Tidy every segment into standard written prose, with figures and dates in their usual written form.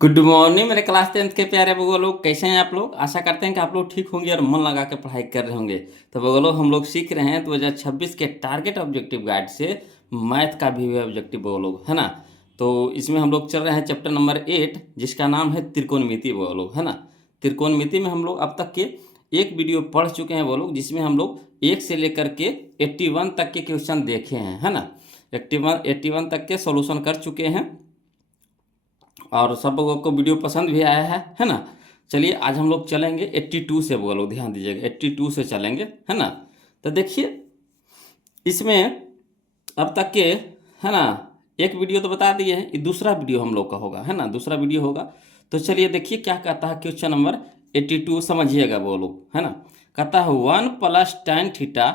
Good morning मेरे class 10th के प्यारे बगो लोग, कैसे हैं आप लोग। आशा करते हैं कि आप लोग ठीक होंगे और मन लगा के पढ़ाई कर रहे होंगे। तो बगो लोग, हम लोग सीख रहे हैं 2026 के टारगेट ऑब्जेक्टिव गाइड से मैथ का भी ऑब्जेक्टिव बगो लोग, है ना। तो इसमें हम लोग चल रहे हैं चैप्टर नंबर 8, जिसका नाम है त्रिकोणमिति बगो लोग, है ना। त्रिकोणमिति में हम लोग अब तक के एक वीडियो पढ़ चुके हैं वो लोग, जिसमें हम लोग 1 से लेकर के 81 तक के क्वेश्चन देखे हैं, है ना। 81 तक के सॉल्यूशन कर चुके हैं और सब लोगों को वीडियो पसंद भी आया है ना। चलिए आज हम लोग चलेंगे 82 से, बोलो ध्यान दीजिएगा, 82 से चलेंगे, है ना। तो देखिए इसमें अब तक के, है ना, एक वीडियो तो बता दिए हैं, ये दूसरा वीडियो हम लोग का होगा, है ना, दूसरा वीडियो होगा। तो चलिए देखिए क्या कहता है क्वेश्चन नंबर 82, समझिएगा वो लोग, है ना। कहता है 1 प्लस tan थीटा,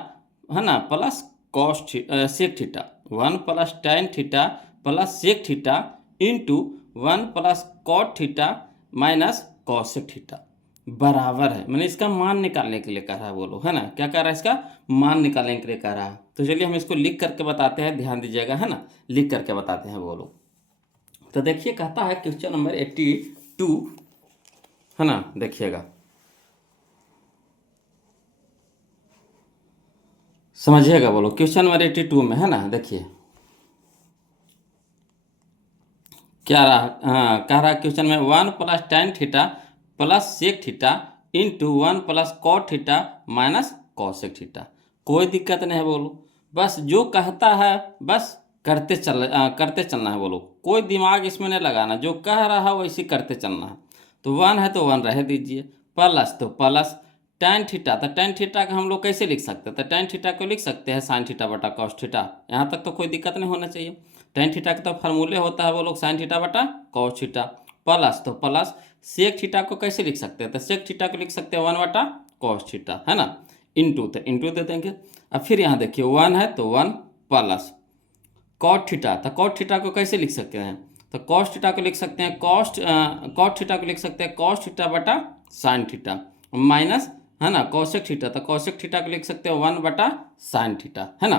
है ना, plus cosec theta, 1 plus tan theta plus sec theta into 1 plus cot theta minus cosec theta बराबर है, मैंने इसका मान निकालने के लिए कह रहा है, बोलो, है ना। क्या कह रहा है, इसका मान निकालने के लिए कह रहा है। तो चलिए हम इसको लिख करके बताते हैं, ध्यान दीजिएगा, है ना, लिख करके बताते हैं, बोलो। तो देखिए कहता है क्वेश्चन नंबर 82, है ना, देखिएगा, समझिएगा, बोलो। क्वेश्चन नंबर 82 में, है ना, देखिए क्या रहा। हाँ, कह रहा क्वेश्चन में 1 plus tan theta plus sec theta into 1 plus cot theta minus cosec theta. कोई दिक्कत नहीं है, बोलो, बस जो कहता है बस करते चलना है, बोलो। कोई दिमाग इसमें नहीं लगाना, जो कह रहा है वैसे करते चलना है। तो 1 है तो 1 रह दीजिए, प्लस तो प्लस tan थीटा, तो tan थीटा का हम लोग कैसे लिख सकते हैं, तो tan थीटा को लिख सकते हैं sin थीटा बटा cos थीटा। यहाँ तक तो कोई दिक्कत नहीं होना चाहिए। tan थीटा का तो फार्मूले होता है वो लोग sin थीटा बटा cos थीटा। प्लस तो प्लस सेक थीटा को कैसे लिख सकते हैं, तो सेक थीटा को लिख सकते हैं 1 बटा cos थीटा, है ना। इंटू, तो इंटू दे देंगे। अब फिर यहाँ देखिए 1 है तो 1 प्लस कॉट थीटा, तो कॉट थीटा को कैसे लिख सकते हैं, तो कॉस थीटा को लिख सकते हैं कॉट थीटा को लिख सकते हैं कॉस थीटा बटा साइन थीटा माइनस, है ना, कॉसेक थीटा, तो कॉसेक थीटा को लिख सकते हैं 1 बटा साइन थीटा, है ना।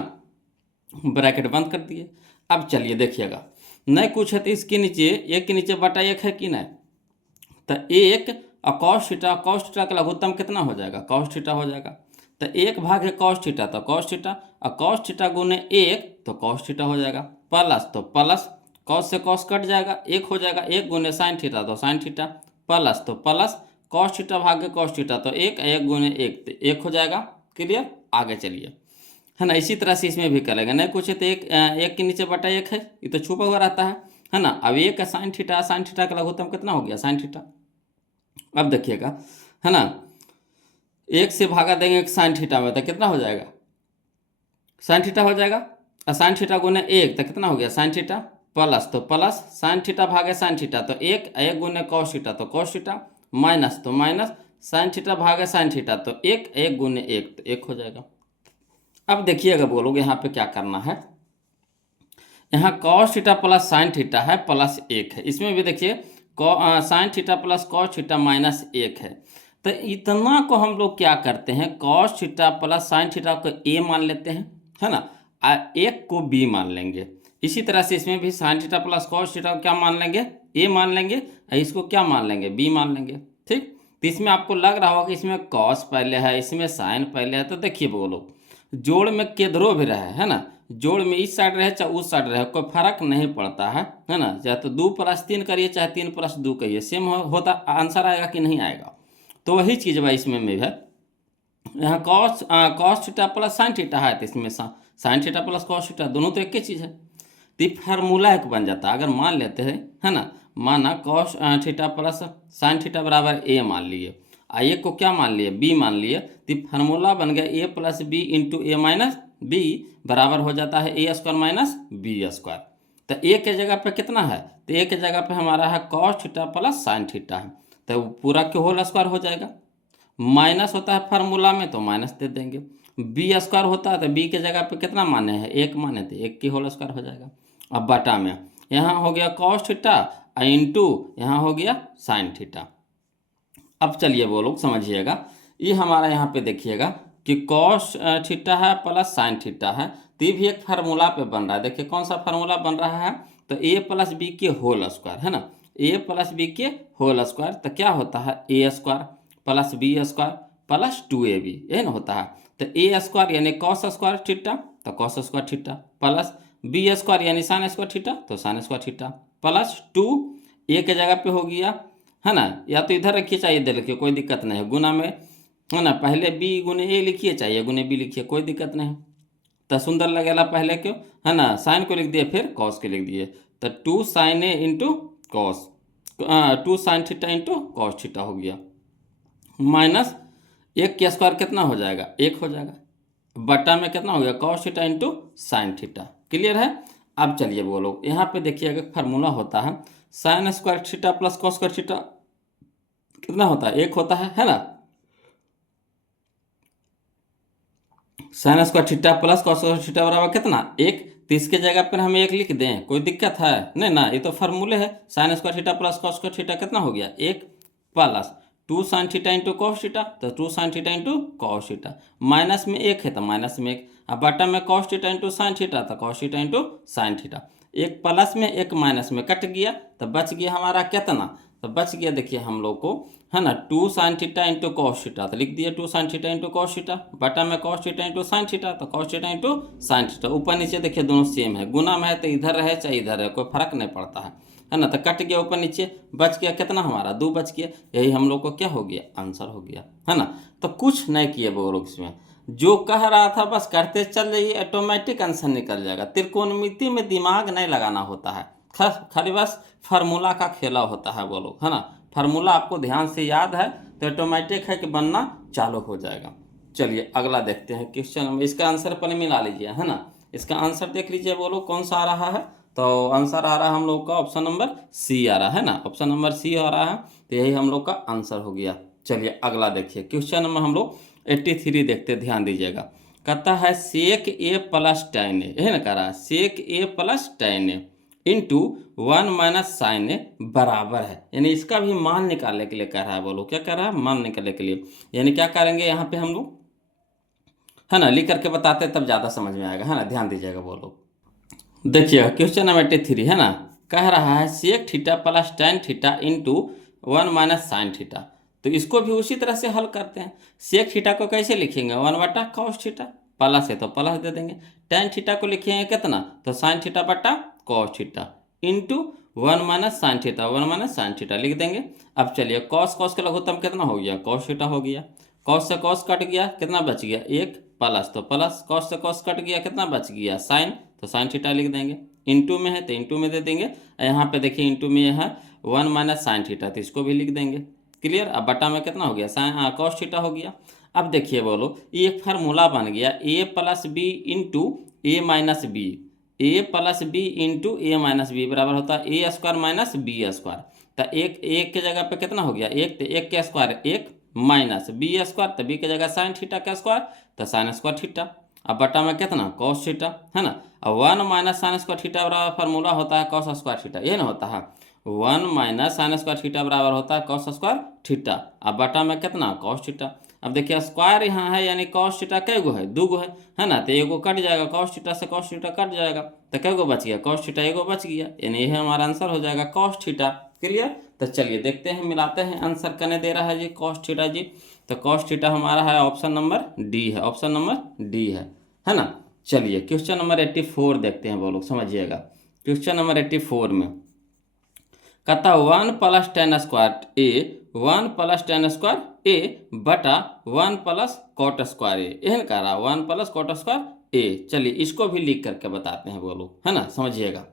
ब्रैकेट बंद कर दिए। अब चलिए देखिएगा, नहीं कुछ है तो इसके नीचे, एक के नीचे बटा एक है कि नहीं, तो एक और कॉस थीटा का लघुत्तम कितना हो जाएगा, कॉस थीटा हो जाएगा। तो एक भाग है कॉस थीटा, तो कॉस थीटा, और कॉस थीटा गुने एक तो कॉस थीटा हो जाएगा। प्लस तो प्लस कॉस से कॉस कट जाएगा, एक हो जाएगा, एक गुने साइन थीटा तो साइन थीटा। प्लस तो प्लस कॉस थीटा भागे कॉस थीटा, तो एक गुने एक तो एक हो जाएगा। क्लियर, आगे चलिए, है ना। इसी तरह से इसमें भी करेंगे, नहीं कुछ है तो एक के नीचे बटा एक है, ये तो छुपा हुआ रहता है ना। अब एक का साइन थीटा का लघुत्तम कितना हो गया, साइन थीटा। अब देखिएगा, है ना, एक से भागा देंगे साइन थीटा में तो कितना हो जाएगा, साइन थीटा हो जाएगा। और साइन थीटा गुने एक तो कितना हो गया, साइन थीटा। प्लस तो प्लस साइन थीटा भागे साइन थीटा, तो एक गुने कॉस थीटा तो कॉस थीटा माइनस तो माइनस साइन थीटा भागे साइन थीटा, तो एक गुने एक तो एक हो जाएगा। अब देखिएगा बोलोगे यहाँ पे क्या करना है, यहाँ cos theta plus sine theta है प्लस एक है, इसमें भी देखिए sine theta plus cos theta minus एक है। तो इतना को हम लोग क्या करते हैं, cos theta plus sine theta को ए मान लेते हैं, है ना, एक को बी मान लेंगे। इसी तरह से इसमें भी sine theta plus cos theta को क्या मान लेंगे, ए मान लेंगे, और इसको क्या मान लेंगे, बी मान लेंगे। ठीक, तो इसमें आपको लग रहा होगा कि इसमें कॉस पहले है, इसमें साइन पहले है, तो देखिए बोलो, जोड़ में केधरो भी रहे, है ना, जोड़ में इस साइड रहे चाहे उस साइड रहे, कोई फर्क नहीं पड़ता है ना। चाहे तो 2+3 करिए चाहे 3+2 करिए, सेम होता आंसर आएगा कि नहीं आएगा। तो वही चीज़ भाई इसमें भी है, यहाँ cos theta plus sine theta है, तो इसमें sine theta plus cos theta दोनों तो एक ही चीज़ है। तो ये फार्मूला एक बन जाता है, अगर मान लेते हैं, है ना, माना cos theta plus sine theta बराबर ए मान लिए, ए को क्या मान लिए, बी मान लिए, तो फार्मूला बन गया ए प्लस बी इंटू ए माइनस बी बराबर हो जाता है A square minus B square. तो ए के जगह पे कितना है, तो ए के जगह पे हमारा है cos theta plus sine theta है, तो पूरा के होल स्क्वायर हो जाएगा। माइनस होता है फार्मूला में तो माइनस दे देंगे, बी स्क्वायर होता है तो बी के जगह पे कितना माने हैं, एक माने, तो एक की होल स्क्वायर हो जाएगा। अब बटा में यहाँ हो गया कॉस थीटा इंटू यहाँ हो गया साइन थीटा। अब चलिए वो लोग समझिएगा, ये हमारा यहाँ पे देखिएगा कि कॉस थीटा है प्लस साइन थीटा है, तो ये भी एक फार्मूला पे बन रहा है। देखिए कौन सा फार्मूला बन रहा है, तो ए प्लस बी के होल स्क्वायर, है ना, ए प्लस बी के होल स्क्वायर, तो क्या होता है A square plus B square plus 2ab, यही ना होता है। तो ए स्क्वायर यानी कॉस स्क्वायर थीटा, तो cos square theta plus B square यानी साइन स्क्वायर थीटा, तो sine square theta plus 2 A के जगह पे हो गया, है ना, या तो इधर रखिए चाहिए इधर लिखिए, कोई दिक्कत नहीं है, गुना में, है ना, पहले बी गुने ए लिखिए चाहिए गुने बी लिखिए, कोई दिक्कत नहीं। तो सुंदर लगेगा पहले क्यों, है ना, साइन को लिख दिए फिर कॉस के लिख दिए, तो 2 sine A into cos, 2 sine theta into cos theta हो गया, माइनस एक का स्क्वायर कितना हो जाएगा, एक हो जाएगा, बटा में कितना हो गया cos theta into sine theta. Clear है। अब चलिए बोलो, यहाँ पे देखिएगा फार्मूला होता है sign square theta plus cos square theta कितना होता है, एक होता है ना, sign square theta plus cos square theta बराबर कितना, एक, तो इसके जगह पर हम एक लिख दें, कोई दिक्कत है नहीं ना, ये तो फार्मूले है, sign square theta plus cos square theta कितना हो गया, एक, plus 2 sine theta into cos theta, तो 2 sine theta into cos theta, minus में एक है तो माइनस में एक, अब बटा में cos theta into sine theta, तो cos theta into sine theta, एक प्लस में एक माइनस में कट गया, तो बच गया हमारा कितना, तो बच गया देखिए हम लोग को, है ना, 2 sine theta into cos theta, तो लिख दिया 2 sine theta into cos theta, बटा में cos theta into sine theta, तो cos theta into sine theta, ऊपर नीचे देखिए दोनों सेम है, गुना में है तो इधर रहे चाहे इधर रहे कोई फर्क नहीं पड़ता है ना, तो कट गया ऊपर नीचे, बच गया कितना हमारा 2 बच गया, यही हम लोग को क्या हो गया आंसर हो गया, है ना। तो कुछ नहीं किए वो लोग, इसमें जो कह रहा था बस करते चल जाइए, ऑटोमेटिक आंसर निकल जाएगा, त्रिकोणमिति में दिमाग नहीं लगाना होता है, खाली बस फार्मूला का खेला होता है वो लोग, है ना, फार्मूला आपको ध्यान से याद है तो ऑटोमेटिक है कि बनना चालू हो जाएगा। चलिए अगला देखते हैं क्वेश्चन में, इसका आंसर पहले मिला लीजिए, है ना, इसका आंसर देख लीजिए बोलो कौन सा आ रहा है, तो आंसर आ रहा है हम लोग का ऑप्शन नंबर सी आ रहा है ना, ऑप्शन नंबर सी आ रहा है, तो यही हम लोग का आंसर हो गया। चलिए अगला देखिए क्वेश्चन नंबर हम लोग 83 देखते, ध्यान दीजिएगा, कहता है सेक ए प्लस tan ए, यही ना कह रहा है सेक ए प्लस tan ए इंटू 1 माइनस साइन ए बराबर है, यानी इसका भी मान निकालने के लिए कह रहा है, बोलो क्या कह रहा है, मान निकालने के लिए, यानी क्या करेंगे यहाँ पे हम लोग, है ना, लिख करके बताते तब ज़्यादा समझ में आएगा, है ना, ध्यान दीजिएगा बोलो। देखिए क्वेश्चन नंबर 83 है ना, कह रहा है sec theta plus tan theta into 1 minus sine theta, तो इसको भी उसी तरह से हल करते हैं, सेक थीटा को कैसे लिखेंगे 1 बटा कॉस थीटा, प्लस है तो प्लस दे देंगे, tan थीटा को लिखेंगे कितना, तो साइन थीटा बटा cos theta into 1 minus sine theta, 1 minus sine theta लिख देंगे। अब चलिए कॉस कॉस का लघुत्तम कितना हो गया, कॉस थीटा हो गया, कॉस से कॉस कट गया कितना बच गया, एक, प्लस तो प्लस, कॉस से कॉस कट गया कितना बच गया साइन, तो साइन थीटा लिख देंगे, इंटू में है तो इंटू में दे देंगे, यहाँ पे देखिए इंटू में है 1 माइनस साइन थीटा, तो इसको भी लिख देंगे। क्लियर। अब बटा में कितना हो गया साइन कॉस थीटा हो गया। अब देखिए बोलो ये एक फार्मूला बन गया ए प्लस बी इंटू ए माइनस बी, ए प्लस बी इंटू ए माइनस बी बराबर होता है A square minus B square, तो एक के जगह पे कितना हो गया एक, तो एक के स्क्वायर एक माइनस बी स्क्वायर, तो बी के जगह साइन थीटा का स्क्वायर, तो साइन स्क्वायर थीटा, अब बटा में कितना कॉस थीटा, है ना, अब 1 माइनस साइन स्क्वायर थीटा बराबर फार्मूला होता है कॉस स्क्वायर थीटा, ये ना होता है 1 माइनस साइन स्क्वायर थीटा बराबर होता है कॉस स्क्वायर थीटा, अब बटा में कितना कॉस थीटा। अब देखिए स्क्वायर यहाँ है यानी कॉस थीटा कै गो है, 2 गो है ना, तो एगो कट जाएगा कॉस थीटा से कॉस थीटा कट जाएगा, तो कै गो बच गया कॉस थीटा एगो बच गया, यानी यह हमारा आंसर हो जाएगा कॉस थीटा। क्लियर। तो चलिए देखते हैं मिलाते हैं, आंसर करने दे रहा है जी कॉस थीटा जी, तो कॉस थीटा हमारा है ऑप्शन नंबर डी है, ऑप्शन नंबर डी है ना। चलिए क्वेश्चन नंबर 84 देखते हैं वो लोग, समझिएगा क्वेश्चन नंबर 84 में कहता 1 प्लस tan स्क्वायर ए 1 प्लस tan स्क्वायर ए बटा 1 प्लस कॉट स्क्वायर ए, यह कह रहा 1 प्लस कॉट स्क्वायर ए। चलिए इसको भी लिख करके बताते हैं बोलो, है ना, समझिएगा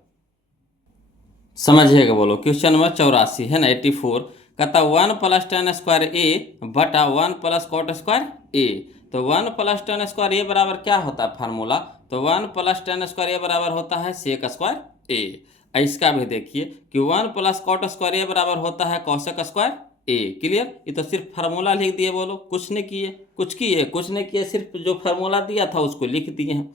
बोलो क्वेश्चन नंबर 84 है ना 84, कहता 1 प्लस tan स्क्वायर ए बटा 1 प्लस कॉट स्क्वायर ए, तो 1 प्लस tan स्क्वायर ए बराबर क्या होता है फार्मूला, तो 1 प्लस tan स्क्वायर ए बराबर होता है सेक स्क्वायर ए। इसका भी देखिए कि 1 प्लस कॉट स्क्वायर ए बराबर होता है कॉसेक स्क्वायर ए। क्लियर। ये तो सिर्फ फार्मूला लिख दिए बोलो, कुछ नहीं किए, कुछ नहीं किए, सिर्फ जो फार्मूला दिया था उसको लिख दिए हैं।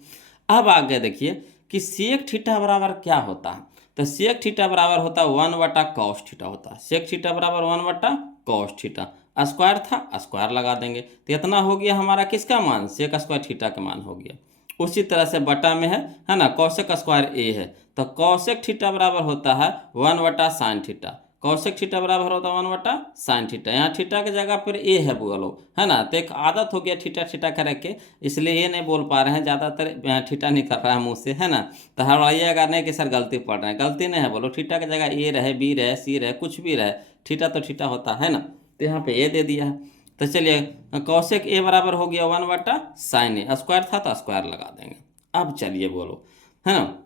अब आगे देखिए कि सेक थीटा बराबर क्या होता है, तो सेक थीटा बराबर होता है 1 बटा कॉस थीटा होता है, सेक थीटा बराबर 1 बटा कॉस थीटा, स्क्वायर था स्क्वायर लगा देंगे, तो इतना हो गया हमारा किसका मान, सेक स्क्वायर थीटा का मान हो गया। उसी तरह से बटा में है ना, कॉसेक स्क्वायर ए है, तो कॉसेक थीटा बराबर होता है 1 बटा साइन थीटा, कौशिक थीटा बराबर होता है 1/sin थीटा। यहाँ थीटा की जगह पर ए है बोलो, है ना। तो एक आदत हो गया थीटा थीटा करके, इसलिए ये नहीं बोल पा रहे हैं, ज़्यादातर थीटा निकल रहा है मुँह से, है ना। तो हड़बड़ाइएगा नहीं कि सर गलती पढ़ रहे हैं, गलती नहीं है बोलो। थीटा की जगह ए रहे, बी रहे, सी रहे, कुछ भी रहे, थीटा तो थीटा होता है ना। तो यहाँ पे ए दे दिया है। तो चलिए कौशिक ए बराबर हो गया 1/sin ए, स्क्वायर था तो स्क्वायर लगा देंगे। अब चलिए बोलो, है ना।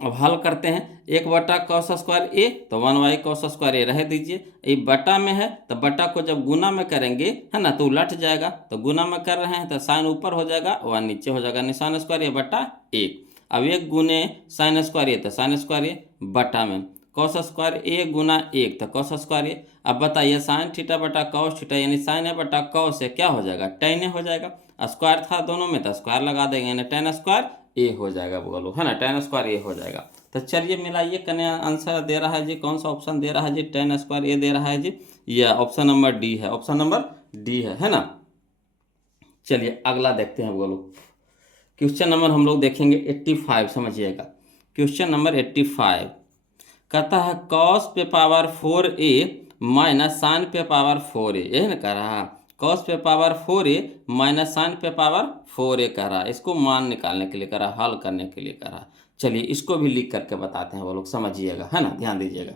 अब हल करते हैं, 1/cos² ए, तो 1/cos² ए रह दीजिए। ये बटा में है तो बटा को जब गुना में करेंगे, है ना, तो उलट जाएगा। तो गुना में कर रहे हैं तो साइन ऊपर हो जाएगा और नीचे हो जाएगा, निशान स्क्वायर ए बटा 1। अब 1 गुने साइन स्क्वायर ए, तो साइन स्क्वायर ए बटा में cos² ए गुना 1, तो cos² ए। अब बताइए साइन थीटा बटा cos थीटा, यानी साइन ए बटा cos ए क्या हो जाएगा, tan ए हो जाएगा। स्क्वायर था दोनों में तो स्क्वायर लगा देंगे, यानी tan² ए हो जाएगा बोलो, है ना, tan² ए हो जाएगा। तो चलिए मिलाइए, कन्या आंसर दे रहा है जी, कौन सा ऑप्शन दे रहा है जी, tan² ए दे रहा है जी, यह ऑप्शन नंबर डी है, ऑप्शन नंबर डी है ना। चलिए अगला देखते हैं बोलो। क्वेश्चन नंबर हम लोग देखेंगे 85, समझिएगा। क्वेश्चन नंबर 85 कहता है cos पे पावर 4a माइनस साइन पे पावर 4a, यही ना कह रहा है। cos पे पावर 4a माइनस साइन पे पावर 4a कह रहा है। इसको मान निकालने के लिए कह रहा, हल करने के लिए कह रहा। चलिए इसको भी लिख करके बताते हैं वो लोग, समझिएगा, है ना, ध्यान दीजिएगा।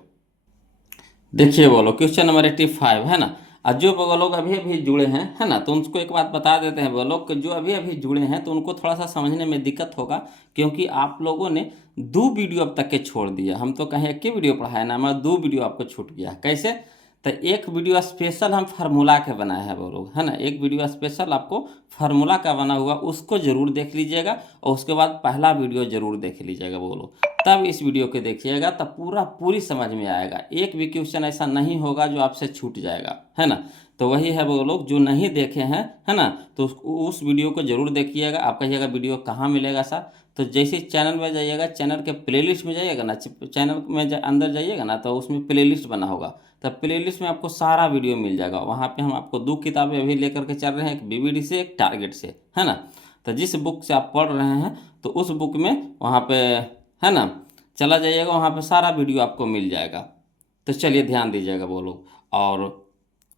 देखिए बोलो क्वेश्चन नंबर 85 है ना। और जो वो लोग अभी अभी जुड़े हैं, है ना, तो उनको एक बात बता देते हैं, वो लोग जो अभी अभी जुड़े हैं तो उनको थोड़ा सा समझने में दिक्कत होगा, क्योंकि आप लोगों ने 2 वीडियो अब तक के छोड़ दिया। हम तो कहीं एक ही वीडियो पढ़ाया ना, हमारा 2 वीडियो आपको छूट गया। कैसे? तो एक वीडियो स्पेशल हम फार्मूला के बनाए हैं वो लोग, है ना। एक वीडियो स्पेशल आपको फार्मूला का बना हुआ, उसको जरूर देख लीजिएगा। और उसके बाद पहला वीडियो जरूर देख लीजिएगा वो लोग, तब इस वीडियो को देखिएगा, तब पूरी समझ में आएगा। एक भी क्वेश्चन ऐसा नहीं होगा जो आपसे छूट जाएगा, है ना। तो वही है वो लोग जो नहीं देखे हैं, है ना, तो उस वीडियो को जरूर देखिएगा। आप कहिएगा वीडियो कहाँ मिलेगा सर, तो जैसे चैनल में जाइएगा, चैनल के प्लेलिस्ट में जाइएगा ना, चैनल में अंदर जाइएगा ना, तो उसमें प्लेलिस्ट बना होगा, तब प्लेलिस्ट में आपको सारा वीडियो मिल जाएगा। वहाँ पे हम आपको 2 किताबें अभी लेकर के चल रहे हैं, एक बीवीडी से, एक टारगेट से, है ना। तो जिस बुक से आप पढ़ रहे हैं तो उस बुक में वहाँ पे, है ना, चला जाइएगा, वहाँ पे सारा वीडियो आपको मिल जाएगा। तो चलिए ध्यान दीजिएगा वो लोग, और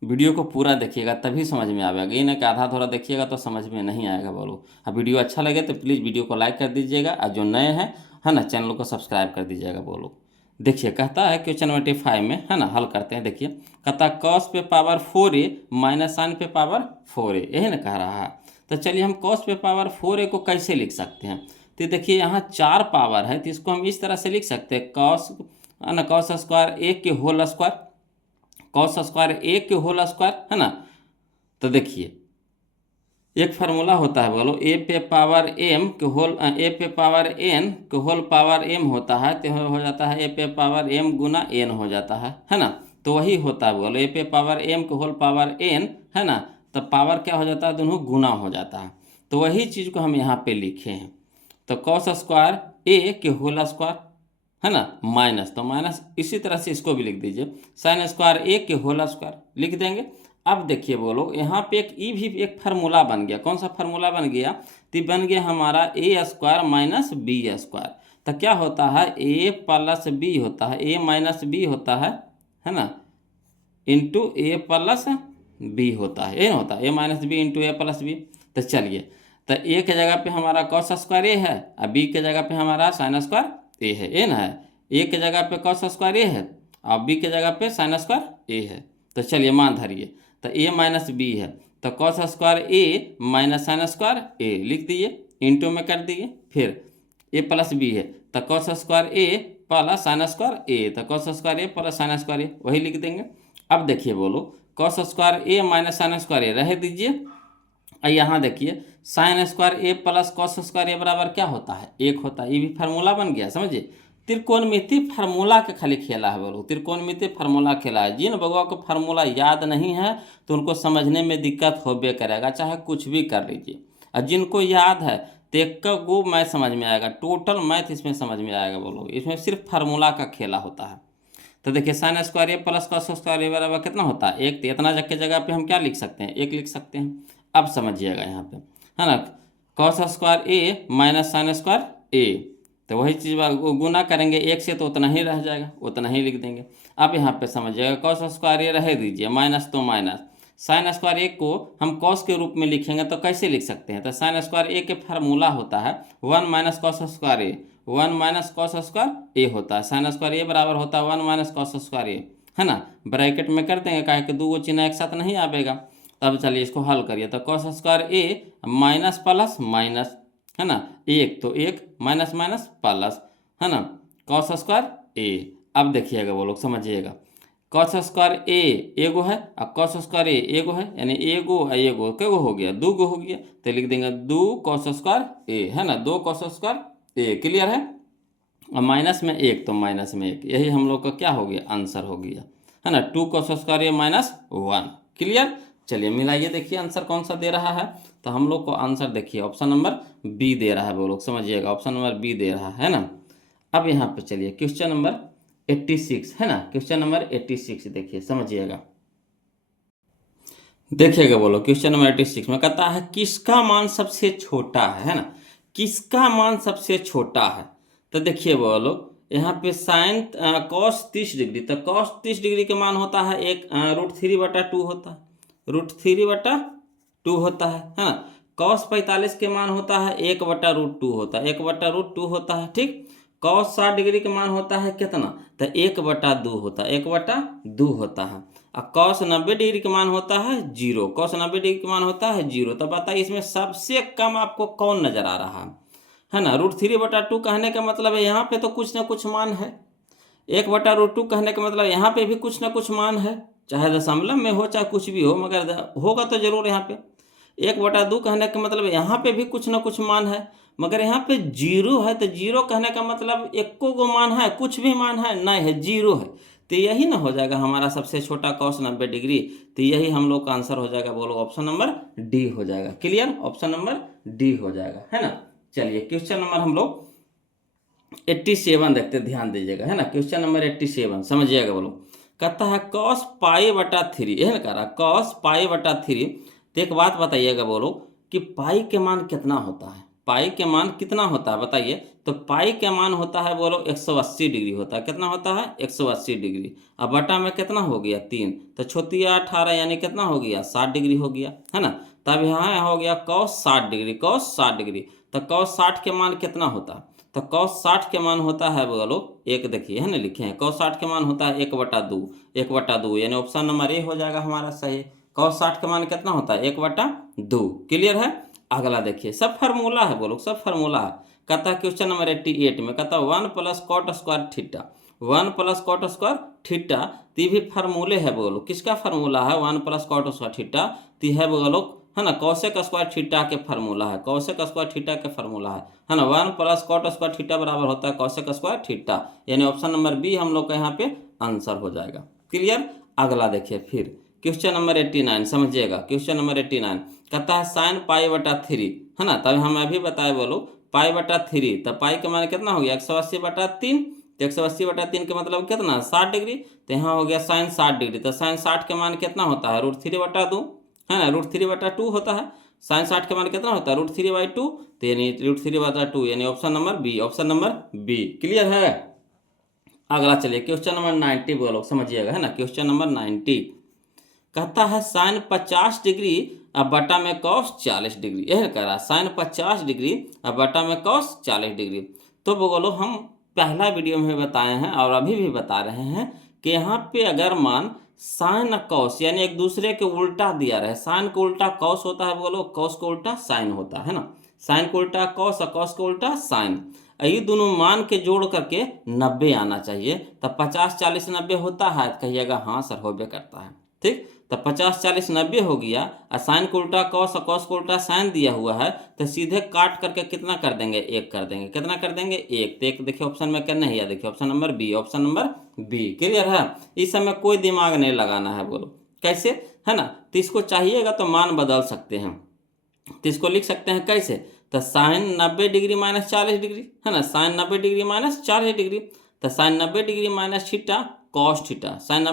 वीडियो को पूरा देखिएगा तभी समझ में आएगा। ये ना कि आधा थोड़ा देखिएगा तो समझ में नहीं आएगा बोलो। अब वीडियो अच्छा लगे तो प्लीज़ वीडियो को लाइक कर दीजिएगा, और जो नए हैं, है ना, चैनल को सब्सक्राइब कर दीजिएगा बोलो। देखिए कहता है क्वेश्चन 85 में, है ना, हल करते हैं। देखिए कहता है cos पे पावर 4a माइनस साइन पे पावर 4a, यही ना कह रहा है। तो चलिए हम cos पे पावर 4a को कैसे लिख सकते हैं। तो देखिए यहाँ 4 पावर है, तो इसको हम इस तरह से लिख सकते हैं, cos, है ना, cos² a के होल स्क्वायर, cos² a के होल स्क्वायर, है ना। तो देखिए एक फार्मूला होता है बोलो, ए पे पावर m के होल, ए पे पावर n के होल पावर m होता है, तो हो जाता है ए पे पावर m गुना n हो जाता है ना। तो वही होता है बोलो, ए पे पावर m के होल पावर n, है ना, तो पावर क्या हो जाता है, दोनों गुना हो जाता है। तो वही चीज़ को हम यहाँ पे लिखे हैं। तो cos² a के होल स्क्वायर, है ना, माइनस, तो माइनस इसी तरह से इसको भी लिख दीजिए, sin² a के होल स्क्वायर लिख देंगे। अब देखिए बोलो यहाँ पे भी एक फार्मूला बन गया। कौन सा फार्मूला बन गया, तो बन गया हमारा a² माइनस b²। तो क्या होता है, a प्लस b होता है, a माइनस b होता है ना, इंटू a प्लस b होता है, ये होता है a minus B into a plus B. तो चलिए, तो a के जगह पे हमारा cos² a है, और b के जगह पे हमारा sin² a है, ये ना है। a के जगह पे cos² a है और b के जगह पे sin² a है। तो चलिए मान धरिए, तो a माइनस बी है, तो cos² a minus sin² a लिख दिए, इंटू में कर दिए। फिर a प्लस बी है, तो cos² a plus sin² a, तो cos² a plus sin² a वही लिख देंगे। अब देखिए बोलो cos² a minus sin² a रह दीजिए, और यहाँ देखिए sin² a plus cos² a बराबर क्या होता है, 1 होता है। ये भी फार्मूला बन गया, समझिए। त्रिकोणमिति फार्मूला के खाली खेला है बोलो, त्रिकोणमिति फार्मूला खेला है। जिन बगुआ को फार्मूला याद नहीं है तो उनको समझने में दिक्कत होबे करेगा, चाहे कुछ भी कर लीजिए। और जिनको याद है तो एक गो मैथ समझ में आएगा, टोटल मैथ इसमें समझ में आएगा बोलो। इसमें सिर्फ फार्मूला का खेला होता है। तो देखिए sin² a plus cos² a बराबर कितना होता है, 1। तो इतना के जगह पे हम क्या लिख सकते हैं, 1 लिख सकते हैं। अब समझिएगा यहाँ पे, है ना, cos² a minus sin² a, तो वही चीज़ गुना करेंगे 1 से, तो उतना ही रह जाएगा, उतना ही लिख देंगे। अब यहाँ पे समझिएगा कॉस स्क्वायर ए रह दीजिए, माइनस तो माइनस, साइन स्क्वायर ए को हम कॉस के रूप में लिखेंगे तो कैसे लिख सकते हैं, तो साइन स्क्वायर ए के फार्मूला होता है 1 माइनस कॉस स्क्वायर ए, 1 माइनस कॉस स्क्वायर ए होता है, साइन स्क्वायर ए बराबर होता है 1 माइनस कॉस स्क्वायर ए, है ना। ब्रैकेट में कर देंगे, काहे कि दो गो चिन्ह एक साथ नहीं आवेगा। तब चलिए इसको हल करिए, तो कॉस स्क्वायर ए माइनस प्लस माइनस, है ना, एक तो एक माइनस माइनस प्लस, है ना, कॉस स्क्वायर ए। अब देखिएगा वो लोग समझिएगा, कॉस स्क्वायर ए एगो है और कॉस स्क्वायर ए एगो है, यानी एगो और एगो कैगो हो गया, दो गो हो गया, तो लिख देंगे 2 कॉस स्क्वायर ए, है ना, 2 कॉस स्क्वायर ए। क्लियर है। और माइनस में एक तो माइनस में एक, यही हम लोग का क्या हो गया, आंसर हो गया, है ना, 2 कॉस स्क्वायर ए माइनस 1। क्लियर। चलिए मिलाइए, देखिए आंसर कौन सा दे रहा है, तो हम लोग को आंसर देखिए ऑप्शन नंबर बी दे रहा है, वो लोग समझिएगा ऑप्शन नंबर बी दे रहा है ना। अब यहाँ पे चलिए क्वेश्चन नंबर 86, है ना, क्वेश्चन नंबर 86 देखिए समझिएगा। देखिएगा बोलो, क्वेश्चन नंबर 86 में कहता है किसका मान सबसे छोटा है ना, किसका मान सबसे छोटा है। तो देखिए बोलो, यहाँ पे साइन कॉस 30 डिग्री, तो कॉस 30 डिग्री के मान होता है एक √3/2 होता है, √3/2 होता है ना। कॉस 45 के मान होता है 1/√2 होता है, 1/√2 होता है, ठीक। कॉस 60 डिग्री के मान होता है कितना, तो 1/2 होता है, 1/2 होता है। और कॉस 90 डिग्री का मान होता है 0, कॉस 90 डिग्री का मान होता है 0। तो बताइए इसमें सबसे कम आपको कौन नजर आ रहा है ना। √3/2 कहने का मतलब है यहाँ पे तो कुछ ना कुछ मान है, 1/√2 कहने का मतलब यहाँ पे भी कुछ ना कुछ मान है, चाहे दशमलव में हो चाहे कुछ भी हो, मगर होगा तो जरूर यहाँ पे। 1/2 कहने का मतलब यहाँ पे भी कुछ ना कुछ मान है, मगर यहाँ पे 0 है, तो 0 कहने का मतलब एको गो मान है, कुछ भी मान है नहीं है, 0 है। तो यही ना हो जाएगा हमारा सबसे छोटा कॉस 90 डिग्री। तो यही हम लोग का आंसर हो जाएगा, बोलो ऑप्शन नंबर डी हो जाएगा। क्लियर, ऑप्शन नंबर डी हो जाएगा, है ना। चलिए क्वेश्चन नंबर हम लोग 87 देखते, ध्यान दीजिएगा, है ना, क्वेश्चन नंबर 87 समझिएगा। बोलो कहता है cos π/3, यह ना कह रहा cos π/3। तो एक बात बताइएगा बोलो कि पाई के मान कितना होता है, पाई के मान कितना होता है बताइए। तो पाई के मान होता है बोलो 180 डिग्री होता है, कितना होता है 180 डिग्री। अब बटा में कितना हो गया 3, तो छोटिया 18 यानी कितना हो गया 60 डिग्री हो गया, है ना। तब यहाँ हो गया cos 60 डिग्री, cos 60 डिग्री। तो cos 60 के मान कितना होता है, तो cos 60 के मान होता है बोलो एक, देखिए है ना, लिखे हैं cos 60 के मान होता है 1/2, 1/2 यानी ऑप्शन नंबर ए हो जाएगा हमारा सही। cos 60 के मान कितना होता है 1/2। क्लियर है। अगला देखिए, सब फार्मूला है बोलो, सब फार्मूला है। कहता है क्वेश्चन नंबर 88 में कहता है 1 + cot square theta, 1 + cot square theta. तो भी फार्मूले है बोलो, किसका फार्मूला है 1 + cot स्क्वायर थीटा। तो है बोलो, है ना, कॉसेक स्क्वायर थीटा के फार्मूला है, कॉसेक स्क्वायर थीटा के फार्मूला है ना। 1 + cot स्क्वायर थीटा बराबर होता है कॉसेक स्क्वायर थीटा, यानी ऑप्शन नंबर बी हम लोग का यहाँ पे आंसर हो जाएगा। क्लियर। अगला देखिए फिर क्वेश्चन नंबर 89 समझिएगा, क्वेश्चन नंबर 89 कहता है साइन π/3, है ना। तभी हम अभी बताए बोलो π/3, तो पाई का मान कितना हो गया 180/3। तो 180/3 का मतलब कितना 60 डिग्री। तो यहाँ हो गया साइन 60 डिग्री, तो साइन 60 के मान कितना होता है √3/2, है ना, √3/2 होता है। साइन 60 के मान कितना होता है √3/2, तो यानी √3/2 यानी option number B, option number B. Clear है। अगला चलिए क्वेश्चन नंबर 90 बोलो समझिएगा, है ना, क्वेश्चन नंबर 90 कहता है साइन 50 डिग्री अब बटा में cos 40 डिग्री, यह कह रहा है साइन 50 डिग्री अब बटा में cos 40 डिग्री। तो बोलो हम पहला वीडियो में बताए हैं और अभी भी बता रहे हैं कि यहाँ पे अगर मान साइन कॉस यानी एक दूसरे के उल्टा दिया रहे, साइन को उल्टा कॉस होता है बोलो, कॉस को उल्टा साइन होता है ना, साइन को उल्टा कॉस और कॉस को उल्टा साइन। ये दोनों मान के जोड़ करके 90 आना चाहिए। तब 50 40 90 होता है, कहिएगा हाँ सर होबे करता है, ठीक। तो 50 40 90 हो गया और साइन को उल्टा कॉस और कॉस को उल्टा साइन दिया हुआ है, तो सीधे काट करके कितना कर देंगे 1 कर देंगे, कितना कर देंगे 1। तो एक देखिए ऑप्शन में करना है, देखिए option number B, option number B. Clear है। इस समय कोई दिमाग नहीं लगाना है, बोलो कैसे, है ना। तो इसको चाहिएगा तो मान बदल सकते हैं, तो इसको लिख सकते हैं कैसे, तो साइन 90 डिग्री माइनस 40 डिग्री, है ना, साइन 90 डिग्री माइनस 40 डिग्री। तो sine 90 degree minus theta cos theta, sine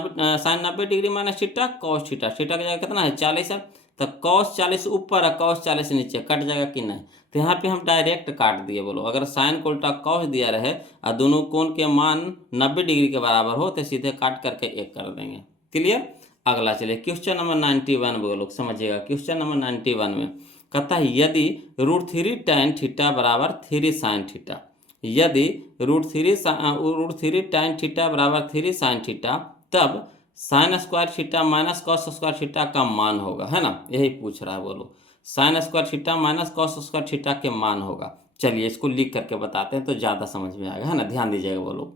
90 degree minus theta cos theta, theta की जगह कितना है 40 है, तो कॉस 40 ऊपर है कॉस 40 नीचे, कट जाएगा कि नहीं। तो यहाँ पे हम डायरेक्ट काट दिए। बोलो अगर साइन को उल्टा कॉस दिया रहे और दोनों कोण के मान 90 डिग्री के बराबर हो तो सीधे काट करके एक कर देंगे। क्लियर। अगला चलिए क्वेश्चन नंबर 91। बोलो समझिएगा क्वेश्चन नंबर 91 में कहता है यदि √3 tan थीटा बराबर 3 sin थीटा, यदि √3 tan थीटा बराबर 3 sin थीटा, तब sign square theta minus cos square theta का मान होगा, है ना, यही पूछ रहा है। बोलो sign square theta minus cos square theta के मान होगा। चलिए इसको लिख करके बताते हैं तो ज़्यादा समझ में आएगा, है ना, ध्यान दीजिएगा। बोलो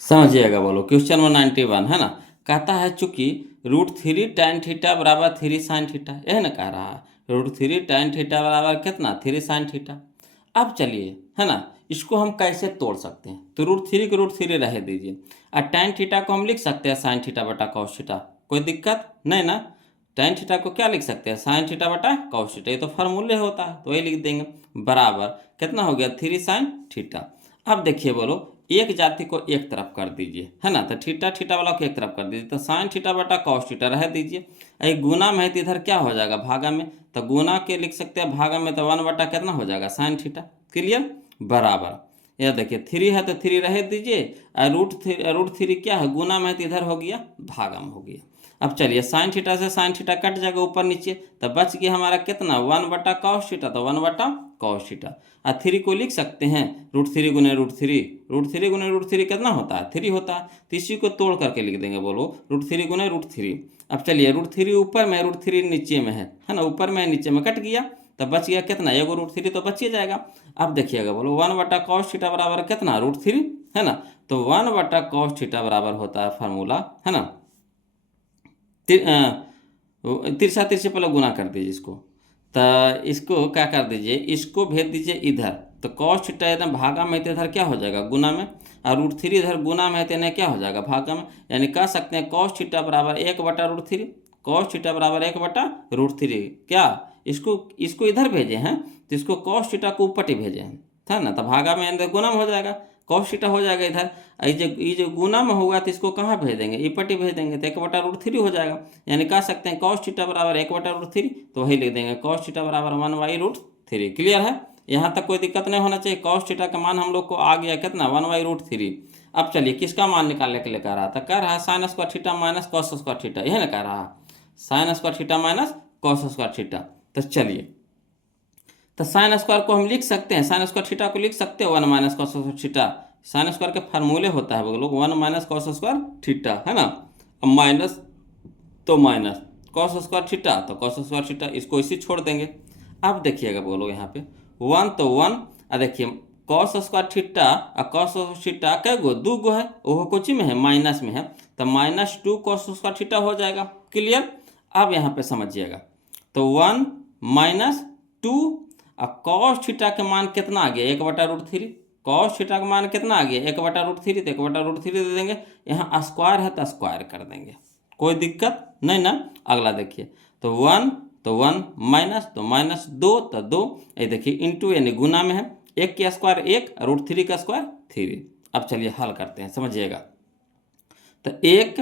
समझिएगा। बोलो क्वेश्चन नंबर 91 है ना, कहता है चूंकि √3 tan थीटा बराबर 3 sin थीटा, यह ना कह रहा है √3 tan थीटा बराबर कितना 3 sin थीटा। अब चलिए है ना, इसको हम कैसे तोड़ सकते हैं, तो √3 को √3 रह दीजिए और tan थीटा को हम लिख सकते हैं sin थीटा बटा cos थीटा, कोई दिक्कत नहीं ना। tan थीटा को क्या लिख सकते हैं sin थीटा बटा cos थीटा, ये तो फार्मूले होता है तो वही लिख देंगे, बराबर कितना हो गया 3 sin थीटा। अब देखिए बोलो एक जाति को एक तरफ कर दीजिए, है ना, तो थीटा थीटा वाला को एक तरफ कर दीजिए, तो साइन थीटा बटा कॉस थीटा रह दीजिए। एक गुना में है तो इधर क्या हो जाएगा भागा में, तो गुना के लिख सकते हैं, भागा में तो 1 बटा कितना हो जाएगा साइन थीटा। क्लियर। बराबर यह देखिए 3 है तो 3 रह दीजिए, √3 क्या है गुना में है तो इधर हो गया भागा में हो गया। अब चलिए साइन थीटा से साइन थीटा कट जाएगा ऊपर नीचे, तो बच गया हमारा कितना 1 बटा कॉस थीटा, तो 1 बटा कॉस थीटा। और 3 को लिख सकते हैं √3 गुने √3, √3 गुने √3 कितना होता है 3 होता है, तो इसी को तोड़ करके लिख देंगे। बोलो √3 गुने √3। अब चलिए √3 ऊपर में √3 नीचे में है ना, ऊपर में नीचे में कट गया, तो बच गया कितना एगो √3 तो बच ही जाएगा। अब देखिएगा बोलो 1 बटा कॉस थीटा बराबर कितना √3, है ना, तो 1 बटा कॉस थीटा बराबर होता है फार्मूला, है ना, तिरछा तिरछे पहले गुना कर दीजिए इसको, तो इसको क्या कर दीजिए इसको भेज दीजिए इधर, तो कॉस थीटा एकदम भागा में तो इधर क्या हो जाएगा गुना में, और √3 इधर गुना में है तो इन्हें क्या हो जाएगा भागा में, यानी कह सकते हैं कॉस थीटा बराबर 1 बटा √3, कॉस थीटा बराबर 1 बटा √3। क्या इसको इसको इधर भेजे हैं तो इसको कॉस थीटा को ऊपर ही भेजे हैं, था ना, तो भागा में अंदर गुना में हो जाएगा, कॉस थीटा हो जाएगा इधर, ये जो गुना में होगा तो इसको कहाँ भेज देंगे इपटी भेज देंगे, तो 1 बटा √3 हो जाएगा। यानी कह सकते हैं कॉस थीटा बराबर 1 बटा √3, तो वही लिख देंगे कॉस थीटा बराबर 1/√3। क्लियर है, यहाँ तक कोई दिक्कत नहीं होना चाहिए। कॉस थीटा का मान हम लोग को आ गया कितना 1/√3। अब चलिए किसका मान निकालने के लिए कह रहा था, कह रहा है sign square theta minus cos square theta, यह ना कह रहा है sign square theta minus cos square theta. तो चलिए तो साइन स्क्वायर को हम लिख सकते हैं, साइन स्क्वायर थीटा को लिख सकते हैं 1 minus cos square theta, sine square के फार्मूले होता है वो लोग 1 माइनस कॉस स्क्वायर थीटा, है ना, अब माइनस तो माइनस कॉस स्क्वायर थीटा तो कॉस स्क्वायर थीटा, इसको इसी छोड़ देंगे। अब देखिएगा बोलो यहाँ पे 1 तो 1, और देखिए कॉस स्क्वायर थीटा और कॉस थीटा कै गो 2 गो है, वो कोची में है माइनस में है, तो -2 कॉस स्क्वायर थीटा हो जाएगा। क्लियर। अब यहाँ पे समझिएगा तो 1 - 2 और कॉस थीटा के मान कितना आ गया 1 बटा √3, कॉस थीटा का मान कितना आ गया 1 बटा √3, तो 1 बटा √3 दे देंगे, यहाँ स्क्वायर है तो स्क्वायर कर देंगे, कोई दिक्कत नहीं ना। अगला देखिए तो 1 तो 1 माइनस तो -2 तो 2, ये देखिए इंटू यानी गुना में है, 1 का स्क्वायर 1 √3 का स्क्वायर 3। अब चलिए हल करते हैं समझिएगा, तो 1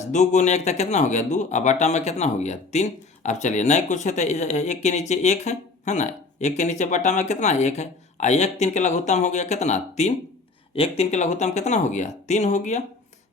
- 2 गुने 1 तक कितना हो गया 2, अब बटा में कितना हो गया 3। अब चलिए नहीं कुछ है तो 1 के नीचे 1 है ना, 1 के नीचे बटा में कितना 1 है, 1 3 के लघुत्तम हो गया कितना 3, 1 3 के लघुत्तम कितना हो गया 3 हो गया,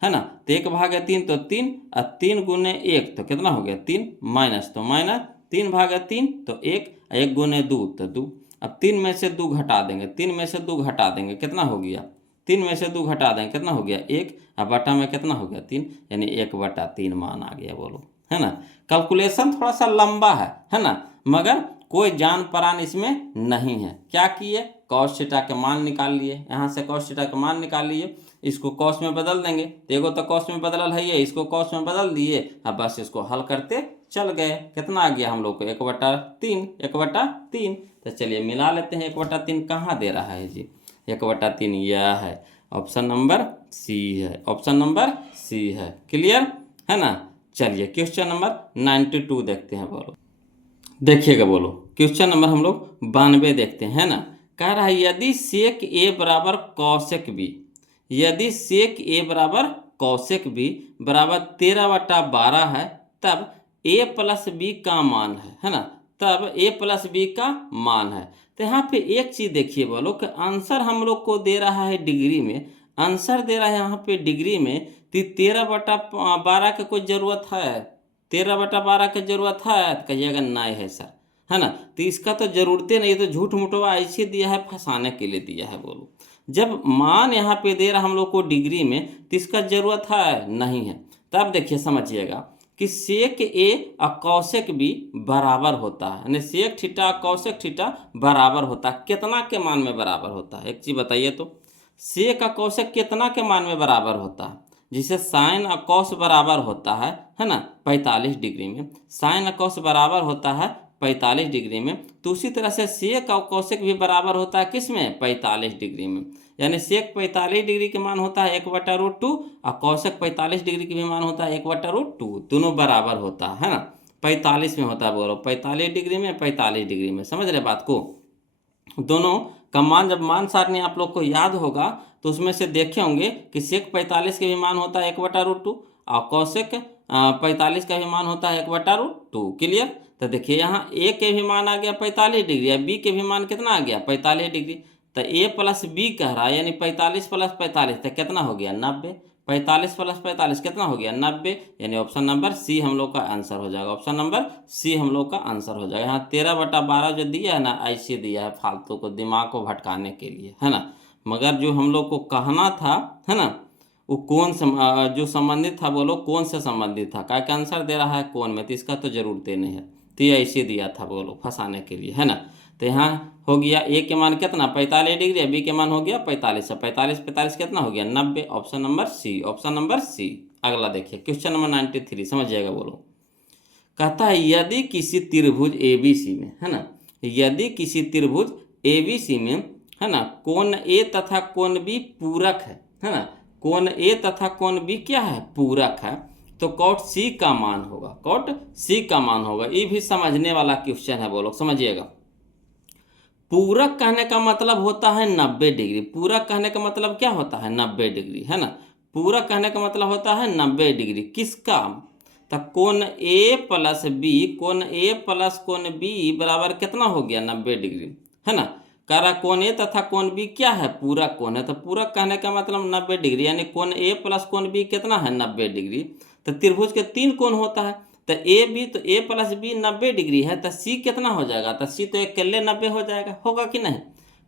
है ना, तो 1 भागे 3 तो 3, और 3 गुने 1 तो कितना हो गया 3, माइनस तो माइनस 3 भागे 3 तो 1, 1 गुने 2 तो 2। अब 3 में से 2 घटा देंगे, 3 में से 2 घटा देंगे कितना हो गया 3 में से 2 घटा देंगे कितना हो गया 1, और बटा में कितना हो गया 3, यानी 1 बटा 3 मान आ गया। बोलो है ना, कैलकुलेशन थोड़ा सा लंबा है ना, मगर कोई जान परान इसमें नहीं है। क्या किए कॉस थीटा के मान निकाल लिए, यहाँ से कॉस थीटा के मान निकाल लिए, इसको कॉस में बदल देंगे, देखो तो कॉस में बदल है ये, इसको कॉस में बदल दिए, अब बस इसको हल करते चल गए। कितना आ गया हम लोग को 1 बटा 3, 1 बटा 3। तो चलिए मिला लेते हैं, 1 बटा 3 कहाँ दे रहा है जी, 1 बटा 3 यह है, ऑप्शन नंबर सी है, ऑप्शन नंबर सी है। क्लियर है ना। चलिए क्वेश्चन नंबर 92 देखते हैं। बोलो देखिएगा, बोलो क्वेश्चन नंबर हम लोग 92 देखते हैं, है ना। कह रहा है यदि सेक ए बराबर कॉसेक बी, यदि सेक ए बराबर कौशिक बी बराबर 13/12 है, तब a प्लस बी का मान है ना, तब a प्लस बी का मान है। तो यहाँ पे एक चीज़ देखिए बोलो कि आंसर हम लोग को दे रहा है डिग्री में, आंसर दे रहा है यहाँ पे डिग्री में, तो 13/12 की कोई ज़रूरत है? 13/12 की ज़रूरत है? तो कहिएगा नहीं है सर, है ना। तो इसका तो ज़रूरतें नहीं, तो झूठ मुठवा ऐसे दिया है, फंसाने के लिए दिया है बोलो। जब मान यहाँ पे दे रहा हम लोग को डिग्री में, तो इसका ज़रूरत है नहीं है। तब देखिए समझिएगा कि सेक ए और कौशिक बी बराबर होता है, यानी सेक थीटा कौशिक थीटा बराबर होता है। कितना के मान में बराबर होता है? एक चीज़ बताइए तो, सेक और कौशिक कितना के मान में बराबर होता है? जिसे साइन और कॉस बराबर होता है ना 45 डिग्री में, साइन और कॉस बराबर होता है 45 डिग्री में। तो उसी तरह से सेक और कौशिक भी बराबर होता है किस में? 45 डिग्री में। यानी सेक 45 डिग्री के मान होता है 1/√2 और कौशिक 45 डिग्री के भी मान होता है 1/√2, दोनों बराबर होता है ना। 45 में होता है बोलो, 45 डिग्री में 45 डिग्री में, समझ रहे बात को। दोनों का मान, जब मान सारणी आप लोग को याद होगा तो उसमें से देखे होंगे कि सेक 45 के भी मान होता है 1/√2 और कौशिक 45 का भी मान होता है 1/√2। क्लियर? तो देखिए यहाँ ए के भी मान आ गया 45 डिग्री और बी के भी मान कितना आ गया 45 डिग्री। तो ए प्लस बी कह रहा है, यानी 45 प्लस 45 तो कितना हो गया 90। 45 प्लस 45 कितना हो गया 90, यानी ऑप्शन नंबर सी हम लोग का आंसर हो जाएगा। ऑप्शन नंबर सी हम लोग का आंसर हो जाएगा। यहाँ 13/12 जो दिया है ना, ऐसे दिया है फालतू को, दिमाग को भटकाने के लिए, है ना। मगर जो हम लोग को कहना था, है ना, वो कौन जो संबंधित था बोलो, कौन से संबंधित था? क्या का आंसर दे रहा है कौन में, तो इसका तो जरूरत नहीं है, तो ये ऐसे दिया था बोलो फंसाने के लिए, है ना। तो यहाँ हो गया ए के मान कितना 45 डिग्री, बी के मान हो गया 45, 45 कितना हो गया 90। Option number C, option number C. अगला देखिए क्वेश्चन नंबर 93, समझ जाएगा बोलो। कहता है यदि किसी त्रिभुज एबीसी में, है ना, यदि किसी त्रिभुज एबीसी में, है ना, कोण ए तथा कोण बी पूरक है ना, कोण ए तथा कोण बी क्या है? पूरक है। तो कॉट सी का मान होगा, कॉट सी का मान होगा। ये भी समझने वाला क्वेश्चन है बोलो, समझिएगा। पूरक कहने का मतलब होता है 90 डिग्री। पूरक कहने का मतलब क्या होता है? 90 डिग्री, है ना। पूरक कहने का मतलब होता है 90 डिग्री। किसका? तो कोण ए प्लस बी, कोण ए प्लस कोण बी बराबर कितना हो गया 90 डिग्री, है ना। कह रहा कोण ए तथा कोण बी क्या है? पूरक कोण है। तो पूरक कहने का मतलब 90 डिग्री, यानी कोण ए प्लस कोण बी कितना है 90 डिग्री। तो त्रिभुज के 3 कोण होता है, तो ए बी, तो ए प्लस बी 90 डिग्री है, तो सी कितना हो जाएगा? तो सी तो अकेले 90 हो जाएगा, होगा कि नहीं?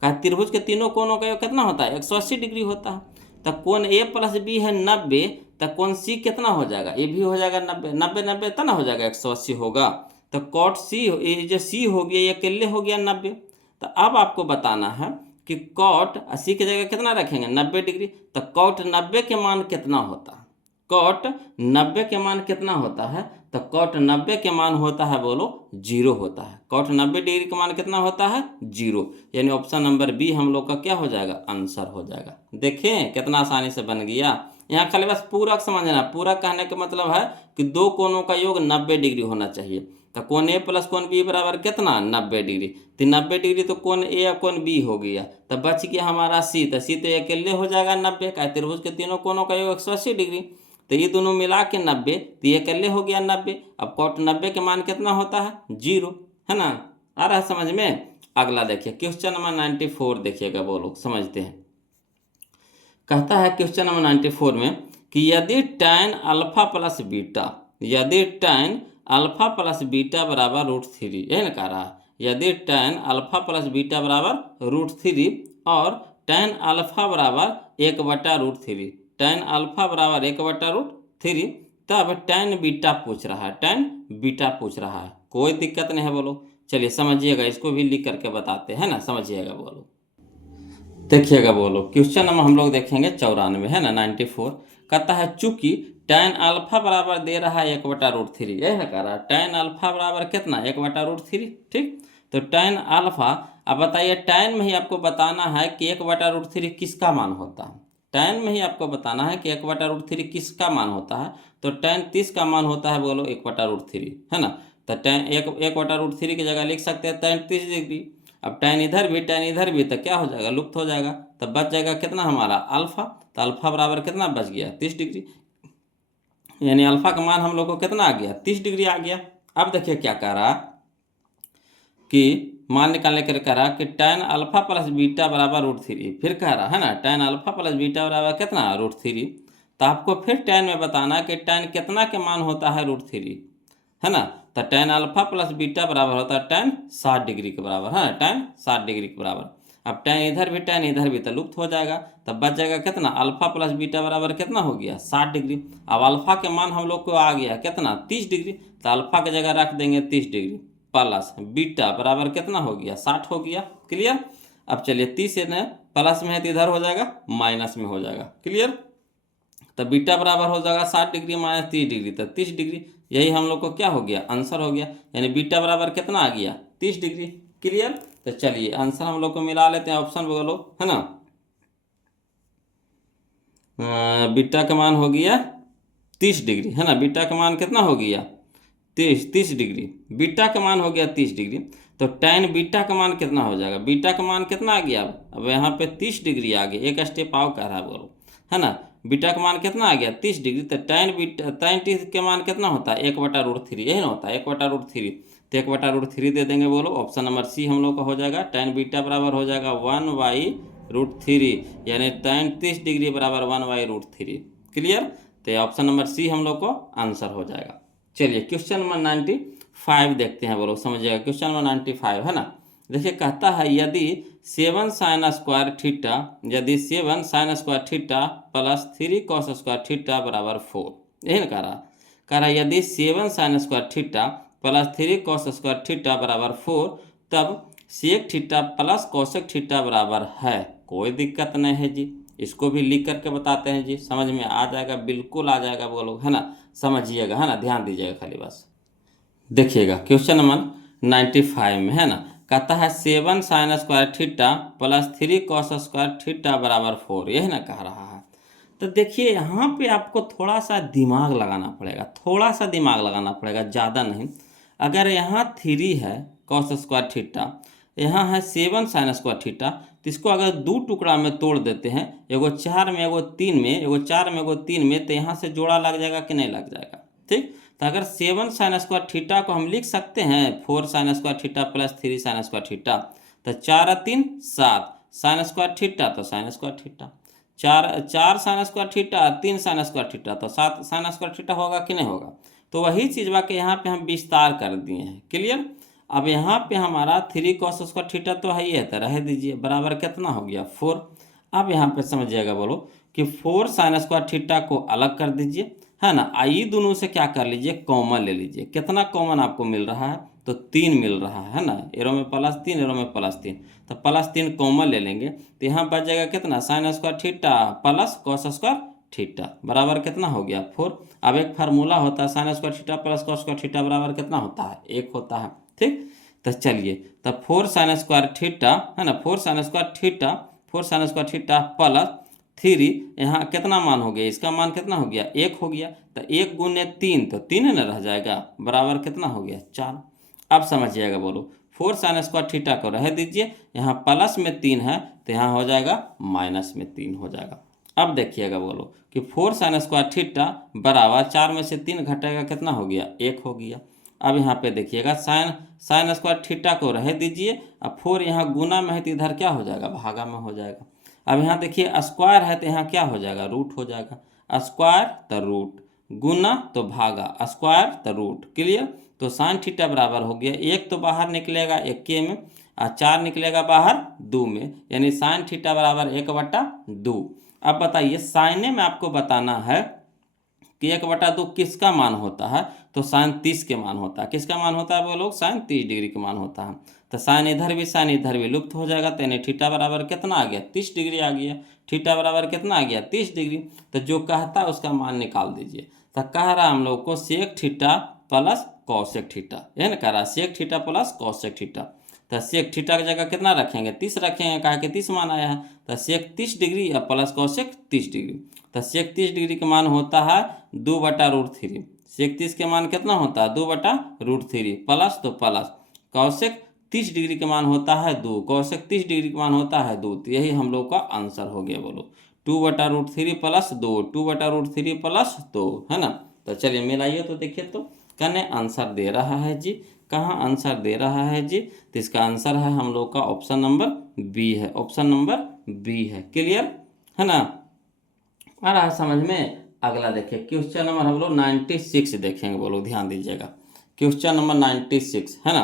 कहा त्रिभुज के तीनों कोणों का योग कितना होता है? 180 डिग्री होता है। तो कोण ए प्लस बी है 90, तो कोण सी कितना हो जाएगा? ये भी हो जाएगा 90, 90 तना हो जाएगा 180 होगा। तो कॉट सी, ये जो सी हो गया ये अकेले हो गया 90। तो अब आपको बताना है कि कॉट 80 की जगह कितना रखेंगे 90 डिग्री। तो कॉट 90 के मान कितना होता है? कॉट 90 के मान कितना होता है? तो कॉट 90 के मान होता है बोलो 0 होता है। कॉट 90 डिग्री का मान कितना होता है? 0, यानी ऑप्शन नंबर बी हम लोग का क्या हो जाएगा? आंसर हो जाएगा। देखें कितना आसानी से बन गया। यहाँ खाली बस पूरक समझना। पूरक कहने का मतलब है कि दो कोणों का योग 90 डिग्री होना चाहिए। तो कोण ए प्लस कोण बी बराबर कितना? 90 डिग्री। तो 90 डिग्री तो कोण ए और कोण बी हो गया। तो बच गया हमारा सी। तो सी तो अकेले हो जाएगा 90 का। त्रिभुज के तीनों कोणों का योग 180 डिग्री, तो ये दोनों मिला के 90, तो ये अकेले हो गया 90। अब कॉट 90 के मान कितना होता है? 0, है ना। आ रहा है समझ में? अगला देखिए क्वेश्चन नंबर 94 देखिएगा बोलो, समझते हैं। कहता है क्वेश्चन नंबर 94 में कि यदि tan अल्फा प्लस बीटा, यदि tan अल्फा प्लस बीटा बराबर √3, यही ना कह रहा है। यदि tan अल्फा प्लस बीटा बराबर √3 और tan अल्फा बराबर 1/√3, tan अल्फा बराबर 1/√3, तब tan बीटा पूछ रहा है, tan बीटा पूछ रहा है। कोई दिक्कत नहीं है बोलो। चलिए समझिएगा, इसको भी लिख करके बताते हैं ना, समझिएगा बोलो। देखिएगा बोलो क्वेश्चन नंबर हम लोग देखेंगे 94, है ना 94। कहता है चूंकि tan अल्फा बराबर दे रहा है 1/√3, यह है कह रहा है tan अल्फा बराबर कितना? 1/√3, ठीक। तो tan अल्फा, अब बताइए tan में ही आपको बताना है कि 1/√3 किसका मान होता है। tan में ही आपको बताना है कि 1/√3 किसका मान होता है। तो tan 30 का मान होता है बोलो 1/√3, है ना। तो tan 1/√3 की जगह लिख सकते हैं tan 30 डिग्री। अब tan इधर भी तो क्या हो जाएगा? लुप्त हो जाएगा। तो बच जाएगा कितना हमारा अल्फा, तो अल्फा बराबर कितना बच गया 30 डिग्री, यानी अल्फा का मान हम लोग को कितना आ गया 30 डिग्री आ गया। अब देखिए क्या कह रहा कि मान निकालने के लिए कह रहा कि tan अल्फा प्लस बीटा बराबर √3, फिर कह रहा है ना tan अल्फा प्लस बीटा बराबर कितना √3, तो आपको फिर tan में बताना कि tan कितना के मान होता है √3, है ना, तो tan अल्फा प्लस बीटा बराबर होता है tan 60 डिग्री के बराबर, है tan 60 डिग्री के बराबर। अब tan इधर भी तो लुप्त हो जाएगा, तब बच जाएगा कितना अल्फा प्लस बीटा बराबर कितना हो गया 60 डिग्री। अब अल्फा के मान हम लोग को आ गया कितना 30 डिग्री, तो अल्फा की जगह रख देंगे 30 डिग्री प्लस बीटा बराबर कितना हो गया 60 हो गया। क्लियर। अब चलिए 30 है प्लस में है तो इधर हो जाएगा माइनस में हो जाएगा। क्लियर। तो बीटा बराबर हो जाएगा 60 डिग्री माइनस 30 डिग्री, तो 30 डिग्री, यही हम लोग को क्या हो गया आंसर हो गया, यानी बीटा बराबर कितना आ गया 30 डिग्री। क्लियर। तो चलिए आंसर हम लोग को मिला लेते हैं, ऑप्शन बोलो, है ना। बीटा का मान हो गया 30 डिग्री, है ना, बीटा का मान कितना हो गया 30 डिग्री, बीटा का मान हो गया 30 डिग्री, तो tan बीटा का मान कितना हो जाएगा, बीटा का मान कितना आ गया, अब यहाँ पे 30 डिग्री आ गया, एक स्टेप आओ कह रहा है बोलो, है ना, बीटा का मान कितना आ गया 30 डिग्री, तो tan 30 के मान कितना होता है 1/√3, यही ना होता है 1/√3, तो 1/√3 दे देंगे बोलो, ऑप्शन नंबर सी हम लोग का हो जाएगा, tan बीटा बराबर हो जाएगा 1/√3, यानी tan 30 डिग्री बराबर 1/√3। क्लियर। तो ऑप्शन नंबर सी हम लोग को आंसर हो जाएगा। चलिए क्वेश्चन नंबर 95 देखते हैं, बोलो समझिएगा, क्वेश्चन नंबर 95 है ना। देखिए कहता है यदि 7 sin स्क्वायर थीटा, यदि 7 sin square theta plus 3 cos square theta बराबर 4, यही ना कह रहा यदि 7 sin square theta plus 3 cos square theta बराबर 4, तब sec theta plus cosec theta बराबर है। कोई दिक्कत नहीं है जी, इसको भी लिख करके बताते हैं जी, समझ में आ जाएगा, बिल्कुल आ जाएगा बोलो, है ना, समझिएगा, है ना, ध्यान दीजिएगा खाली बस। देखिएगा क्वेश्चन नंबर 95 में, है ना, कहता है 7 sin square theta plus 3 cos square theta बराबर 4, यही ना कह रहा है। तो देखिए यहाँ पे आपको थोड़ा सा दिमाग लगाना पड़ेगा, थोड़ा सा दिमाग लगाना पड़ेगा, ज़्यादा नहीं। अगर यहाँ 3 है cos स्क्वायर थीटा, यहाँ है 7 sin स्क्वायर थीटा, तो इसको अगर दो टुकड़ा में तोड़ देते हैं, एगो 4 में एगो 3 में, एगो 4 में एगो 3 में, तो यहाँ से जोड़ा लग जाएगा कि नहीं लग जाएगा। ठीक। तो अगर 7 sin स्क्वायर थीटा को हम लिख सकते हैं 4 sin square theta plus 3 sin square theta, तो 4 और 3 7 sin स्क्वायर थीटा, तो sin square theta, 4 sin square theta 3 sin square theta, तो 7 sin स्क्वायर थीटा होगा कि नहीं होगा। तो वही चीज़ बा के यहाँ पे हम विस्तार कर दिए हैं। क्लियर। अब यहाँ पे हमारा 3 cos स्क्वायर थीटा तो है ही है, तो रह दीजिए, बराबर कितना हो गया 4। अब यहाँ पे समझिएगा बोलो कि 4 sin स्क्वायर थीटा को अलग कर दीजिए, है ना, आइए दोनों से क्या कर लीजिए कॉमन ले लीजिए, कितना कॉमन आपको मिल रहा है, तो 3 मिल रहा है ना, एरो में +3 एरो में +3, तो +3 कॉमन ले लेंगे, तो यहाँ बच जाएगा कितना sin square theta plus cos square theta बराबर कितना हो गया 4। अब एक फार्मूला होता है sin square theta plus cos square theta बराबर कितना होता है 1 होता है। ठीक। तो चलिए, तो 4 sin स्क्वायर थीटा, है ना, 4 sin square theta, 4 sin square theta plus 3, यहाँ कितना मान हो गया, इसका मान कितना हो गया 1 हो गया, तो 1 गुने 3, तो 3 न रह जाएगा, बराबर कितना हो गया 4। अब समझिएगा बोलो 4 sin स्क्वायर थीटा को रह दीजिए, यहाँ प्लस में 3 है, तो यहाँ हो जाएगा माइनस में 3 हो जाएगा। अब देखिएगा बोलो कि 4 sin स्क्वायर थीटा बराबर 4 में से 3 घटेगा कितना हो गया 1 हो गया। अब यहाँ पे देखिएगा sin स्क्वायर थीटा को रह दीजिए, अब 4 यहाँ गुना में है तो इधर क्या हो जाएगा भागा में हो जाएगा। अब यहाँ देखिए स्क्वायर है तो यहाँ क्या हो जाएगा रूट हो जाएगा, स्क्वायर तो रूट, गुना तो भागा, स्क्वायर तो रूट। क्लियर। तो साइन थीटा बराबर हो गया, 1 तो बाहर निकलेगा 1 के में, और 4 निकलेगा बाहर 2 में, यानी साइन थीटा बराबर 1/2। अब बताइए साइने में आपको बताना है कि 1/2 किसका मान होता है, तो साइन 30 के मान होता है। किसका मान होता है वो लोग, साइन 30 डिग्री के मान होता है। तो साइन इधर भी लुप्त हो जाएगा, तो यानी थीटा बराबर कितना आ गया 30 डिग्री आ गया, थीटा बराबर कितना आ गया 30 डिग्री। तो जो कहता है उसका मान निकाल दीजिए। तो कह रहा है हम लोग को sec theta plus cosec theta, यह ना कह रहा है sec theta plus cosec theta. तो सेक थीटा की जगह कितना रखेंगे 30 रखेंगे, कहा कि 30 मान आया है, तो सेक 30 डिग्री या प्लस कॉसेक 30 डिग्री। तो सेक 30 डिग्री का मान होता है 2/√3, सेक 30 के मान कितना होता है 2/√3, प्लस तो प्लस कॉसेक 30 डिग्री का मान होता है 2, cosec 30 डिग्री का मान होता है 2। तो यही हम लोग का आंसर हो गया। बोलो 2/√3 प्लस 2, 2/√3 प्लस 2, है ना। तो चलिए मिलाइए तो देखिए तो कने आंसर दे रहा है जी, कहाँ आंसर दे रहा है जी। तो इसका आंसर है हम लोग का ऑप्शन नंबर बी है, ऑप्शन नंबर बी है। क्लियर है ना, आ रहा है समझ में। अगला देखिए क्वेश्चन नंबर हम लोग 96 देखेंगे। बोलो ध्यान दीजिएगा, क्वेश्चन नंबर 96 है ना।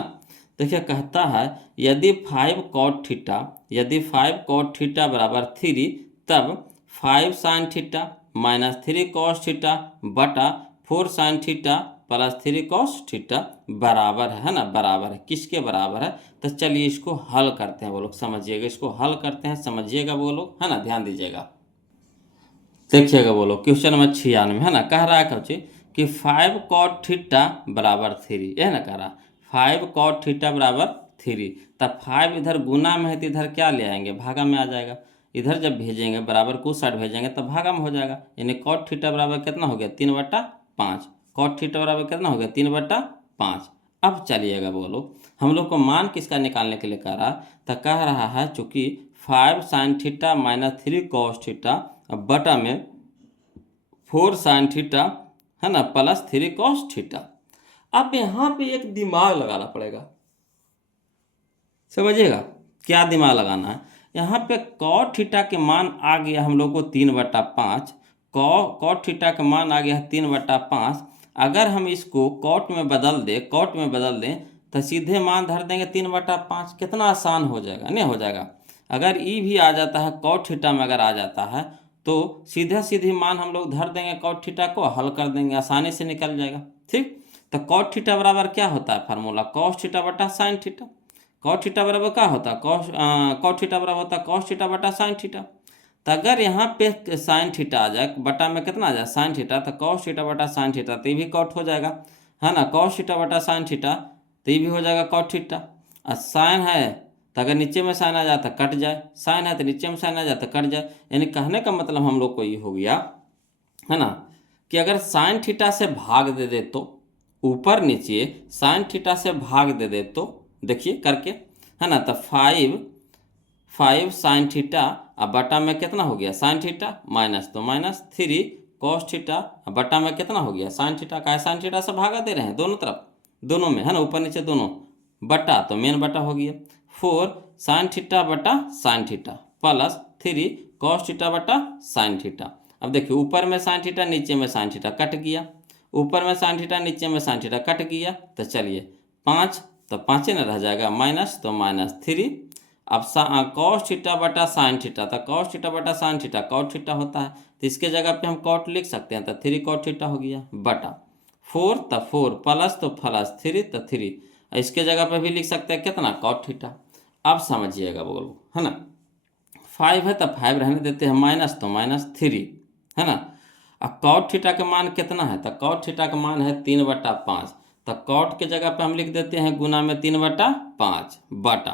देखिए कहता है यदि 5 cot थीटा, यदि 5 cot थीटा बराबर 3, तब 5 sin theta minus 3 cos theta बटा 4 sin theta plus 3 cos theta बराबर है ना, बराबर है किसके बराबर है। तो चलिए इसको हल करते हैं। वो लोग समझिएगा, इसको हल करते हैं, समझिएगा वो लोग, है ना, ध्यान दीजिएगा। देखिएगा बोलो क्वेश्चन नंबर 96 है ना, कह रहा है कौची कि 5 cot थीटा बराबर 3, यह ना कह रहा 5 cot थीटा बराबर 3। तब 5 इधर गुना में है तो इधर क्या ले आएंगे, भागा में आ जाएगा। इधर जब भेजेंगे बराबर को साइड भेजेंगे तब भागा में हो जाएगा, यानी cot थीटा बराबर कितना हो गया 3/5। cot थीटा बराबर कितना हो गया 3/5। अब चलिएगा बोलो हम लोग को मान किसका निकालने के लिए कह रहा, तो कह रहा है चूंकि 5 sin theta minus 3 cos theta बटा में 4 sin थीटा है ना प्लस 3 cos थीटा। अब यहाँ पे एक दिमाग लगाना पड़ेगा, समझिएगा क्या दिमाग लगाना है। यहाँ पे cot थीटा के मान आ गया हम लोग को 3/5, cot थीटा का मान आ गया है 3/5। अगर हम इसको cot में बदल दें, cot में बदल दें तो सीधे मान धर देंगे 3/5, कितना आसान हो जाएगा, नहीं हो जाएगा। अगर ई भी आ जाता है cot थीटा में, अगर आ जाता है तो सीधा सीधी मान हम लोग धर देंगे cot थीटा को, हल कर देंगे, आसानी से निकल जाएगा। ठीक, तो cot थीटा बराबर क्या होता है फार्मूला, cos थीटा बटा sin थीटा। cot थीटा बराबर क्या होता है cot थीटा बराबर होता है cos थीटा बटा sin थीटा। तो अगर यहाँ पे sin थीटा आ जाए, बटा में कितना आ जाए sin थीटा, तो cos थीटा बटा sin थीटा, तो ये भी cot हो जाएगा, है ना। cos थीटा बटा sin थीटा तो ये भी हो जाएगा cot थीटा। और sin है तो अगर नीचे में साइन आ जाता कट जाए, साइन है तो नीचे में साइन आ जाता कट जाए। यानी कहने का मतलब हम लोग को ये हो गया, है ना, कि अगर साइन थीटा से भाग दे दे तो ऊपर नीचे साइन थीटा से भाग दे दे तो देखिए करके, है ना। तो 5 साइन थीटा अब बटा में कितना हो गया साइन थीटा माइनस तो माइनस 3 कॉस थीटा अब बटा में कितना हो गया साइन थीटा का, साइन थीटा से भागा दे रहे हैं दोनों तरफ, दोनों में, है ना, ऊपर नीचे दोनों, बटा तो मेन बटा हो गया 4 साइन थीटा बटा sine theta plus 3 cos theta बटा साइन थीटा। अब देखिए ऊपर में साइन थीटा नीचे में साइन थीटा कट गया, ऊपर में साइन थीटा नीचे में साइन थीटा कट गया। तो चलिए 5 तो 5 ही ना रह जाएगा, माइनस तो माइनस 3। अब कॉस थीटा बटा साइन थीटा, तो कॉस थीटा बटा साइन थीटा कॉट थीटा होता है, तो इसके जगह पे हम कॉट लिख सकते हैं, तो 3 कॉट थीटा हो गया बटा 4 तो 4 प्लस तो प्लस 3 तो 3, इसके जगह पे भी लिख सकते हैं कितना कॉट थीटा। अब समझिएगा बोलो, है ना, 5 है तो 5 रहने देते हैं, माइनस तो माइनस 3, है ना। अब कॉट थीटा का मान कितना है, तो कॉट थीटा का मान है 3/5, तो कॉट के जगह पे हम लिख देते हैं गुना में 3/5 बटा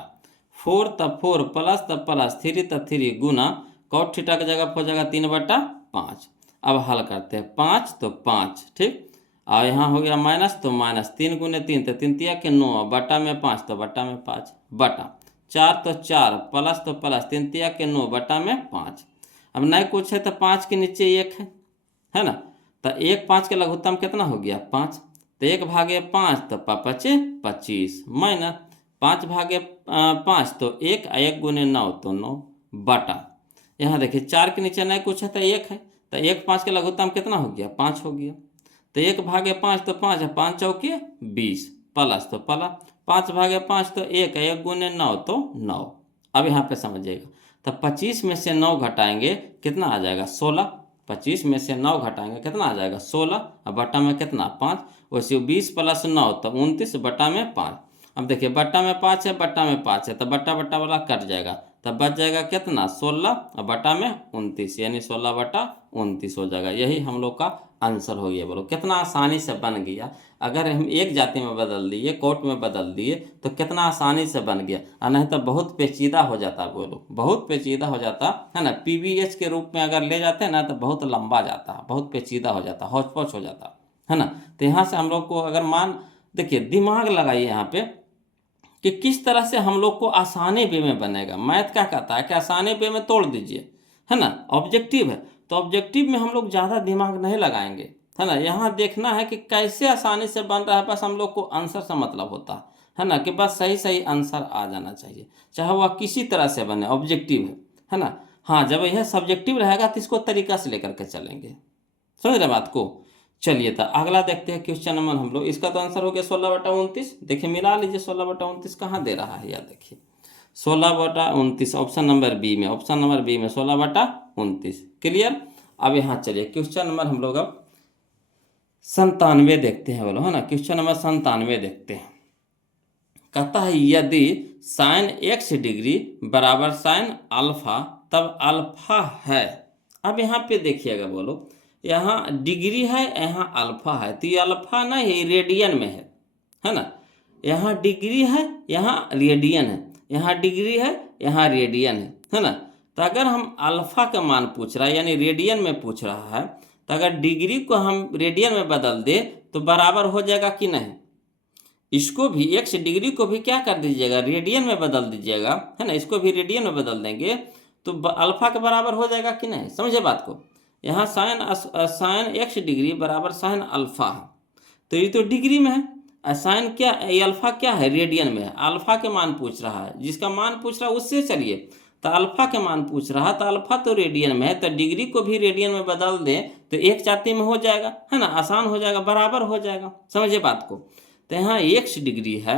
4 तो 4 प्लस तो प्लस 3 तो 3 गुना कॉट थीटा की जगह पर हो जाएगा 3/5। अब हल करते हैं 5 तो 5, ठीक, और यहाँ हो गया माइनस तो माइनस 3 गुने 3 तो 3 तिया के 9 बटा में 5 तो बटा में 5 बटा 4 तो 4 प्लस तो प्लस 3 तिया के 9 बटा में 5। अब नहीं कुछ है तो 5 के नीचे 1 है ना, तो 1 5 के लघुत्तम कितना हो गया 5, तो 1/5 तो 25 माइनस 5/5 तो 1 गुने 9 तो 9 बटा, यहाँ देखिए 4 के नीचे नहीं कुछ है तो 1 है, तो 1 5 के लघुत्तम कितना हो गया 5 हो गया, तो 1/5 तो 5 है, 5 चौके 20 प्लस तो प्लस 5/5 तो 1 गुने 9 तो 9। अब यहाँ पे समझिएगा, तो 25 में से 9 घटाएंगे कितना आ जाएगा 16, 25 में से 9 घटाएंगे कितना आ जाएगा 16, अब बटा में कितना 5, वैसे 20 प्लस 9 तो 29 बटा में 5। अब देखिए बटा में 5 है, बटा में 5 है, तो बटा बटा वाला कट जाएगा, तब बच जाएगा कितना 16 और बटा में 29, यानी 16/29 हो जाएगा। यही हम लोग का आंसर हो गया। बोलो कितना आसानी से बन गया, अगर हम एक जाति में बदल दिए, कोट में बदल दिए तो कितना आसानी से बन गया, और नहीं तो बहुत पेचीदा हो जाता, बोलो बहुत पेचीदा हो जाता, है ना। पीवीएच के रूप में अगर ले जाते हैं ना तो बहुत लंबा जाता, बहुत पेचीदा हो जाता, हौच पौच हो जाता, है ना। तो यहाँ से हम लोग को अगर मान, देखिए दिमाग लगाइए यहाँ पे, कि किस तरह से हम लोग को आसानी वे में बनेगा। मैथ क्या कहता है कि आसानी वे में तोड़ दीजिए, है ना, ऑब्जेक्टिव है, तो ऑब्जेक्टिव में हम लोग ज़्यादा दिमाग नहीं लगाएंगे, है ना। यहाँ देखना है कि कैसे आसानी से बन रहा है, बस हम लोग को आंसर से मतलब होता है ना, कि बस सही सही आंसर आ जाना चाहिए, चाहे वह किसी तरह से बने, ऑब्जेक्टिव है ना। हाँ, जब यह सब्जेक्टिव रहेगा तो इसको तरीका से लेकर के चलेंगे, समझ रहे बात को। चलिए तो अगला देखते हैं क्वेश्चन नंबर हम लोग, इसका तो आंसर हो गया 16/29। देखिए मिला लीजिए, 16/29 कहाँ दे रहा है, यार देखिए 16/29 ऑप्शन नंबर बी में, ऑप्शन नंबर बी में 16/29। क्लियर। अब यहाँ चलिए क्वेश्चन नंबर हम लोग अब 97 देखते हैं, बोलो, है ना। क्वेश्चन नंबर 97 देखते हैं। कहता है यदि साइन x डिग्री बराबर साइन अल्फा तब अल्फा है। अब यहाँ पे देखिएगा, बोलो, यहाँ डिग्री है, यहाँ अल्फा है, तो ये अल्फा ना, ये रेडियन में है ना। यहाँ डिग्री है, यहाँ रेडियन है, यहाँ डिग्री है, यहाँ रेडियन है ना। तो अगर हम अल्फा का मान पूछ रहा है, यानी रेडियन में पूछ रहा है, तो अगर डिग्री को हम रेडियन में बदल दे तो बराबर हो जाएगा कि नहीं। इसको भी x डिग्री को भी क्या कर दीजिएगा, रेडियन में बदल दीजिएगा, है ना। इसको भी रेडियन में बदल देंगे तो अल्फा के बराबर हो जाएगा कि नहीं, समझे बात को। यहाँ साइन x डिग्री बराबर साइन अल्फा है, तो ये तो डिग्री में है। साइन क्या, ये अल्फा क्या है, रेडियन में है। अल्फा के मान पूछ रहा है, जिसका मान पूछ रहा है उससे चलिए, तो अल्फा के मान पूछ रहा है, तो अल्फा तो रेडियन में है, तो डिग्री को भी रेडियन में बदल दें तो एक जाति में हो जाएगा, है ना, आसान हो जाएगा, बराबर हो जाएगा, समझे बात को। तो यहाँ x डिग्री है,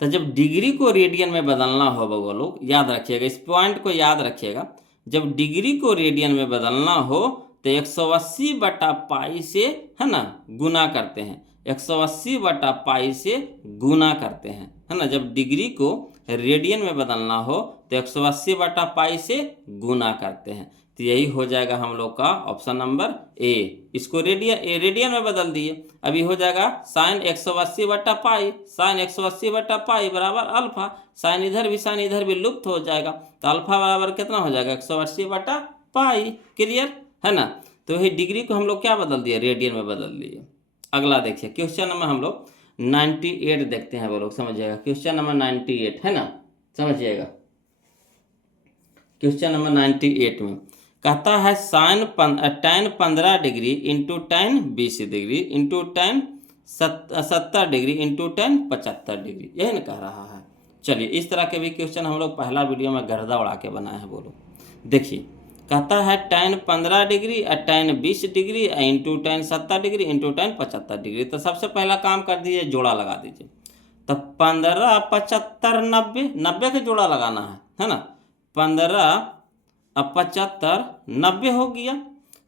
तो जब डिग्री को रेडियन में बदलना हो, वो लोग याद रखिएगा, इस पॉइंट को याद रखिएगा, जब डिग्री को रेडियन में बदलना हो तो 180/पाई से, है ना, गुना करते हैं, 180/पाई से गुना करते हैं, है ना। जब डिग्री को रेडियन में बदलना हो तो 180/पाई से गुना करते हैं, तो यही हो जाएगा हम लोग का ऑप्शन नंबर ए। इसको रेडियन में बदल दिए, अभी हो जाएगा साइन 180/पाई, साइन 180/पाई बराबर अल्फा, साइन इधर भी लुप्त हो जाएगा, तो अल्फा बराबर कितना हो जाएगा, 180/पाई। क्लियर है ना। तो यही डिग्री को हम लोग क्या बदल दिए, रेडियन में बदल दिए। अगला देखिए क्वेश्चन नंबर हम लोग 98 देखते हैं, वो लोग समझिएगा। क्वेश्चन नंबर 98 है ना, समझिएगा। क्वेश्चन नंबर 98 में कहता है sine tan 15 degree into tan 20 degree into tan 70 degree into tan 75 degree, यही ना कह रहा है। चलिए इस तरह के भी क्वेश्चन हम लोग पहला वीडियो में गर्दा उड़ा के बनाए हैं, बोलो। देखिए कहता है tan 15 डिग्री और tan 20 degree into tan 70 degree into tan 75 degree. तो सबसे पहला काम कर दीजिए, जोड़ा लगा दीजिए। तो 15 75 90, 90 का जोड़ा लगाना है ना। 15 अब 75 90 हो गया,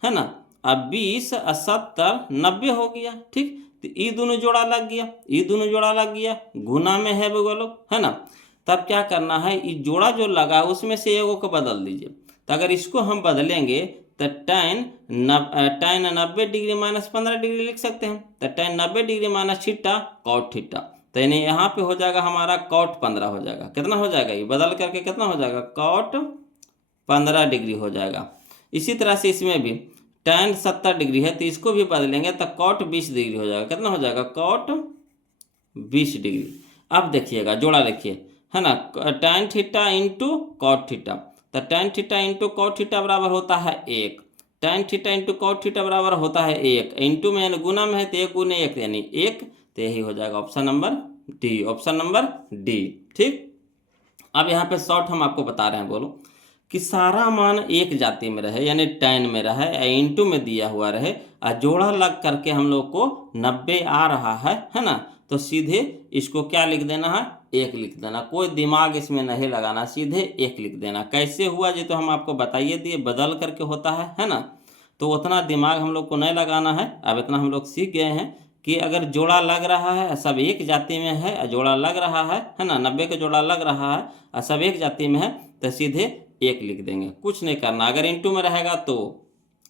है ना। अब 20 70 90 हो गया, ठीक। तो ये दोनों जोड़ा लग गया, ये दोनों जोड़ा लग गया, गुना में है बोलो, है ना। तब क्या करना है, ये जोड़ा जो लगा उसमें से एगो को बदल दीजिए। तो अगर इसको हम बदलेंगे तो tan 90 डिग्री माइनस 15 डिग्री लिख सकते हैं। तो tan 90 degree minus theta cot theta, तो यानी यहाँ पे हो जाएगा हमारा कॉट 15 हो जाएगा। कितना हो जाएगा, ये बदल करके कितना हो जाएगा, कॉट 15 डिग्री हो जाएगा। इसी तरह से इसमें भी tan 70 डिग्री है, तो इसको भी बदलेंगे तो कॉट 20 डिग्री हो जाएगा। कितना हो जाएगा, कॉट 20 डिग्री। अब देखिएगा जोड़ा लिखिए, है ना, tan theta into cot theta. तो tan theta into cot theta बराबर होता है 1, tan theta into cot theta बराबर होता है 1, इंटू में यानी गुना में है तो 1 गुने 1 यानी 1, तो यही हो जाएगा option number D, option number D, ठीक। अब यहाँ पे शॉर्ट हम आपको बता रहे हैं, बोलो, कि सारा मान एक जाति में रहे, यानी tan में रहे, इंटू में दिया हुआ रहे, और जोड़ा लग करके हम लोग को 90 आ रहा है ना। तो सीधे इसको क्या लिख देना है, 1 लिख देना, कोई दिमाग इसमें नहीं लगाना, सीधे 1 लिख देना। कैसे हुआ जी, तो हम आपको बताइए दिए, बदल करके होता है ना। तो उतना दिमाग हम लोग को नहीं लगाना है। अब इतना हम लोग सीख गए हैं कि अगर जोड़ा लग रहा है, सब एक जाति में है, जोड़ा लग रहा है ना, 90 का जोड़ा लग रहा है और सब एक जाति में है, तो सीधे 1 लिख देंगे, कुछ नहीं करना। अगर इंटू में रहेगा तो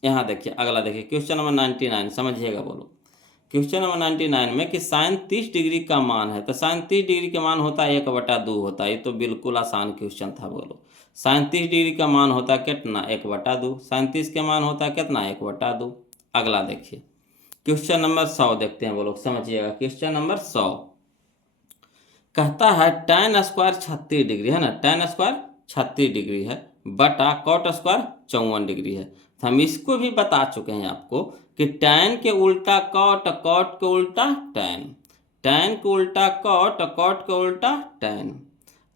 यहाँ देखिए, अगला देखिए क्वेश्चन नंबर 99, समझिएगा, बोलो। क्वेश्चन नंबर 99 में कि साइन 30 डिग्री का मान है, तो साइन 30 डिग्री का मान होता है 1/2 होता है। ये तो बिल्कुल आसान क्वेश्चन था, बोलो। साइन 30 डिग्री का मान होता है कितना, 1/2। साइन 30 का मान होता है कितना, 1/2। अगला देखिए क्वेश्चन नंबर 100 देखते हैं, बोलो, समझिएगा। क्वेश्चन नंबर 100 कहता है tan स्क्वायर 36 डिग्री है ना, tan स्क्वायर 36 डिग्री है बटा cot स्क्वायर 54 डिग्री है। तो हम इसको भी बता चुके हैं आपको कि tan के उल्टा cot, cot के उल्टा tan, tan के उल्टा cot, cot के उल्टा tan।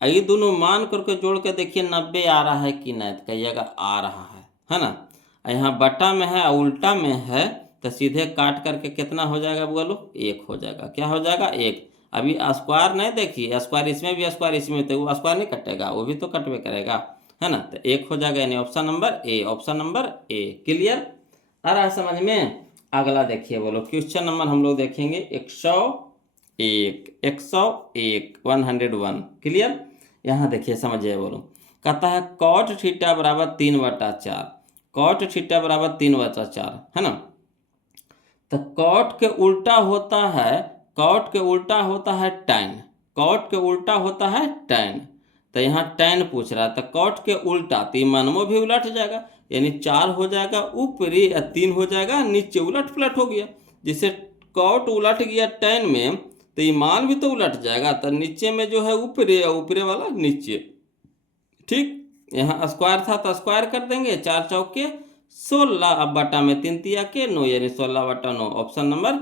ये दोनों मान करके जोड़ के देखिए 90 आ रहा है कि नहीं, तो कहिएगा आ रहा है ना। यहाँ बटा में है उल्टा में है, तो सीधे काट करके कितना हो जाएगा बोलो, 1 हो जाएगा। क्या हो जाएगा, 1। अभी स्क्वायर नहीं देखिए, स्क्वायर इसमें भी स्क्वायर इसमें, तो वो स्क्वायर नहीं कटेगा, वो भी तो कटवे करेगा है ना। तो 1 हो जाएगा, यानी option number A, option number A. Clear आ रहा है समझ में। अगला देखिए बोलो, क्वेश्चन नंबर हम लोग देखेंगे 101, 101। क्लियर। यहाँ देखिए समझिए बोलो, कहता है cot थीटा बराबर 3/4, cot थीटा बराबर 3/4 है ना। तो cot के उल्टा होता है, cot के उल्टा होता है tan, cot के उल्टा होता है tan। तो यहाँ tan पूछ रहा है, तो cot के उल्टा, तो मनमो भी उलट जाएगा, यानी 4 हो जाएगा ऊपरी, 3 हो जाएगा नीचे, उलट पुलट हो गया। जिसे cot उलट गया tan में, तो ये मान भी तो उलट जाएगा, तो नीचे में जो है ऊपरी, ऊपरी वाला नीचे। ठीक, यहाँ स्क्वायर था तो स्क्वायर कर देंगे, 4 चौके 16, अब बटा में 3 तिया के 9, यानी 16/9, option number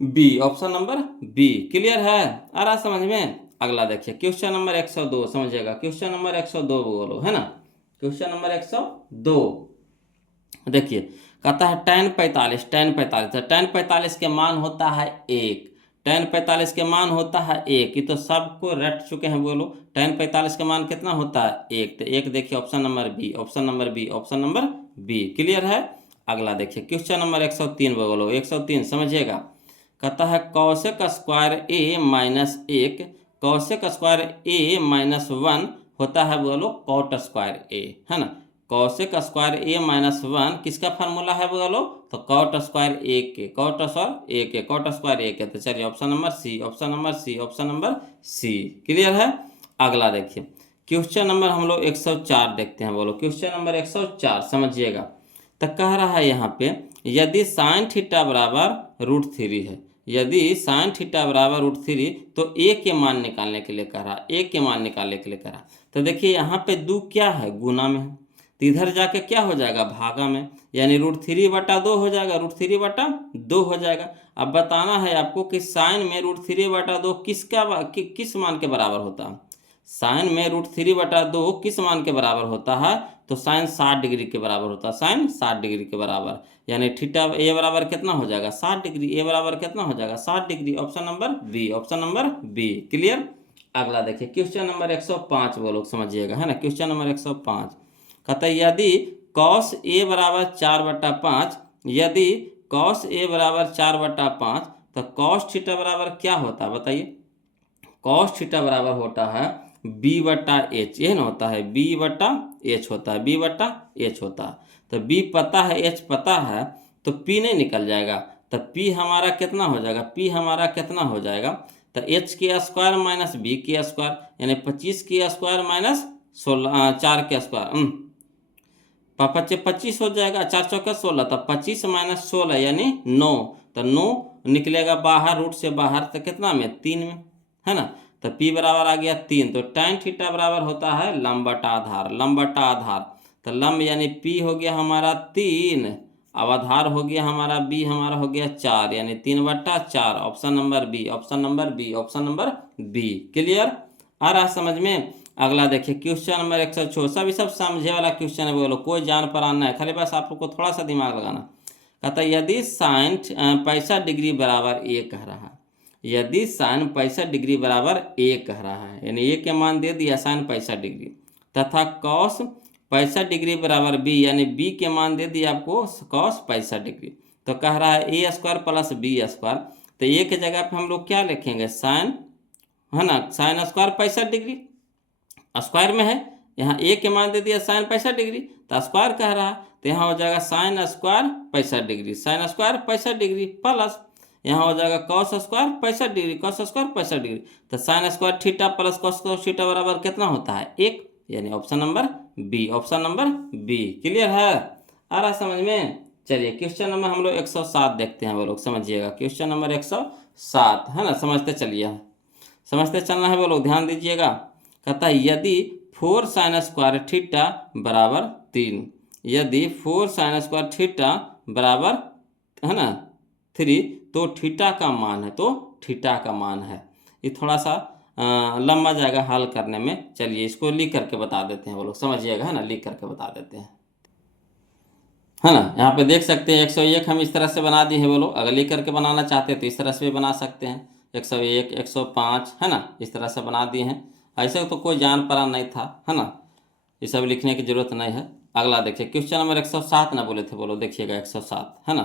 B, option number B. Clear है, आ रहा समझ में। अगला देखिए क्वेश्चन नंबर 102, समझिएगा क्वेश्चन नंबर 102 बोलो है ना। क्वेश्चन नंबर 102 देखिए, कहता है tan 45, tan 45, तो tan 45 के मान होता है 1, tan 45 के मान होता है 1, ये तो सबको रट चुके हैं बोलो। tan 45 का मान कितना होता है 1, तो 1 देखिए option number B, option number B, option number B. Clear है। अगला देखिए क्वेश्चन नंबर 103 बोलो, 103 समझिएगा। कहता है कौशिक स्क्वायर ए माइनस 1, कौशिक स्क्वायर ए माइनस 1 होता है बोलो कॉट स्क्वायर ए है ना। कौशिक स्क्वायर ए माइनस 1 किसका फार्मूला है बोलो, तो कॉट स्क्वायर ए के, कॉट स्क्वायर ए के, कॉट स्क्वायर ए के। तो चलिए option number C, option number C, option number C. Clear है। अगला देखिए क्वेश्चन नंबर हम लोग 104 देखते हैं बोलो, क्वेश्चन नंबर 104 समझिएगा। तो कह रहा है यहाँ पे, यदि साइन थीटा बराबर √3 है, यदि साइन थीटा बराबर √3, तो ए के मान निकालने के लिए कह रहा, ए के मान निकालने के लिए कह रहा। तो देखिए यहाँ पे 2 क्या है, गुना में है, तो इधर जाके क्या हो जाएगा, भागा में, यानी √3/2 हो जाएगा, √3/2 हो जाएगा। अब बताना है आपको कि साइन में √3/2 किस मान के बराबर होता है। साइन में √3/2 किस मान के बराबर होता है, तो साइन 60 डिग्री के बराबर होता है, साइन 60 डिग्री के बराबर, यानी थीटा ए बराबर कितना हो जाएगा 60 डिग्री, ए बराबर कितना हो जाएगा 60 degree, option number B, option number B. Clear. अगला देखिए क्वेश्चन नंबर 105 वो लोग समझिएगा है ना। क्वेश्चन नंबर 105 कहता है यदि cos a बराबर 4/5, यदि cos a बराबर 4/5, तो cos थीटा बराबर क्या होता है बताइए। cos थीटा बराबर होता है b/h, यही ना होता है, b/h होता है, b/h होता है। तो b पता है, h पता है, तो p नहीं निकल जाएगा, तो p हमारा कितना हो जाएगा, p हमारा कितना हो जाएगा, तो h के स्क्वायर माइनस b के स्क्वायर, यानी 25 के स्क्वायर माइनस 4 के स्क्वायर, 25 हो जाएगा, 4 चौका 16, तो 25 माइनस 16 यानी 9, तो 9 निकलेगा बाहर, रूट से बाहर, तो कितना में 3 में है ना। तो p बराबर आ गया 3, तो tan थीटा बराबर होता है लंब बटा आधार, लंब बटा आधार, तो लंब यानी p हो गया हमारा 3, अब आधार हो गया हमारा b, हमारा हो गया 4, यानी 3/4, option number B, option number B, option number B. Clear आ रहा समझ में। अगला देखिए क्वेश्चन नंबर 106, सब समझे वाला क्वेश्चन है बोलो, कोई जान पराना है, खाली बस आप लोग को थोड़ा सा दिमाग लगाना। कहता है यदि साइन 65 डिग्री बराबर ए कह रहा है, यदि साइन 65 डिग्री बराबर ए कह रहा है, यानी ए के मान दे दिया साइन 65 डिग्री, तथा कॉस 65 डिग्री बराबर बी, यानी बी के मान दे दिया आपको कॉस 65 डिग्री, तो कह रहा है A square plus B square. तो ए के जगह पे हम लोग क्या लिखेंगे, साइन है ना, साइन स्क्वायर 65 डिग्री, स्क्वायर में है, यहाँ ए के मान दे दिया साइन 65 डिग्री, तो स्क्वायर कह रहा है, तो यहाँ हो जाएगा sine square 65 degree, sine square 65 degree plus यहाँ हो जाएगा cos square 65 degree, cos square 65 degree, तो sine square theta plus cos theta बराबर कितना होता है 1, यानी option number B, option number B. Clear है, आ रहा समझ में। चलिए क्वेश्चन नंबर हम लोग 107 देखते हैं वो लोग समझिएगा, क्वेश्चन नंबर 107 है ना, समझते चलिए समझते चलना है बोलो, ध्यान दीजिएगा। कहता है यदि 4 sin स्क्वायर थीटा बराबर 3, यदि 4 sin स्क्वायर थीटा बराबर है ना 3, तो थीटा का मान है, तो थीटा का मान है। ये थोड़ा सा लंबा जाएगा हल करने में। चलिए इसको लिख करके बता देते हैं वो लोग, समझिएगा है ना, लिख करके बता देते हैं है ना। यहाँ पे देख सकते हैं 101 हम इस तरह से बना दिए हैं वो लोग। अगर लिख करके बनाना चाहते हैं तो इस तरह से भी बना सकते हैं, 101 105 है ना, इस तरह से बना दिए हैं। ऐसे तो कोई जान पड़ा नहीं था है ना, ये सब लिखने की जरूरत नहीं है। अगला देखिए क्वेश्चन नंबर 107 ना बोले थे बोलो, देखिएगा 107 है ना।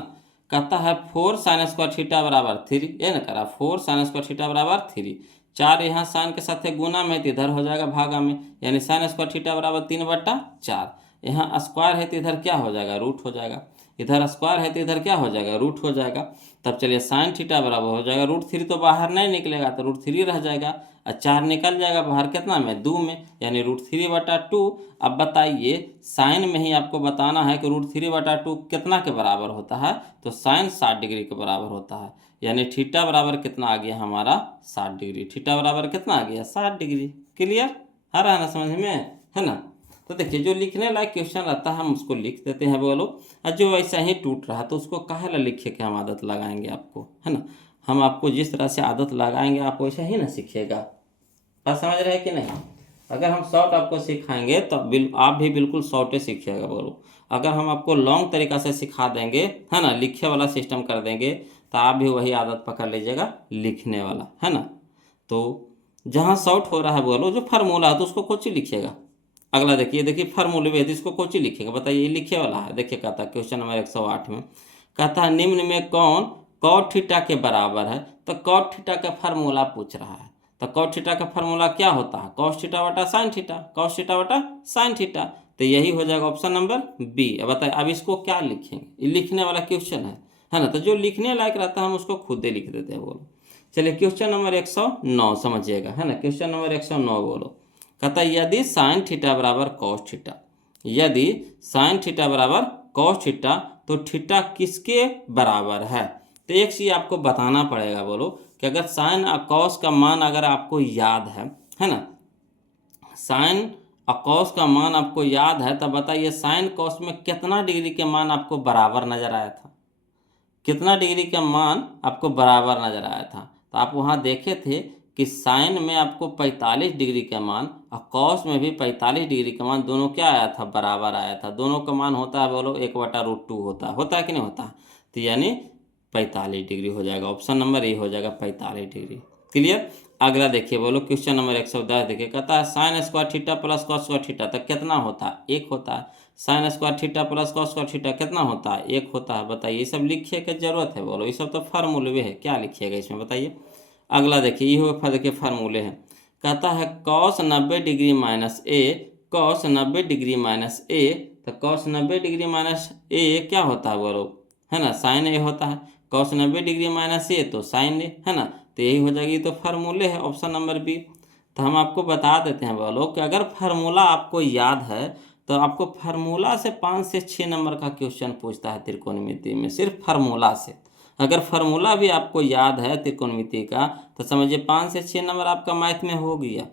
कहता है 4 sin स्क्वायर थीटा बराबर 3, ये ना करा 4 sin स्क्वायर थीटा बराबर 3, 4 यहाँ साइन के साथ गुना में तो इधर हो जाएगा भागा में, यानी sin स्क्वायर थीटा बराबर 3/4। यहाँ स्क्वायर है तो इधर क्या हो जाएगा, रूट हो जाएगा। इधर स्क्वायर है तो इधर क्या हो जाएगा, रूट हो जाएगा। तब चलिए साइन थीटा बराबर हो जाएगा √3, तो बाहर नहीं निकलेगा तो √3 रह जाएगा, और 4 निकल जाएगा बाहर कितना में, 2 में, यानी √3/2। अब बताइए साइन में ही आपको बताना है कि √3/2 कितना के बराबर होता है, तो साइन 60 डिग्री के बराबर होता है। यानी थीटा बराबर कितना आ गया हमारा, 60 डिग्री। थीटा बराबर कितना आ गया, 60 डिग्री। क्लियर आ रहा है ना समझ में, है ना। तो देखिए जो लिखने लायक क्वेश्चन रहता है हम उसको लिख देते हैं बोलो, और जो वैसा ही टूट रहा है तो उसको काहे ला लिखे के हम आदत लगाएंगे आपको, है ना। हम आपको जिस तरह से आदत लगाएंगे आप वैसा ही ना सीखिएगा। बात समझ रहे हैं कि नहीं। अगर हम शॉर्ट आपको सिखाएंगे तो आप भी बिल्कुल शॉर्टे सीखिएगा बोलो। अगर हम आपको लॉन्ग तरीका से सिखा देंगे है ना, लिखे वाला सिस्टम कर देंगे, तो आप भी वही आदत पकड़ लीजिएगा लिखने वाला, है ना। तो जहाँ शॉर्ट हो रहा है बोलो, जो फार्मूला है तो उसको कुछ लिखिएगा। अगला देखिए फार्मूले में इसको कोची लिखेगा, बताइए, ये लिखे वाला है। देखिए कहता है क्वेश्चन नंबर 108 में, कहता है निम्न में कौन कॉट थीटा के बराबर है। तो कॉट थीटा का फार्मूला पूछ रहा है, तो कॉट थीटा का फार्मूला क्या होता है, कॉस थीटा बटा साइन थीटा, कॉस थीटा बटा साइन थीटा। तो यही हो जाएगा ऑप्शन नंबर बी। अब बताइए अब इसको क्या लिखेंगे, ये लिखने वाला क्वेश्चन है ना। तो जो लिखने लायक रहता है हम उसको खुद ही लिख देते हैं बोलो। चलिए क्वेश्चन नंबर 109 समझिएगा, है ना। क्वेश्चन नंबर 109 बोलो, कहता है यदि साइन थीटा बराबर कॉस थीटा, यदि साइन थीटा बराबर कॉस थीटा, तो थीटा किसके बराबर है। तो एक चीज आपको बताना पड़ेगा बोलो, कि अगर साइन और कॉस का मान अगर आपको याद है ना, साइन और कॉस का मान आपको याद है, तब बताइए साइन कॉस में कितना डिग्री के मान आपको बराबर नजर आया था, कितना डिग्री का मान आपको बराबर नजर आया था। तो आप वहाँ देखे थे कि साइन में आपको 45 डिग्री का मान और कॉस में भी 45 डिग्री का मान, दोनों क्या आया था, बराबर आया था। दोनों का मान होता है बोलो 1/√2 होता है कि नहीं होता। तो यानी 45 डिग्री हो जाएगा, ऑप्शन नंबर ए हो जाएगा 45 डिग्री। क्लियर। अगला देखिए बोलो क्वेश्चन नंबर 110 देखिए, कहता है sign square theta plus cos square theta, तो कितना होता है, 1 होता है। Sign square theta plus cos square theta कितना होता है, 1 होता है। बताइए ये सब लिखिए की जरूरत है बोलो, ये सब तो फार्मूले है, क्या लिखिएगा इसमें बताइए। अगला देखिए ये देखिए फार्मूले हैं। कहता है कॉस 90 डिग्री माइनस ए, कॉस 90 डिग्री माइनस ए, तो कॉस 90 डिग्री माइनस ए क्या होता है बोलो, है ना, साइन ए होता है। कॉस 90 डिग्री माइनस ए तो साइन ए, है ना। तो यही हो जाएगी, तो फार्मूले है ऑप्शन नंबर बी। तो हम आपको बता देते हैं बोलो कि अगर फार्मूला आपको याद है तो आपको फार्मूला से 5 से 6 नंबर का क्वेश्चन पूछता है त्रिकोणमिति में, सिर्फ फार्मूला से। अगर फार्मूला भी आपको याद है त्रिकोणमिति का, तो समझिए 5 से 6 नंबर आपका मैथ में हो गया।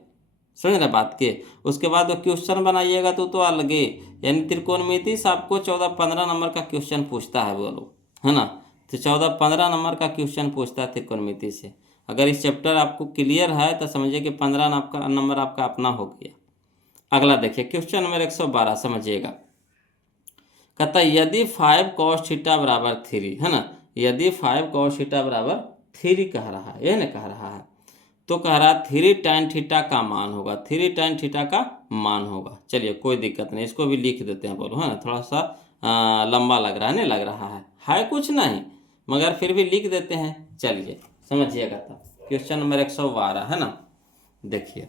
समझ रहे बात के। उसके बाद वो क्वेश्चन बनाइएगा तो अलगे, यानी त्रिकोणमिति से आपको 14-15 नंबर का क्वेश्चन पूछता है बोलो, है ना। तो 14-15 नंबर का क्वेश्चन पूछता है त्रिकोणमिति से। अगर इस चैप्टर आपको क्लियर है तो समझिए कि 15 नंबर आपका अपना हो गया। अगला देखिए क्वेश्चन नंबर 112 समझिएगा। कहता है यदि 5 cos थीटा बराबर 3, है ना, यदि 5 cos थीटा बराबर 3 कह रहा है, ये ना कह रहा है, तो कह रहा है 3 tan थीटा का मान होगा, 3 tan थीटा का मान होगा। चलिए कोई दिक्कत नहीं, इसको भी लिख देते हैं बोलो, है ना। थोड़ा सा लंबा लग रहा है, नहीं लग रहा है कुछ नहीं, मगर फिर भी लिख देते हैं। चलिए समझिएगा तब क्वेश्चन नंबर 112, है ना। देखिए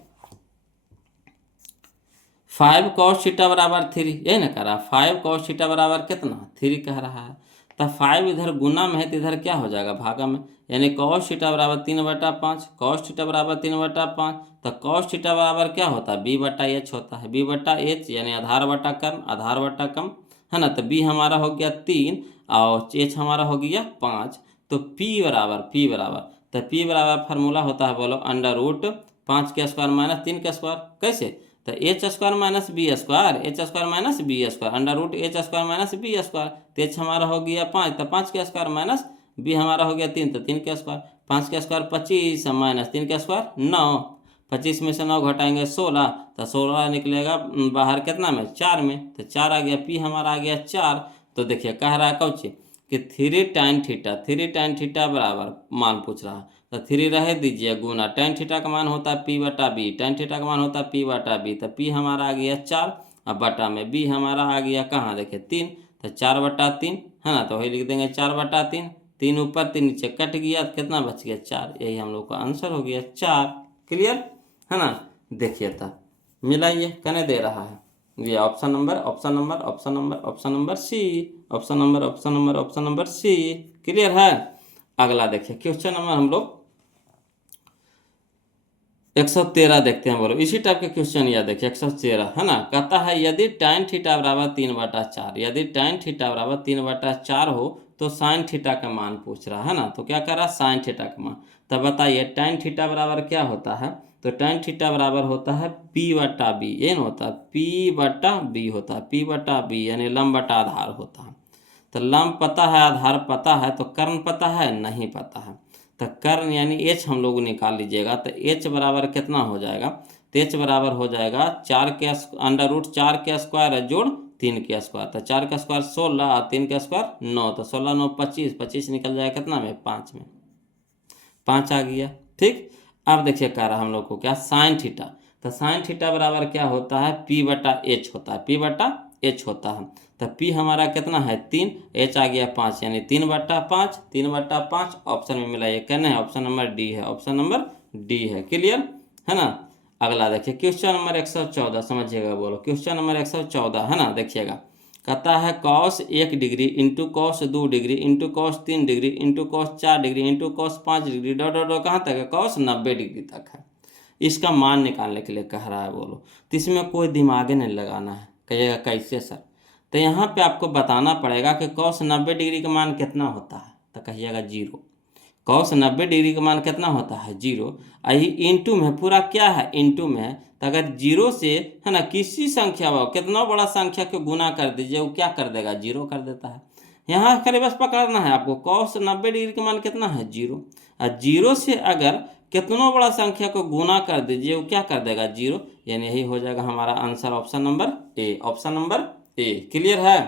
5 cos थीटा बराबर 3, यही ना कह रहा, 5 cos थीटा बराबर कितना, 3 कह रहा है। तो 5 इधर गुना में है तो इधर क्या हो जाएगा, भागा में, यानी cos थीटा बराबर 3/5, cos थीटा बराबर 3/5। तो cos थीटा बराबर क्या होता है, b/h होता है, b/h यानी आधार बटा कम, है ना। तो b हमारा हो गया 3 और h हमारा हो गया 5। तो p बराबर तो पी बराबर फार्मूला होता है बोलो अंडर रूट 5 के स्क्वायर माइनस 3 के स्क्वायर। कैसे? तो H square minus B square, H square minus B square, under root H square minus B square. तो एच हमारा हो गया 5, तो 5 के स्क्वायर माइनस बी हमारा हो गया 3, तो 3 के स्क्वायर। 5 के स्क्वायर 25 माइनस 3 के स्क्वायर 9, 25 में से 9 घटाएंगे 16, तो 16 निकलेगा बाहर कितना में 4 में, तो 4 आ गया, पी हमारा आ गया 4। तो देखिए कह रहा है कौची कि 3 tan थीटा, 3 tan थीटा बराबर मान पूछ रहा है, तो 3 रह दीजिए गुना tan थीटा का मान होता है पी बटा बी, tan थीटा का मान होता है पी बटा बी, तो पी हमारा आ गया 4, अब बटा में बी हमारा आ गया कहाँ देखिए 3, तो 4 बटा 3 है ना, तो वही लिख देंगे 4 बटा 3, 3 ऊपर 3 नीचे कट गया, तो कितना बच गया 4, यही हम लोग का आंसर हो गया 4। क्लियर है ना? देखिए था मिलाइए कने दे रहा है ये option number option number option number option number C, option number option number option number C. Clear है? अगला देखिए क्वेश्चन नंबर हम लोग 113 देखते हैं बोलो, इसी टाइप के क्वेश्चन यह देखिए 113 है ना। कहता है यदि tan थीटा बराबर 3/4, यदि tan थीटा बराबर 3/4 हो तो sin थीटा का मान पूछ रहा है ना। तो क्या कर रहा है sin थीटा का मान, तब बताइए tan थीटा बराबर क्या होता है, तो tan थीटा बराबर होता है p बटा बी, ये ना होता है p बटा बी होता है, p बटा बी यानी लंब बटा आधार होता है। तो लंब पता है आधार पता है, तो कर्ण पता है नहीं पता है, तो कर्ण यानी एच हम लोग निकाल लीजिएगा। तो एच बराबर कितना हो जाएगा, तो एच बराबर हो जाएगा 4 के अंडर रूट 4 के स्क्वायर जोड़ 3 के स्क्वायर, तो 4 का स्क्वायर 16 और 3 का स्क्वायर 9, तो 16 9 25, 25 निकल जाएगा कितना में 5 में, 5 आ गया। ठीक, अब देखिए कह रहा हम लोग को क्या साइन थीटा, तो साइन थीटा बराबर क्या होता है पी बटा एच होता है, पी बटा एच होता है। तो पी हमारा कितना है 3, एच आ गया 5 यानी 3/5, 3/5 ऑप्शन में मिला, ये कहना है ऑप्शन नंबर डी है, ऑप्शन नंबर डी है। क्लियर है ना? अगला देखिए क्वेश्चन नंबर 114, समझिएगा बोलो क्वेश्चन नंबर 114 है ना। देखिएगा कहता है cos 1 degree into cos 2 degree into cos 3 degree into cos 4 degree into cos 5 degree dot dot dot कहाँ तक है cos 90 डिग्री तक है। इसका मान निकालने के लिए कह रहा है बोलो, तो इसमें कोई दिमाग नहीं लगाना है। कहिएगा कैसे सर, तो यहाँ पे आपको बताना पड़ेगा कि cos 90 डिग्री का मान कितना होता है, तो कहिएगा 0। cos 90 डिग्री का मान कितना होता है 0, यही इंटू में पूरा क्या है इंटू में है, तो अगर 0 से है ना किसी संख्या हो कितना बड़ा संख्या को गुना कर दीजिए वो क्या कर देगा 0 कर देता है। यहाँ करे बस पकड़ना है आपको cos 90 डिग्री का मान कितना है 0, और 0 से अगर कितना बड़ा संख्या को गुना कर दीजिए वो क्या कर देगा 0, यानी यही हो जाएगा हमारा answer option number A, option number A. Clear है?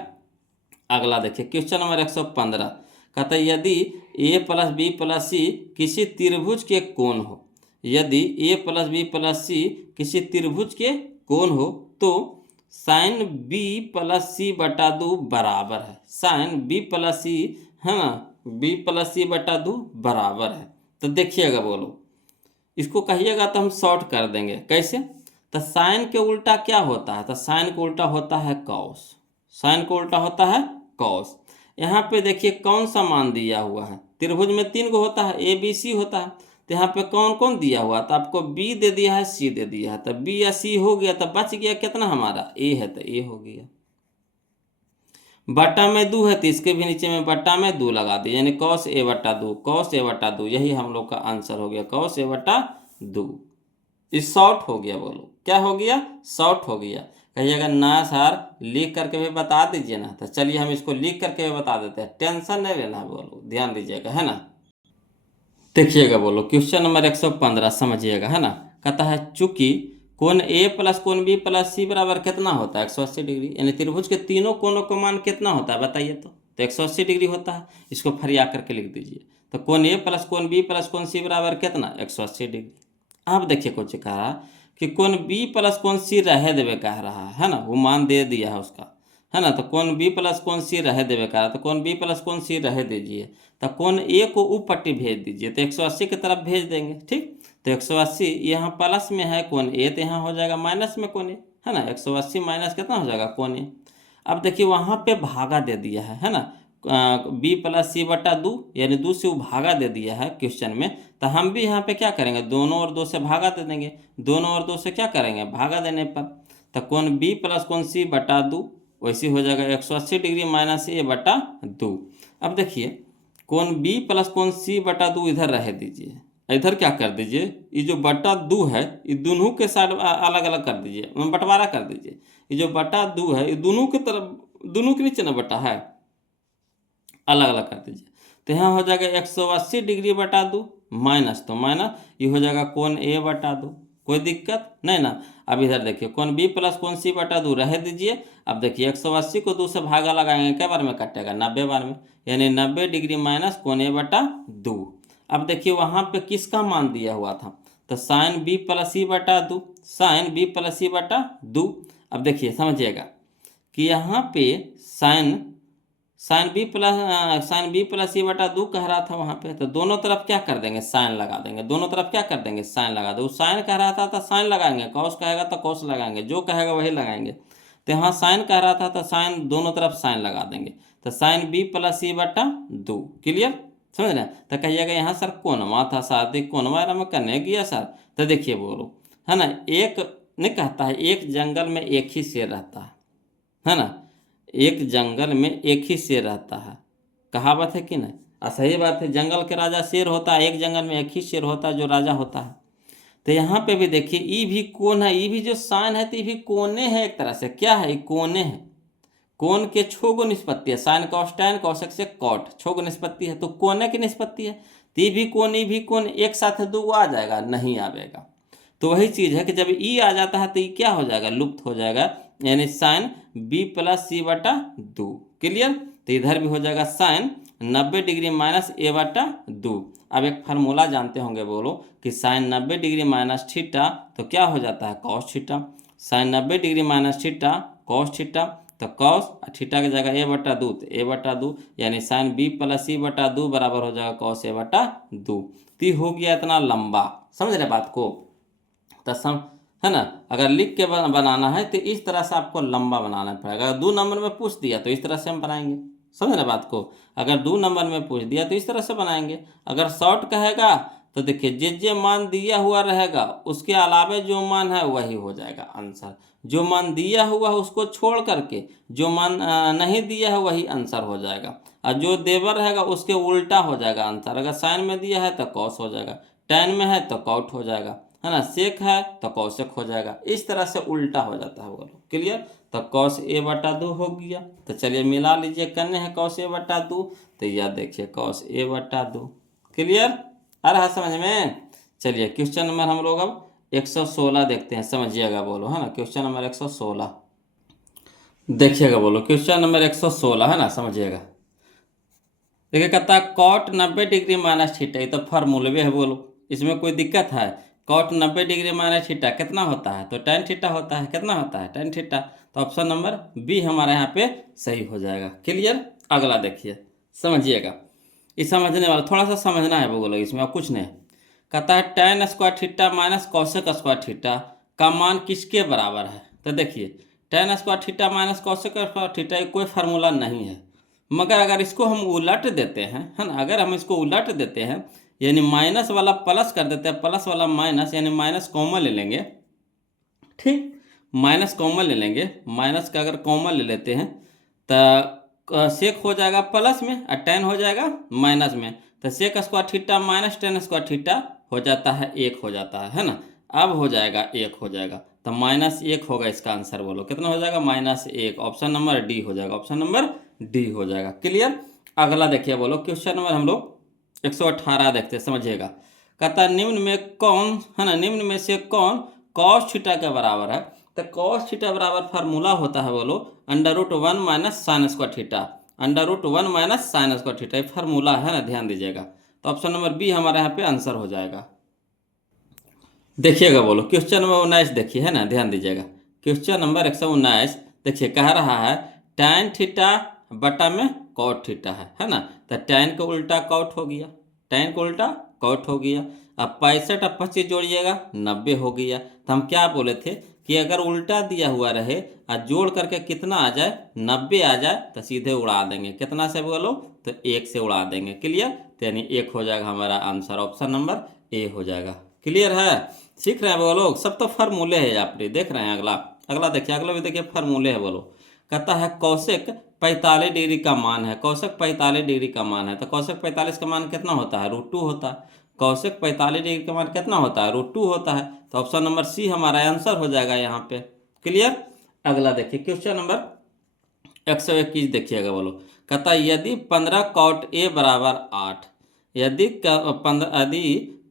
अगला देखिए क्वेश्चन नंबर 115 कहता है यदि a प्लस बी प्लस सी किसी त्रिभुज के कोण हो, यदि a प्लस बी प्लस सी किसी त्रिभुज के कोण हो तो साइन बी प्लस सी बटा 2 बराबर है, साइन बी प्लस सी है ना, बी प्लस सी बटा 2 बराबर है। तो देखिएगा बोलो इसको कहिएगा तो हम शॉर्ट कर देंगे कैसे, तो साइन के उल्टा क्या होता है, तो साइन को उल्टा होता है कॉस, साइन को उल्टा होता है कॉस। यहाँ पे देखिए कौन सा मान दिया हुआ है, त्रिभुज में 3 को होता है ए बी सी होता है, तो यहाँ पे कौन कौन दिया हुआ, तो आपको बी दे दिया है सी दे दिया है, तो बी या सी हो गया, तो बच गया कितना हमारा ए है, तो ए हो गया। बट्टा में 2 है तो इसके भी नीचे में बट्टा में 2 लगा दिए यानी cos a बट्टा 2, cos a बट्टा 2, यही हम लोग का आंसर हो गया cos a बट्टा 2। इस शॉर्ट हो गया, बोलो क्या हो गया शॉर्ट हो गया। कहिएगा ना सर लिख करके भी बता दीजिए ना, तो चलिए हम इसको लिख करके भी बता देते हैं, टेंशन नहीं लेना है, बोलो ध्यान दीजिएगा है ना। देखिएगा बोलो क्वेश्चन नंबर 115 समझिएगा है ना। कहता है चूंकि कोण ए प्लस कोण बी प्लस सी बराबर कितना होता है 180 डिग्री, यानी त्रिभुज के तीनों कोणों का मान कितना होता है बताइए, तो 180 डिग्री होता है, इसको फरिया करके लिख दीजिए। तो कोण ए प्लस कोण बी प्लस कोण सी बराबर कितना 180 डिग्री। अब देखिए कुछ कहा कि कोण बी प्लस कोण सी रह देवे कह रहा है ना, वो मान दे दिया है उसका है ना, तो कोण बी प्लस कोण सी रह देवे कह रहा, तो कोण बी प्लस कोण सी रह दीजिए, तो कोण ए को ऊपर पट्टी भेज दीजिए, तो 180 की तरफ भेज देंगे। ठीक, तो 180 यहाँ प्लस में है कोण ए, तो यहाँ हो जाएगा माइनस में कोण ए है ना, 180 माइनस कितना हो जाएगा कोण ए। अब देखिए वहाँ पे भागा दे दिया है ना, बी प्लस सी बटा 2 यानी 2 से वो भागा दे दिया है क्वेश्चन में, तो हम भी यहाँ पे क्या करेंगे दोनों और 2 से भागा दे देंगे, दोनों और 2 से क्या करेंगे भागा देने पर, तो कोण बी प्लस कोण सी बटा 2 वैसे हो जाएगा 180 डिग्री माइनस ए बटा 2। अब देखिए कोण बी प्लस कोण सी बटा 2 इधर रह दीजिए, इधर क्या कर दीजिए, ये जो बटा 2 है ये दोनों के साइड अलग अलग कर दीजिए, बंटवारा कर दीजिए। ये जो बटा 2 है ये दोनों की तरफ, दोनों के नीचे ना बटा है, अलग अलग कर दीजिए। तो यहाँ हो जाएगा 180 डिग्री बटा 2 माइनस, तो माइनस ये हो जाएगा कोण ए बटा 2। कोई दिक्कत नहीं ना। अब इधर देखिए कोण बी प्लस कोण सी बटा 2 रह दीजिए। अब देखिए 180 को 2 से भागा लगाएंगे, क्या बार में कटेगा, 90 बार में, यानी 90 डिग्री माइनस कोण ए बटा 2। अब देखिए वहाँ पे किसका मान दिया हुआ था, तो साइन बी प्लस सी बटा 2, साइन बी प्लस सी बटा 2। अब देखिए समझिएगा कि यहाँ पे साइन बी प्लस सी बटा 2 कह रहा था वहाँ पे, तो दोनों तरफ क्या कर देंगे, साइन लगा देंगे, दोनों तरफ क्या कर देंगे, साइन लगा दो। साइन कह रहा था तो साइन लगाएंगे, कॉस कहेगा तो कॉस लगाएंगे, जो कहेगा वही लगाएंगे। तो यहाँ साइन कह रहा था तो साइन, दोनों तरफ साइन लगा देंगे, तो साइन बी प्लस सी बटा 2। क्लियर, समझ रहे हैं। तो कहिएगा यहाँ सर कोनवा था शादी, कोनवा में करने गया सर। तो देखिए बोलो, है ना, एक नहीं कहता है एक जंगल में एक ही शेर रहता है ना, एक जंगल में एक ही शेर रहता है, कहावत है कि नहीं। सही बात है, जंगल के राजा शेर होता है, एक जंगल में एक ही शेर होता है जो राजा होता है। तो यहाँ पे भी देखिए ई भी कोण है, ई भी जो साइन है तो ये भी कोने है एक तरह से, क्या है, कोने है। कोण के छो निष्पत्ति है, साइन कॉस टैन कॉसेक से कॉट, छो निष्पत्ति है, तो कोने की निष्पत्ति है। तो ये भी कोण एक साथ दो आ जाएगा, नहीं आवेगा। तो वही चीज़ है कि जब ई आ जाता है तो ये क्या हो जाएगा, लुप्त हो जाएगा, यानी साइन बी प्लस सी बटा 2। क्लियर। तो इधर भी हो जाएगा साइन 90 डिग्री माइनस ए बटा 2। अब एक फार्मूला जानते होंगे, बोलो कि साइन 90 डिग्री माइनस थीटा तो क्या हो जाता है, cos theta. Sine 90 degree minus theta cos theta, तो कॉस थीटा की जगह ए बटा 2, तो ए बटा 2, यानी साइन बी प्लस सी बटा 2 बराबर हो जाएगा कॉस ए बटा 2। तो हो गया इतना लंबा, समझ रहे बात को। तो है ना, अगर लिख के बनाना है तो इस तरह से आपको लंबा बनाना पड़ेगा। अगर 2 नंबर में पूछ दिया तो इस तरह से हम बनाएंगे, समझ रहे बात को। अगर 2 नंबर में पूछ दिया तो इस तरह से बनाएंगे। अगर शॉर्ट कहेगा तो देखिए जे मान दिया हुआ रहेगा उसके अलावे जो मान है वही हो जाएगा आंसर। जो मान दिया हुआ है उसको छोड़ करके जो मान नहीं दिया है वही आंसर हो जाएगा, और जो देवर रहेगा उसके उल्टा हो जाएगा आंसर। अगर साइन में दिया है तो कॉस हो जाएगा, टैन में है तो कॉट हो जाएगा, है ना, सेक है तो कौशिक हो जाएगा। इस तरह से उल्टा हो जाता है बोलो। क्लियर। तो कॉस ए बटा 2 हो गया। तो चलिए मिला लीजिए, करने हैं कॉस ए बटा 2, तो यह देखिए कॉस ए बटा 2। क्लियर, आ रहा समझ में। चलिए क्वेश्चन नंबर हम लोग अब 116 देखते हैं, समझिएगा बोलो, है ना। क्वेश्चन नंबर 116 देखिएगा बोलो, क्वेश्चन नंबर 116 है ना, समझिएगा। देखिए कहता है कॉट 90 डिग्री माइनस थीटा, ये तो फॉर्मूले है बोलो, इसमें कोई दिक्कत है। कॉट 90 डिग्री माइनस थीटा कितना होता है, तो tan थीटा होता है। कितना होता है, tan थीटा। तो ऑप्शन नंबर बी हमारे यहाँ पे सही हो जाएगा। क्लियर। अगला देखिए, समझिएगा, ये समझने वाला, थोड़ा सा समझना है बोलो, इसमें और कुछ नहीं। कहता है tan square theta minus cosec square theta का मान किसके बराबर है। तो देखिए tan square theta minus cosec square theta कोई फार्मूला नहीं है, मगर अगर इसको हम उलट देते हैं, है ना, अगर हम इसको उलट देते हैं यानी माइनस वाला प्लस कर देते हैं, प्लस वाला माइनस, यानी माइनस कॉमन ले लेंगे, ठीक, माइनस कॉमन ले लेंगे, माइनस का अगर कॉमन ले लेते हैं तो सेक हो जाएगा प्लस में और tan हो जाएगा माइनस में। तो sec square theta minus tan square theta हो जाता है 1 हो जाता है ना। अब हो जाएगा 1 हो जाएगा, तो -1 होगा इसका आंसर। बोलो कितना हो जाएगा, -1। ऑप्शन नंबर डी हो जाएगा, ऑप्शन नंबर डी हो जाएगा। क्लियर। अगला देखिए बोलो, क्वेश्चन नंबर हम लोग 118 देखते हैं, समझिएगा। कहता निम्न में कौन, है ना, निम्न में से कौन कॉस थीटा के बराबर है। तो कॉस थीटा बराबर फार्मूला होता है बोलो √1 minus sign square theta, √1 minus sign square theta, formula है ना, ध्यान दीजिएगा। तो ऑप्शन नंबर बी हमारे यहाँ पे आंसर हो जाएगा। देखिएगा बोलो, क्वेश्चन नंबर 19 देखिए, है ना, ध्यान दीजिएगा। क्वेश्चन नंबर 119 देखिए, कह रहा है tan थीटा बटा में कॉट थीटा है ना। तो tan का उल्टा कॉट हो गया, tan का उल्टा कॉट हो गया। अब 65 और 25 जोड़िएगा 90 हो गया। तो हम क्या बोले थे कि अगर उल्टा दिया हुआ रहे और जोड़ करके कितना आ जाए, 90 आ जाए, तो सीधे उड़ा देंगे। कितना से बोलो, तो 1 से उड़ा देंगे। क्लियर। तो यानी 1 हो जाएगा हमारा आंसर, ऑप्शन नंबर ए हो जाएगा। क्लियर है, सीख रहे हैं वो लोग, सब तो फार्मूले है। आप देख रहे हैं। अगला देखिए, अगला भी देखिए फार्मूले है बोलो। कहता है कौशिक 45 डिग्री का मान है, कौशिक 45 डिग्री का मान है, तो कौशिक 45 का मान कितना होता है, √2 होता है। कौशिक 45 डिग्री का मान कितना होता है, √2 होता है। तो ऑप्शन नंबर सी हमारा आंसर हो जाएगा यहाँ पे। क्लियर। अगला देखिए क्वेश्चन नंबर 121 देखिएगा बोलो। कहता है यदि 15 cot a बराबर 8, यदि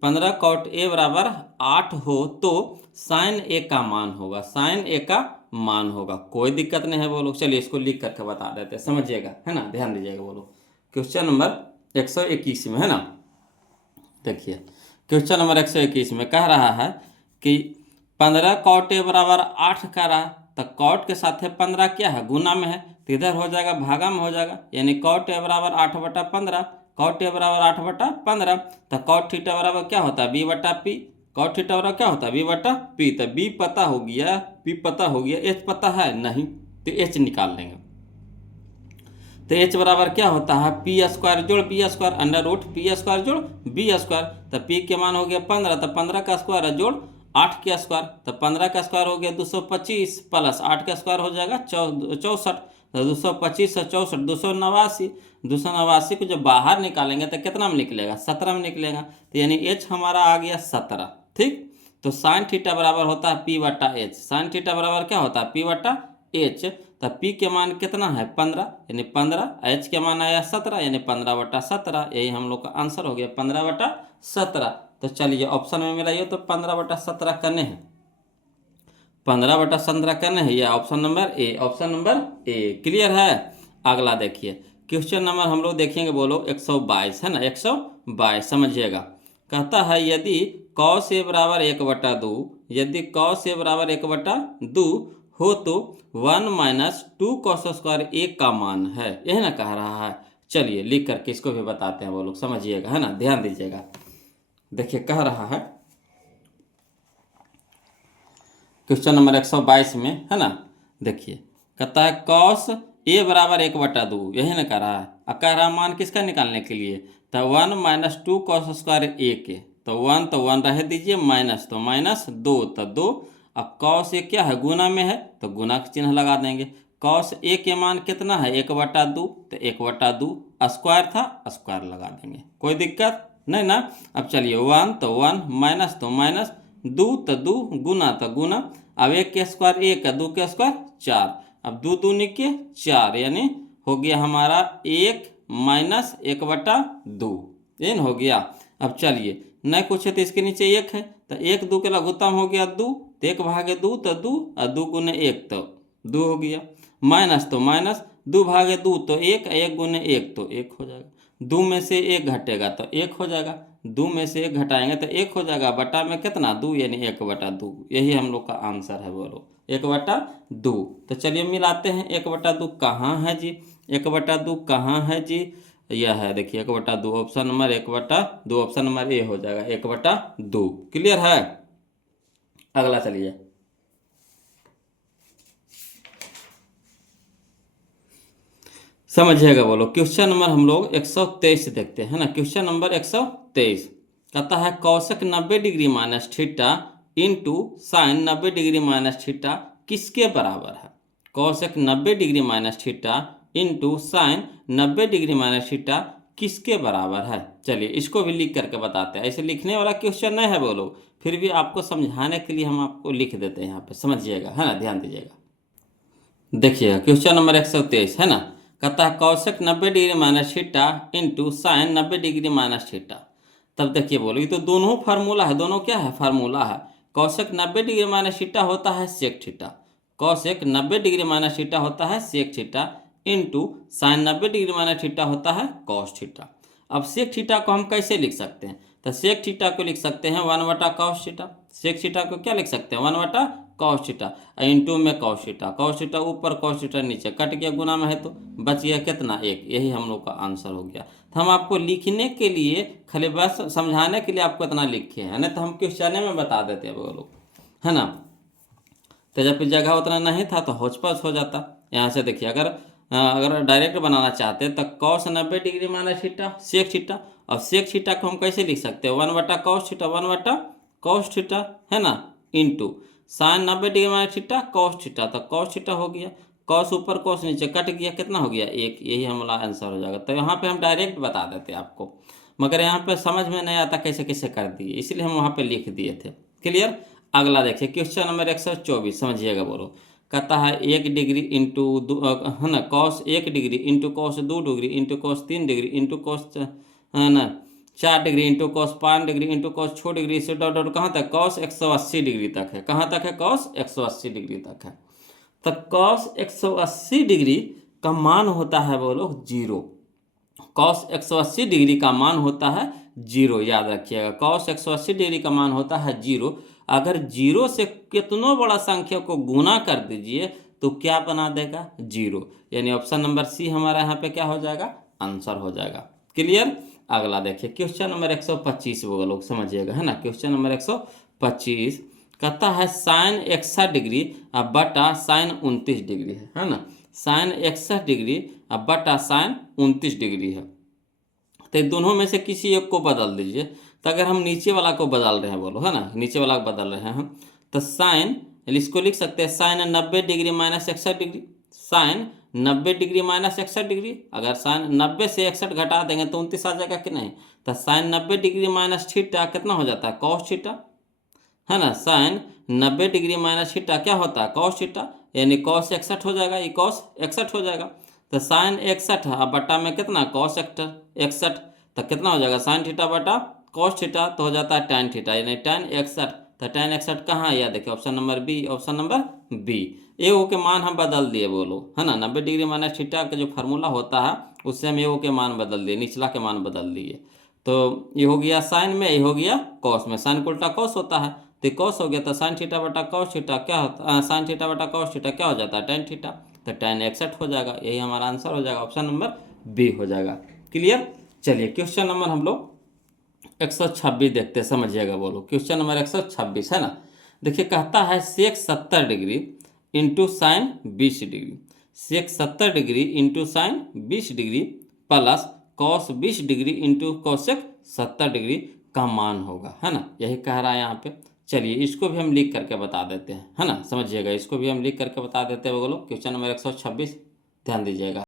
15 cot a बराबर 8 हो तो साइन ए का मान होगा, साइन ए का मान होगा। कोई दिक्कत नहीं है बोलो। चलिए इसको लिख करके बता देते हैं, समझिएगा, है ना, ध्यान दीजिएगा बोलो। क्वेश्चन नंबर 121 में, है ना, देखिए क्वेश्चन नंबर 121 में कह रहा है कि 15 cot a बराबर 8 का रहा, तो cot के साथ 15 क्या है, गुना में है, तो इधर हो जाएगा भागा में हो जाएगा, यानी cot a बराबर 8/15, cot a बराबर 8/15। तो cot थीटा बराबर क्या होता है, b/p, cot थीटा बराबर क्या होता है, b/p। तो b पता हो गया, p पता हो गया, h पता है नहीं, तो h निकाल लेंगे। तो h बराबर क्या होता है, p² जोड़ b² √p² जोड़ b²। तो p के मान हो गया 15, तो 15 का स्क्वायर जोड़ 8 के स्क्वायर, तो 15 का स्क्वायर हो गया 225 प्लस 8 का स्क्वायर हो जाएगा 64। तो 225 से 64 289, 289 को जब बाहर निकालेंगे तो कितना में निकलेगा, 17 में निकलेगा। तो यानी h हमारा आ गया 17। ठीक। तो साइन थीटा बराबर होता है p/h, साइन थीटा बराबर क्या होता है, p/h। तो p के मान कितना है 15, यानी 15, h के मान आया 17, यानी 15/17। यही हम लोग का आंसर हो गया 15/17। तो चलिए ऑप्शन में मिलाइए, तो 15/17 करने हैं, 15/17 करने हैं, यह option number A, option number A. Clear है। अगला देखिए क्वेश्चन नंबर हम लोग देखेंगे बोलो 122, है ना, 122 समझिएगा। कहता है यदि cos a बराबर 1/2, यदि cos a बराबर 1/2 हो तो 1 - 2 cos² a का मान है, यही ना कह रहा है। चलिए लिख करके इसको भी बताते हैं वो लोग, समझिएगा, है ना, ध्यान दीजिएगा। देखिए कह रहा है क्वेश्चन नंबर 122 में, है ना, देखिए कहता है cos a बराबर 1/2, यही ना कह रहा है। अब कह रहा है मान किसका निकालने के लिए, तो 1 - 2 cos² a के, तो 1 रह दीजिए, माइनस तो -2 तो 2। अब cos a क्या है, गुना में है, तो गुना का चिन्ह लगा देंगे। cos a के मान कितना है 1/2, तो 1/2 स्क्वायर था, स्क्वायर लगा देंगे, कोई दिक्कत नहीं ना। अब चलिए 1 तो 1, माइनस तो माइनस, 2 तो 2, गुना तो गुना। अब 1 के स्क्वायर 1 है, 2 के स्क्वायर 4, अब 2 दूनी के 4, यानी हो गया हमारा 1 - 1/2, ये हो गया। अब चलिए नहीं कुछ है तो इसके नीचे 1 है, तो 1 2 के लघुत्तम हो गया 2, तो 1/2 तो 2, और 2 गुने 1 तो 2 हो गया, माइनस तो माइनस, 2/2 तो 1, 1 गुने 1 तो 1 हो जाएगा। 2 में से 1 घटेगा तो 1 हो जाएगा, 2 में से 1 घटाएंगे तो 1 हो जाएगा, बटा में कितना 2, यानी 1/2। यही हम लोग का आंसर है बोलो, 1/2। तो चलिए मिलाते हैं, 1/2 कहाँ है जी, 1/2 कहाँ है जी, यह है देखिए 1/2, ऑप्शन नंबर 1/2, ऑप्शन नंबर ए हो जाएगा 1/2। क्लियर है। अगला चलिए समझिएगा बोलो। क्वेश्चन नंबर हम लोग 123 देखते हैं ना। क्वेश्चन नंबर 123 कहता है Kaushik 90 degree minus theta into sine 90 degree minus theta किसके बराबर है। Kaushik 90 degree minus theta into sine 90 degree minus theta किसके बराबर है। चलिए इसको भी लिख करके बताते हैं। ऐसे लिखने वाला क्वेश्चन नहीं है बोलो, फिर भी आपको समझाने के लिए हम आपको लिख देते हैं यहाँ पे, समझिएगा, है ना, ध्यान दीजिएगा। देखिएगा क्वेश्चन नंबर 123 है ना। कहता है Kaushik 90 degree minus theta into sine 90 degree minus theta. तब देखिए बोलो, ये तो दोनों फार्मूला है, दोनों क्या है, फार्मूला है। कौशिक 90 डिग्री माइनस थीटा होता है sec theta, cosec 90 degree minus theta होता है sec theta into sine 90 degree minus theta होता है कॉस थीटा। अब सेक थीटा को हम कैसे लिख सकते हैं, तो सेक थीटा को लिख सकते हैं 1/cos थीटा। सेक थीटा को क्या लिख सकते हैं, 1/cos थीटा, इंटू में cos थीटा, cos थीटा ऊपर cos थीटा नीचे, कट गया, गुना में है तो बच गया कितना 1। यही हम लोग का आंसर हो गया। तो हम आपको लिखने के लिए खाली बस समझाने के लिए आपको इतना लिखे हैं, नहीं तो हम क्वेश्चन में बता देते हैं वो लोग, है ना। तो जब जगह उतना नहीं था तो होचपच हो जाता। यहाँ से देखिए अगर डायरेक्ट बनाना चाहते हैं तो cos 90 degree minus theta sec theta. अब सेक थीटा को हम कैसे लिख सकते हैं, 1/cos थीटा, 1/cos थीटा, है ना, into sine 90 degree minus theta cos theta, तो cos थीटा हो गया। कॉस ऊपर कॉस नीचे कट गया, कितना हो गया 1, यही हमारा आंसर हो जाएगा। तो यहाँ पे हम डायरेक्ट बता देते आपको, मगर यहाँ पे समझ में नहीं आता कैसे कैसे कर दिए, इसलिए हम वहाँ पे लिख दिए थे। क्लियर। अगला देखिए क्वेश्चन नंबर 124, समझिएगा बोलो। कहता है 1 डिग्री इंटू है ना cos 1 degree into cos 2 degree into cos 3 degree into cos है ना 4 degree into cos 5 degree into cos 6 degree से डॉट डॉट कहाँ तक कॉस 180 डिग्री तक है। कहाँ तक है कॉस 180 डिग्री तक है। तो कॉस 180 डिग्री का मान होता है बोलो 0। कॉस 180 डिग्री का मान होता है 0, याद रखिएगा। कॉस 180 डिग्री का मान होता है 0। अगर 0 से कितनों बड़ा संख्या को गुना कर दीजिए तो क्या बना देगा 0, यानी ऑप्शन नंबर सी हमारा यहाँ पे क्या हो जाएगा आंसर हो जाएगा। क्लियर। अगला देखिए क्वेश्चन नंबर 125 वो लोग समझिएगा, है ना। क्वेश्चन नंबर 125 कहता है साइन 61 डिग्री बटा साइन 29 डिग्री है ना। साइन 61 डिग्री बटा साइन 29 डिग्री है। तो दोनों में से किसी एक को बदल दीजिए। तो अगर हम नीचे वाला को बदल रहे हैं बोलो, है ना, नीचे वाला को बदल रहे हैं हम, तो साइन इसको लिख सकते हैं sine 90 degree minus 61 degree. Sine 90 degree minus 61 degree, अगर साइन 90 से 61 घटा देंगे तो 29 आ जाएगा कि नहीं। तो साइन 90 डिग्री माइनस थीटा कितना हो जाता है कॉस थीटा, है ना। साइन 90 डिग्री माइनस थीटा क्या होता है कॉस थीटा, यानी कॉस 61 हो जाएगा, ये कॉस 61 हो जाएगा। तो साइन 61 अब बटा में कितना कॉस 61, तो कितना हो जाएगा साइन थीटा बटा कॉस थीटा, तो हो जाता है tan थीटा, यानी tan 61। तो tan 61 कहाँ है, या देखिए option number B, option number B. A O के मान हम बदल दिए बोलो, है ना। 90 डिग्री माइनस थीटा का जो फार्मूला होता है उससे हम ए ओ के मान बदल दिए, निचला के मान बदल दिए। तो ये हो गया साइन में, ये हो गया कॉस में। साइन को उल्टा कॉस होता है, तो कॉस हो गया, तो साइन थीटा बटा कॉस थीटा क्या होता है, साइन थीटा बटा कॉस थीटा क्या हो जाता है tan थीटा, तो tan 61 हो जाएगा, यही हमारा आंसर हो जाएगा, ऑप्शन नंबर बी हो जाएगा। क्लियर। चलिए क्वेश्चन नंबर हम लोग 126 देखते हैं, समझिएगा बोलो। क्वेश्चन नंबर 126 है ना। देखिए कहता है सेक 70 डिग्री इंटू साइन 20 डिग्री, सेक 70 degree into sign 20 degree plus cos 20 degree into cosec 70 degree का मान होगा, है ना, यही कह रहा है यहाँ पे। चलिए इसको भी हम लिख करके बता देते हैं, है ना, समझिएगा, इसको भी हम लिख करके बता देते हैं बोलो। क्वेश्चन नंबर 126 ध्यान दीजिएगा,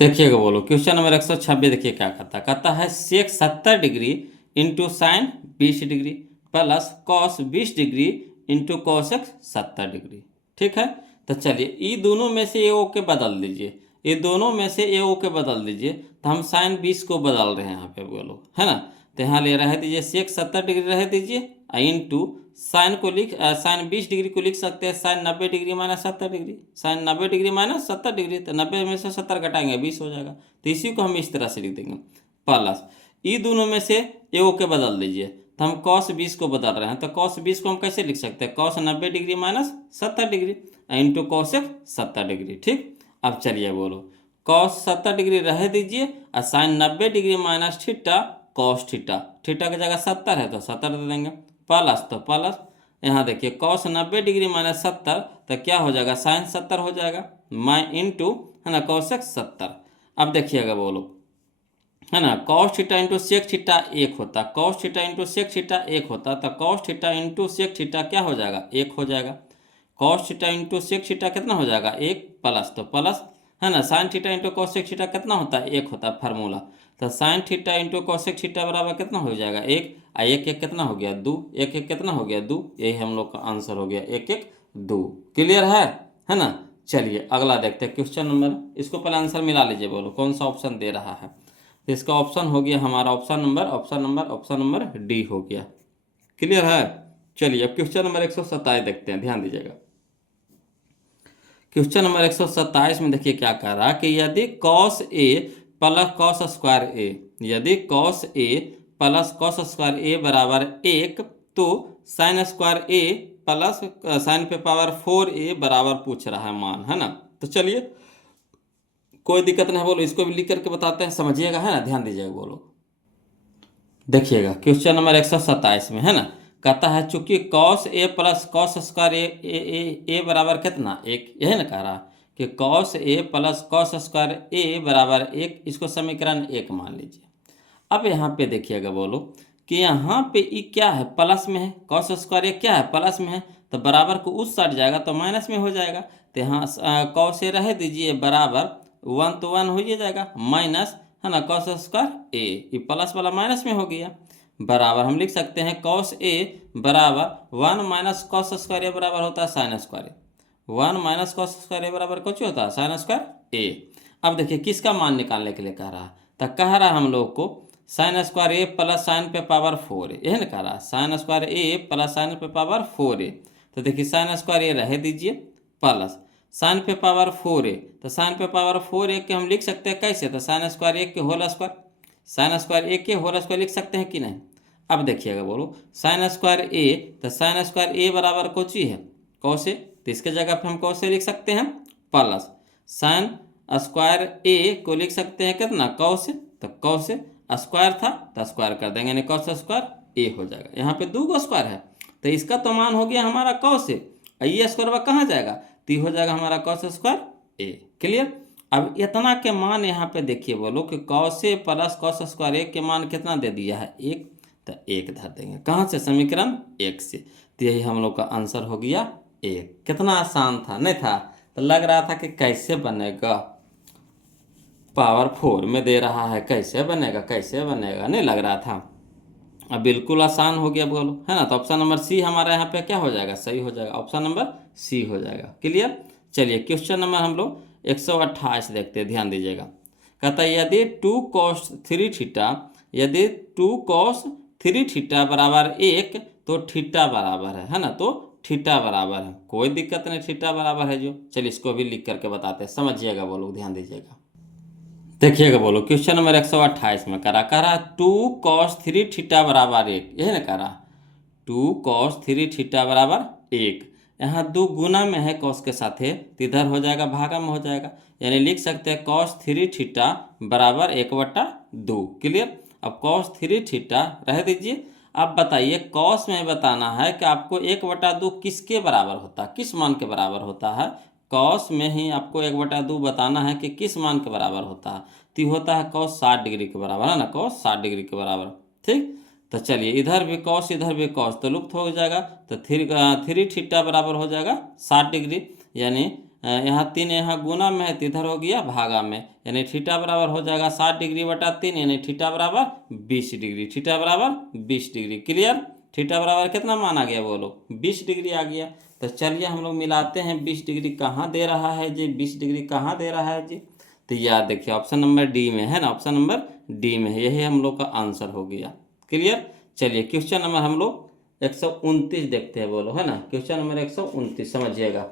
देखिएगा बोलो। क्वेश्चन नंबर 126 देखिए क्या कहता है सेक 70 degree into sign 20 degree plus cos 20 degree into cosec 70 degree. ठीक है। तो चलिए ये दोनों में से ए ओ के बदल दीजिए, ये दोनों में से ए ओ के बदल दीजिए। तो हम साइन 20 को बदल रहे हैं यहाँ पे बोलो, है ना। तो यहाँ ले रह दीजिए सेक 70 डिग्री रह दीजिए इंटू साइन को साइन 20 डिग्री को लिख सकते हैं sine 90 degree minus 70 degree, sine 90 degree minus 70 degree, तो 90 में से 70 घटाएंगे 20 हो जाएगा। तो इसी को हम इस तरह से लिख देंगे प्लस ये दोनों में से ए ओ के बदल दीजिए। तो हम कॉस 20 को बदल रहे हैं, तो कॉस 20 को हम कैसे लिख सकते हैं cos 90 degree minus 70 degree into cosec 70 degree. ठीक। अब चलिए बोलो कॉस 70 डिग्री रह दीजिए और sine 90 degree minus theta cos theta, theta की जगह 70 है तो 70 दे देंगे प्लस, तो प्लस यहाँ देखिए कॉस 90 डिग्री माइनस 70 तो क्या हो जाएगा साइन 70 हो जाएगा इंटू, है ना, कॉसेक 70। अब देखिएगा बोलो, है ना, cos theta into sec theta एक होता, cos theta into sec theta एक होता, तो cos theta into sec theta क्या हो जाएगा एक हो जाएगा। Cos theta into sec theta कितना हो जाएगा एक प्लस, तो प्लस, है ना, sine theta into cosec theta कितना होता है एक होता है फार्मूला। तो sine theta into cosec theta बराबर कितना हो जाएगा एक, एक एक कितना हो गया दो, एक एक कितना हो गया दो, यही हम लोग का आंसर हो गया एक एक दो। क्लियर है ना। चलिए अगला देखते हैं क्वेश्चन नंबर, इसको पहले आंसर मिला लीजिए बोलो कौन सा ऑप्शन दे रहा है। तो इसका ऑप्शन हो गया हमारा ऑप्शन नंबर डी हो गया। क्लियर है। चलिए अब क्वेश्चन नंबर 127 देखते हैं, ध्यान दीजिएगा। क्वेश्चन नंबर 127 में देखिए क्या कह रहा है कि यदि cos A plus cos square ए, यदि cos A plus cos square ए बराबर 1 तो साइन स्क्वायर ए प्लस साइन पे पावर 4a बराबर पूछ रहा है मान, है ना। तो चलिए कोई दिक्कत नहीं बोलो, इसको भी लिख करके बताते हैं, समझिएगा, है ना, ध्यान दीजिएगा बोलो। देखिएगा क्वेश्चन नंबर 127 में, है ना, कहता है चूंकि cos A plus cos square ए बराबर कितना एक, यही ना कह रहा कि cos A plus cos square ए बराबर एक, इसको समीकरण एक मान लीजिए। अब यहाँ पे देखिएगा बोलो कि यहाँ पे ई क्या है प्लस में है, कॉस स्क्वायर ए क्या है प्लस में है, तो बराबर को उस साइड जाएगा तो माइनस में हो जाएगा। तो यहाँ कॉस ए रह दीजिए बराबर 1 तो 1 हो ही जाएगा, माइनस है ना कॉस स्क्वायर ए, ये प्लस वाला माइनस में हो गया, बराबर हम लिख सकते हैं कॉस ए बराबर 1 माइनस कॉस स्क्वायर ए बराबर होता है साइन स्क्वायर ए, 1 माइनस कॉस स्क्वायर ए बराबर कुछ होता है साइन स्क्वायर ए। अब देखिए किसका मान निकालने के लिए कह रहा है, तो कह रहा है हम लोग को साइन स्क्वायर ए प्लस साइन पे पावर 4 ए, यह ना कह रहा है साइन स्क्वायर ए प्लस साइन पे पावर 4 ए। तो देखिए साइन स्क्वायर ए रह दीजिए प्लस साइन पे पावर 4 ए, तो साइन पे पावर 4 ए के हम लिख सकते हैं कैसे, तो साइन स्क्वायर ए के होल स्क्वायर, साइन स्क्वायर ए के होल स्क्वायर लिख सकते हैं कि नहीं। अब देखिएगा बोलो साइन स्क्वायर ए, तो साइन स्क्वायर ए बराबर कुछ ही है कॉस ए, तो इसके जगह पे हम कॉस ए लिख सकते हैं प्लस साइन स्क्वायर ए को लिख सकते हैं कितना कॉस ए, तो कॉस ए स्क्वायर था तो स्क्वायर कर देंगे, यानी कॉस स्क्वायर ए हो जाएगा। यहाँ पे 2 स्क्वायर है तो इसका तो मान हो गया हमारा कॉस ए, ये स्क्वायर कहाँ जाएगा, तो ये हो जाएगा हमारा कॉस स्क्वायर ए। क्लियर। अब इतना के मान यहाँ पे देखिए बोलो कि cos A plus cos square ए के मान कितना दे दिया है 1, तो 1 धर देंगे कहाँ से, समीकरण 1 से, तो यही हम लोग का आंसर हो गया 1। कितना आसान था नहीं था, तो लग रहा था कि कैसे बनेगा, पावर 4 में दे रहा है कैसे बनेगा कैसे बनेगा, नहीं लग रहा था। अब बिल्कुल आसान हो गया बोलो, है ना। तो ऑप्शन नंबर सी हमारा यहाँ पे क्या हो जाएगा, सही हो जाएगा, ऑप्शन नंबर सी हो जाएगा। क्लियर। चलिए क्वेश्चन नंबर हम लोग 128 देखते हैं, ध्यान दीजिएगा। कहता है यदि 2 cos 3 थीटा, यदि 2 cos 3 थीटा बराबर 1 तो थीटा बराबर है ना, तो थीटा बराबर है, कोई दिक्कत नहीं, थीटा बराबर है जो। चलिए इसको भी लिख करके बताते हैं, समझिएगा बोलो, ध्यान दीजिएगा। देखिएगा बोलो क्वेश्चन नंबर 128 में करा 2 cos 3 थीटा बराबर 1, यही ना करा 2 cos 3 थीटा बराबर 1, यहाँ 2 गुना में है cos के साथ है, तो इधर हो जाएगा भागा में हो जाएगा, यानी लिख सकते हैं cos 3 थीटा बराबर 1/2। क्लियर। अब cos 3 थीटा रह दीजिए। अब बताइए cos में बताना है कि आपको 1/2 किसके बराबर होता है, किस मान के बराबर होता है, कॉस में ही आपको 1/2 बताना है कि किस मान के बराबर होता है, तो होता है कॉस 60 डिग्री के बराबर, है ना, कॉस 60 डिग्री के बराबर। ठीक। तो चलिए इधर भी कॉस इधर भी कॉस तो लुप्त हो जाएगा, तो 3 थीटा बराबर हो जाएगा 60 डिग्री, यानी यहाँ 3 यहाँ गुना में है तो इधर हो गया भागा में, यानी थीटा बराबर हो जाएगा 60 डिग्री बटा 3, यानी थीटा बराबर 20 डिग्री, थीटा बराबर 20 डिग्री। क्लियर। थीटा बराबर कितना मान आ गया बोलो, 20 डिग्री आ गया। तो चलिए हम लोग मिलाते हैं 20 डिग्री कहाँ दे रहा है जी, 20 डिग्री कहाँ दे रहा है जी, तो याद देखिए ऑप्शन नंबर डी में है ना, ऑप्शन नंबर डी में है, यही हम लोग का आंसर हो गया। क्लियर। चलिए क्वेश्चन नंबर हम लोग 129 देखते हैं बोलो, है ना, क्वेश्चन नंबर 129 समझिएगा।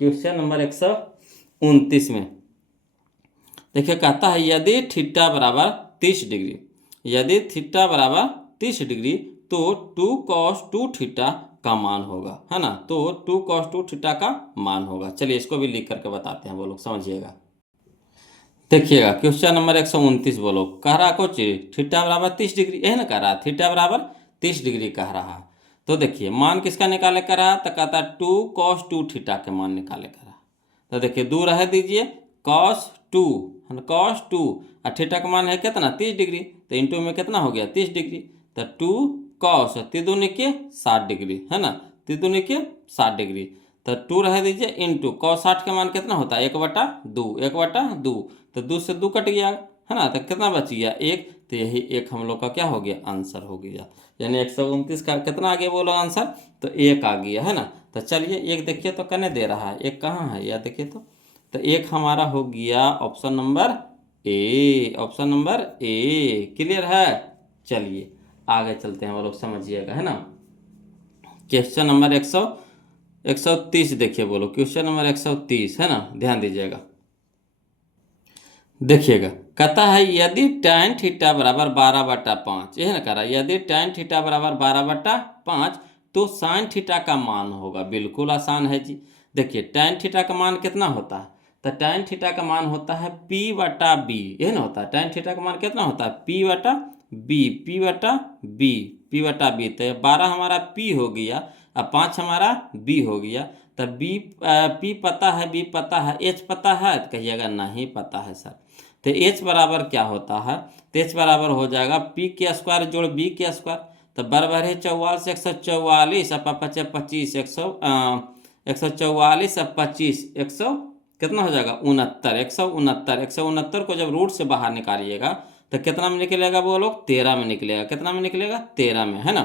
क्वेश्चन नंबर 129 में देखिए कहता है यदि थीटा बराबर 30 डिग्री, यदि थीटा बराबर 30 डिग्री तो 2 cos 2 थीटा का मान होगा, है ना, तो 2 cos 2 थीटा का मान होगा। चलिए इसको भी लिख करके बताते हैं, वो लोग समझिएगा। देखिएगा क्वेश्चन नंबर 129 बोलो कह रहा कुछ थीटा बराबर 30 डिग्री, यही ना कह रहा, थीटा बराबर 30 डिग्री कह रहा। तो देखिए मान किसका निकाले कर रहा, तो कहता 2 cos 2 थीटा के मान निकाले कर रहा। तो देखिए 2 रह दीजिए cos 2 cos 2 और थीटा का मान है कितना 30 डिग्री, तो इंटू में कितना हो गया 30 डिग्री, तो 2 cos 3 के 60 डिग्री, है ना, 3 के 60 डिग्री, तो 2 रह दीजिए इंटू cos 60 का मान कितना होता है 1/2, 1/2, तो 2 से 2 कट गया, है ना, तो कितना बच गया 1, तो यही 1 हम लोग का क्या हो गया आंसर हो गया, यानी 129 का कितना आ गया बोलो आंसर, तो 1 आ गया, है ना। तो चलिए 1 देखिए तो कने दे रहा है, 1 कहाँ है या देखिए तो 1 हमारा हो गया option number A, option number A. Clear है। चलिए आगे चलते हैं वो लोग समझिएगा, है ना। क्वेश्चन नंबर 130 देखिए बोलो, क्वेश्चन नंबर 130 है ना, ध्यान दीजिएगा। देखिएगा कहता है यदि tan थीटा बराबर 12/5, यह ना कह रहा, यदि tan थीटा बराबर 12/5 तो sin थीटा का मान होगा। बिल्कुल आसान है जी। देखिए tan थीटा का मान कितना होता है, तो tan थीटा का मान होता है P/B, यह ना होता है, tan थीटा का मान कितना होता है P/B, P/B, P/B, तो 12 हमारा P हो गया और 5 हमारा B हो गया, तो P पता है, B पता है, H पता है, तो कहिएगा नहीं पता है सर। तो H बराबर क्या होता है, तो H बराबर हो जाएगा P के स्क्वायर जोड़ B के स्क्वायर, तो बराबर है 44 144 और 5 25 100 144 अब 25, 100 कितना हो जाएगा 69, 169, 169 को जब रूट से बाहर निकालिएगा तो कितना में निकलेगा वो लोग 13 में निकलेगा, कितना में निकलेगा 13 में, है ना।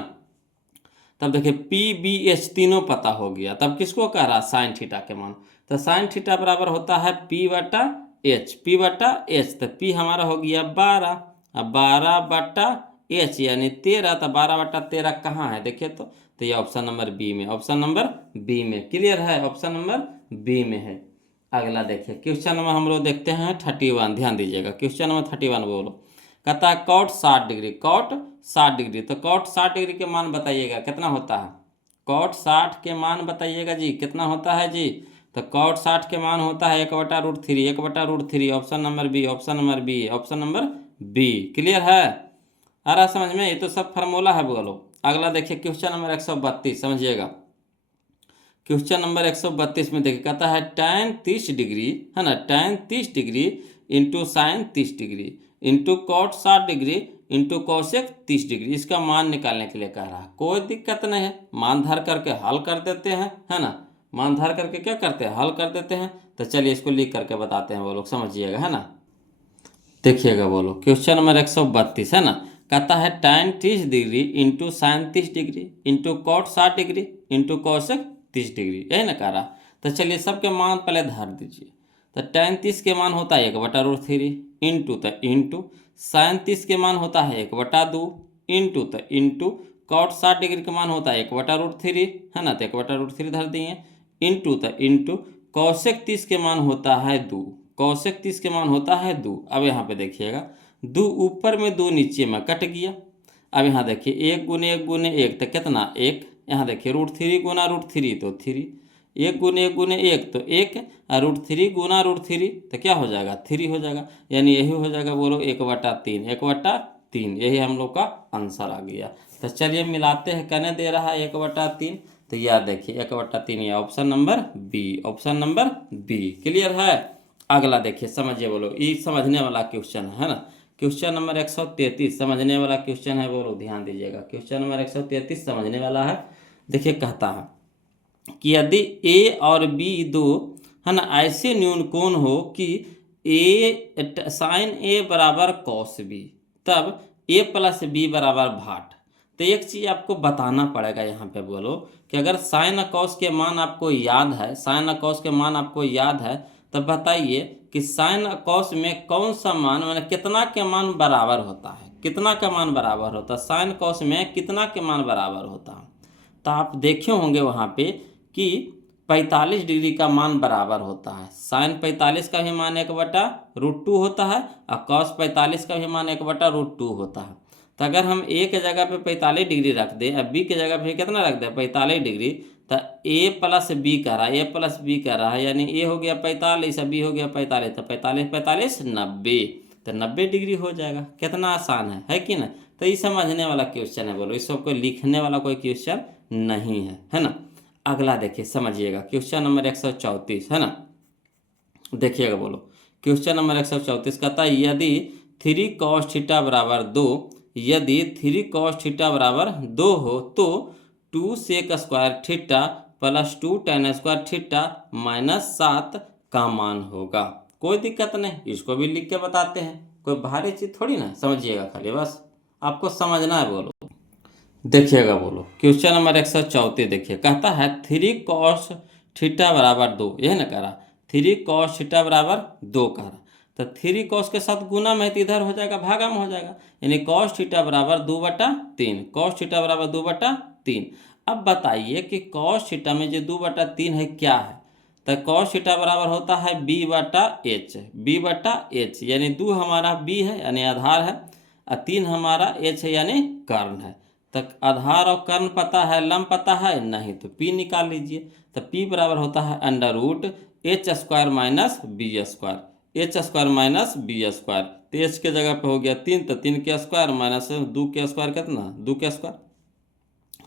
तब देखिए पी बी एच तीनों पता हो गया, तब किसको कह रहा साइन थीटा के मान, तो साइन थीटा बराबर होता है पी बटा एच, पी बटा एच, तो पी हमारा हो गया 12, अब 12 बटा एच यानी 13, तो 12 बटा 13 कहाँ है देखिए तो ये ऑप्शन नंबर बी में, ऑप्शन नंबर बी में, क्लियर है, ऑप्शन नंबर बी में है। अगला देखिए क्वेश्चन नंबर हम लोग देखते हैं 31, ध्यान दीजिएगा क्वेश्चन नंबर 31 बोलो, कहता है कॉट 60 डिग्री, कॉट 60 डिग्री, तो कॉट 60 डिग्री के मान बताइएगा कितना होता है, कॉट 60 के मान बताइएगा जी कितना होता है जी, तो कॉट 60 के मान होता है 1/√3, 1/√3, option number B, option number B, option number B, clear है, आ रहा समझ में, ये तो सब फार्मूला है बोलो। अगला देखिए क्वेश्चन नंबर 132 समझिएगा, क्वेश्चन नंबर 132 में देखिए कहता है tan 30 डिग्री, है ना, tan 30 degree into sine 30 degree into cot 60 degree into cosec 30 degree, इसका मान निकालने के लिए कह रहा है। कोई दिक्कत नहीं है, मान धर करके हल कर देते हैं, है ना, मान धर करके क्या करते हैं हल कर देते हैं। तो चलिए इसको लिख करके बताते हैं वो लोग, समझिएगा, है ना। देखिएगा बोलो क्वेश्चन नंबर 132 है ना, कहता है tan 30 degree into sine 30 degree into cot 60 degree into cosec 30 degree, यही ना कह रहा। तो चलिए सबके मान पहले धर दीजिए, तो tan 30 के मान होता है 1/√3 इंटू, तो इंटू साइन 30 के मान होता है 1/2 इंटू, तो इंटू कॉट 60 डिग्री के मान होता है 1/√3, है ना, तो 1/√3 धर दिए इंटू, तो इंटू कॉसेक 30 के मान होता है 2, कॉसेक 30 के मान होता है 2। अब यहाँ पे देखिएगा 2 ऊपर में 2 नीचे में कट गया। अब यहाँ देखिए 1 गुने 1 गुने 1 तो कितना 1, यहाँ देखिए √3 गुना √3 तो 3, 1 गुने 1 गुने 1 तो 1, और √3 गुना √3 तो क्या हो जाएगा 3 हो जाएगा, यानी यही हो जाएगा बोलो 1/3, 1/3, यही हम लोग का आंसर आ गया। तो चलिए मिलाते हैं, कहने दे रहा है 1/3, तो यह देखिए 1/3 या option number B, option number B, clear है। अगला देखिए समझिए बोलो, ये समझने वाला क्वेश्चन है ना, क्वेश्चन नंबर 133 समझने वाला क्वेश्चन है बोलो, ध्यान दीजिएगा क्वेश्चन नंबर 133 समझने वाला है। देखिए कहता है कि यदि ए और बी दो, है ना, ऐसे न्यून कोण हो कि ए साइन ए बराबर कॉस बी, तब ए प्लस बी बराबर भाट। तो एक चीज़ आपको बताना पड़ेगा यहाँ पे बोलो कि अगर साइन कॉस के मान आपको याद है, साइन कॉस के मान आपको याद है, तब बताइए कि साइन कॉस में कौन सा मान, मतलब कितना के मान बराबर होता है, कितना का मान बराबर होता है, साइन कॉस में कितना के मान बराबर होता है। तो आप देखे होंगे वहाँ पे कि 45 डिग्री का मान बराबर होता है, साइन 45 का भी मान 1/√2 होता है और कॉस 45 का भी मान 1/√2 होता है। तो अगर हम ए के जगह पे 45 डिग्री रख दें, अब बी के जगह पे कितना रख दें 45 डिग्री, तो ए प्लस बी कह रहा है, ए प्लस बी कह रहा है, यानी ए हो गया 45 और बी हो गया 45, तो 45 45 90, तो 90 डिग्री हो जाएगा। कितना आसान है कि ना। तो ये समझने वाला क्वेश्चन है बोलो, इसको कोई लिखने वाला कोई क्वेश्चन नहीं है ना। अगला देखिए समझिएगा क्वेश्चन नंबर 134 है ना, देखिएगा बोलो क्वेश्चन नंबर 134 कहता है यदि 3 cos थीटा बराबर 2, यदि 3 cos थीटा बराबर 2 हो तो 2 sec square theta plus 2 tan square theta minus 7 का मान होगा। कोई दिक्कत नहीं, इसको भी लिख के बताते हैं, कोई भारी चीज़ थोड़ी ना, समझिएगा खाली बस आपको समझना है बोलो। देखिएगा बोलो क्वेश्चन नंबर 134 देखिए कहता है 3 cos थीटा बराबर 2, यही ना कह रहा, 3 cos थीटा बराबर 2 कह रहा, तो 3 cos के साथ गुना में तो इधर हो जाएगा भागा में हो जाएगा, यानी cos थीटा बराबर 2/3, cos थीटा बराबर 2/3। अब बताइए कि cos थीटा में जो 2/3 है क्या है, तो cos थीटा बराबर होता है b/h, b/h यानी 2 हमारा b है यानी आधार है और 3 हमारा h है यानी कर्ण है। तक आधार और कर्ण पता है, लंब पता है नहीं, तो p निकाल लीजिए, तो p बराबर होता है √h² minus B square, h² minus B square, तो h के जगह पे हो गया 3, तो 3 के स्क्वायर माइनस 2 के स्क्वायर कितना 2 के स्क्वायर,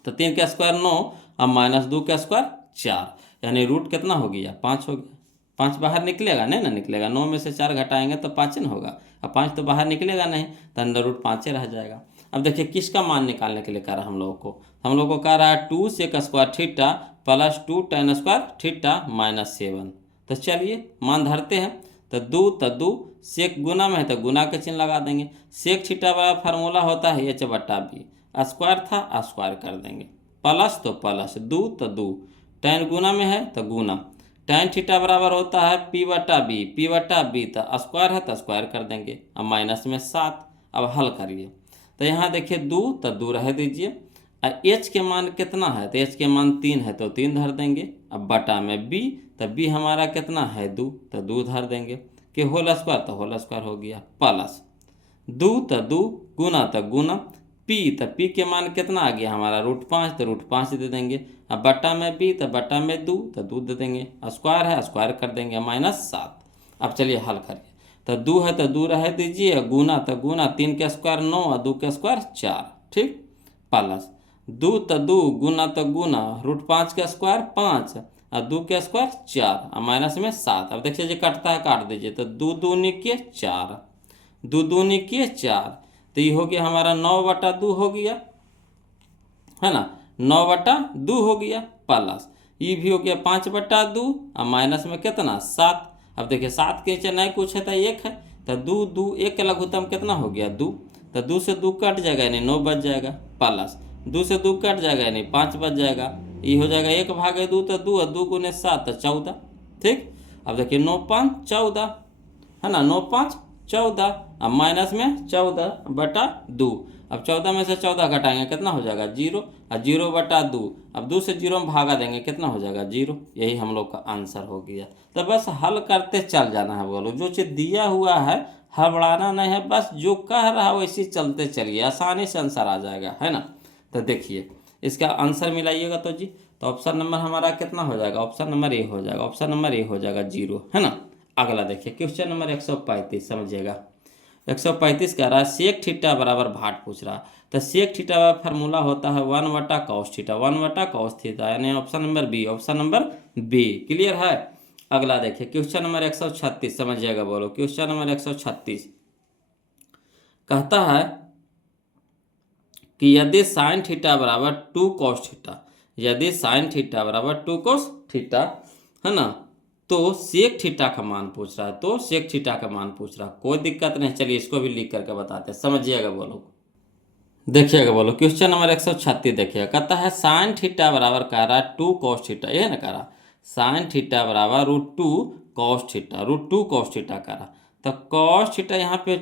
तो 3 के स्क्वायर 9 और माइनस 2 के स्क्वायर 4, यानी रूट कितना हो गया 5 हो गया। 5 बाहर निकलेगा नहीं ना, निकलेगा 9 में से 4 घटाएंगे तो 5 न होगा, और 5 तो बाहर निकलेगा नहीं, तो √5 रह जाएगा। अब देखिए किसका मान निकालने के लिए कह रहा है हम लोगों को कह रहा है 2 sec square theta +2 tan square theta -7। तो चलिए मान धरते हैं। तो दू सेक गुना में है तो गुना के चिन्ह लगा देंगे। सेक थीटा बराबर फार्मूला होता है h/b, स्क्वायर था स्क्वायर कर देंगे, प्लस तो प्लस, दू तो दू, tan गुना में है तो गुना, tan थीटा बराबर होता है p/b तो स्क्वायर है तो स्क्वायर कर देंगे, अब माइनस में 7। अब हल करिए तो यहाँ देखिए तो दू रह दीजिए। एच के मान कितना है तो एच के मान 3 है तो 3 धर देंगे। अब बटा में बी तो बी हमारा कितना है 2 तो 2 धर देंगे, कि होल स्क्वायर तो होल स्क्वायर हो गया, प्लस दू गुना तो गुना, तो पी के मान कितना आ गया हमारा √5 तो √5 दे देंगे। अब बटा में बी तो बटा में दू तो दू दे देंगे, स्क्वायर है स्क्वायर कर देंगे, -7। अब चलिए हल करिए। तो दू है तो दू रह दीजिए, गुना तो गुना, 3 के स्क्वायर 9 और 2 के स्क्वायर 4, ठीक, प्लस दू गुना तो गुना, √5 के स्क्वायर 5 और 2 के स्क्वायर 4 और माइनस में 7। अब देखिए जो कटता है काट दीजिए। तो 2 दूनी के 4, 2 दूनी के 4, तो ये हो गया हमारा 9/2 हो गया, है ना, 9/2 हो गया, प्लस ये भी हो गया 5/2 और माइनस में कितना 7। अब देखिए 7 के नीचे नहीं कुछ है तो 1 है, तो 2 1 का लघुत्तम कितना हो गया 2, तो 2 से 2 कट जाएगा यानी 9 बच जाएगा, प्लस 2 से 2 कट जाएगा यानी 5 बच जाएगा, ये हो जाएगा 1/2 तो 2 और 2 गुने 7 तो 14, ठीक। अब देखिए 9 5 14, है ना, 9 5 14, अब माइनस में 14/2। अब 14 में से 14 घटाएंगे कितना हो जाएगा 0, और 0/2, अब 2 से 0 में भागा देंगे कितना हो जाएगा 0। यही हम लोग का आंसर हो गया। तो बस हल करते चल जाना है, बोलो जो चीज़ दिया हुआ है हड़बड़ाना नहीं है, बस जो कह रहा है वैसे चलते चलिए, आसानी से आंसर आ जाएगा, है ना। तो देखिए इसका आंसर मिलाइएगा तो जी, तो ऑप्शन नंबर हमारा कितना हो जाएगा, ऑप्शन नंबर ए हो जाएगा, ऑप्शन नंबर ए हो जाएगा 0, है ना। अगला देखिए क्वेश्चन नंबर 135, समझिएगा। 135 कह रहा है सेक थीटा बराबर भाट पूछ रहा है। तो सेक थीटा का फार्मूला होता है 1/cos थीटा, 1/cos थीटा, यानी option number B, option number B, clear है। अगला देखिए क्वेश्चन नंबर 136, समझिएगा, बोलो क्वेश्चन नंबर 136 कहता है कि यदि साइन थीटा बराबर 2 cos थीटा, यदि साइन थीटा बराबर 2 cos थीटा, है ना, तो सेक थीटा का मान पूछ रहा है, तो सेक थीटा का मान पूछ रहा है, कोई दिक्कत नहीं। चलिए इसको भी लिख करके बताते हैं, समझिएगा, बोलो देखिएगा, बोलो क्वेश्चन नंबर 136 देखिएगा, कहता है साइन थीटा बराबर कह रहा है 2 cos थीटा, ये ना कह रहा साइन थीटा बराबर √2 cos थीटा, √2 cos थीटा कह रहा। तो cos थीटा यहाँ पे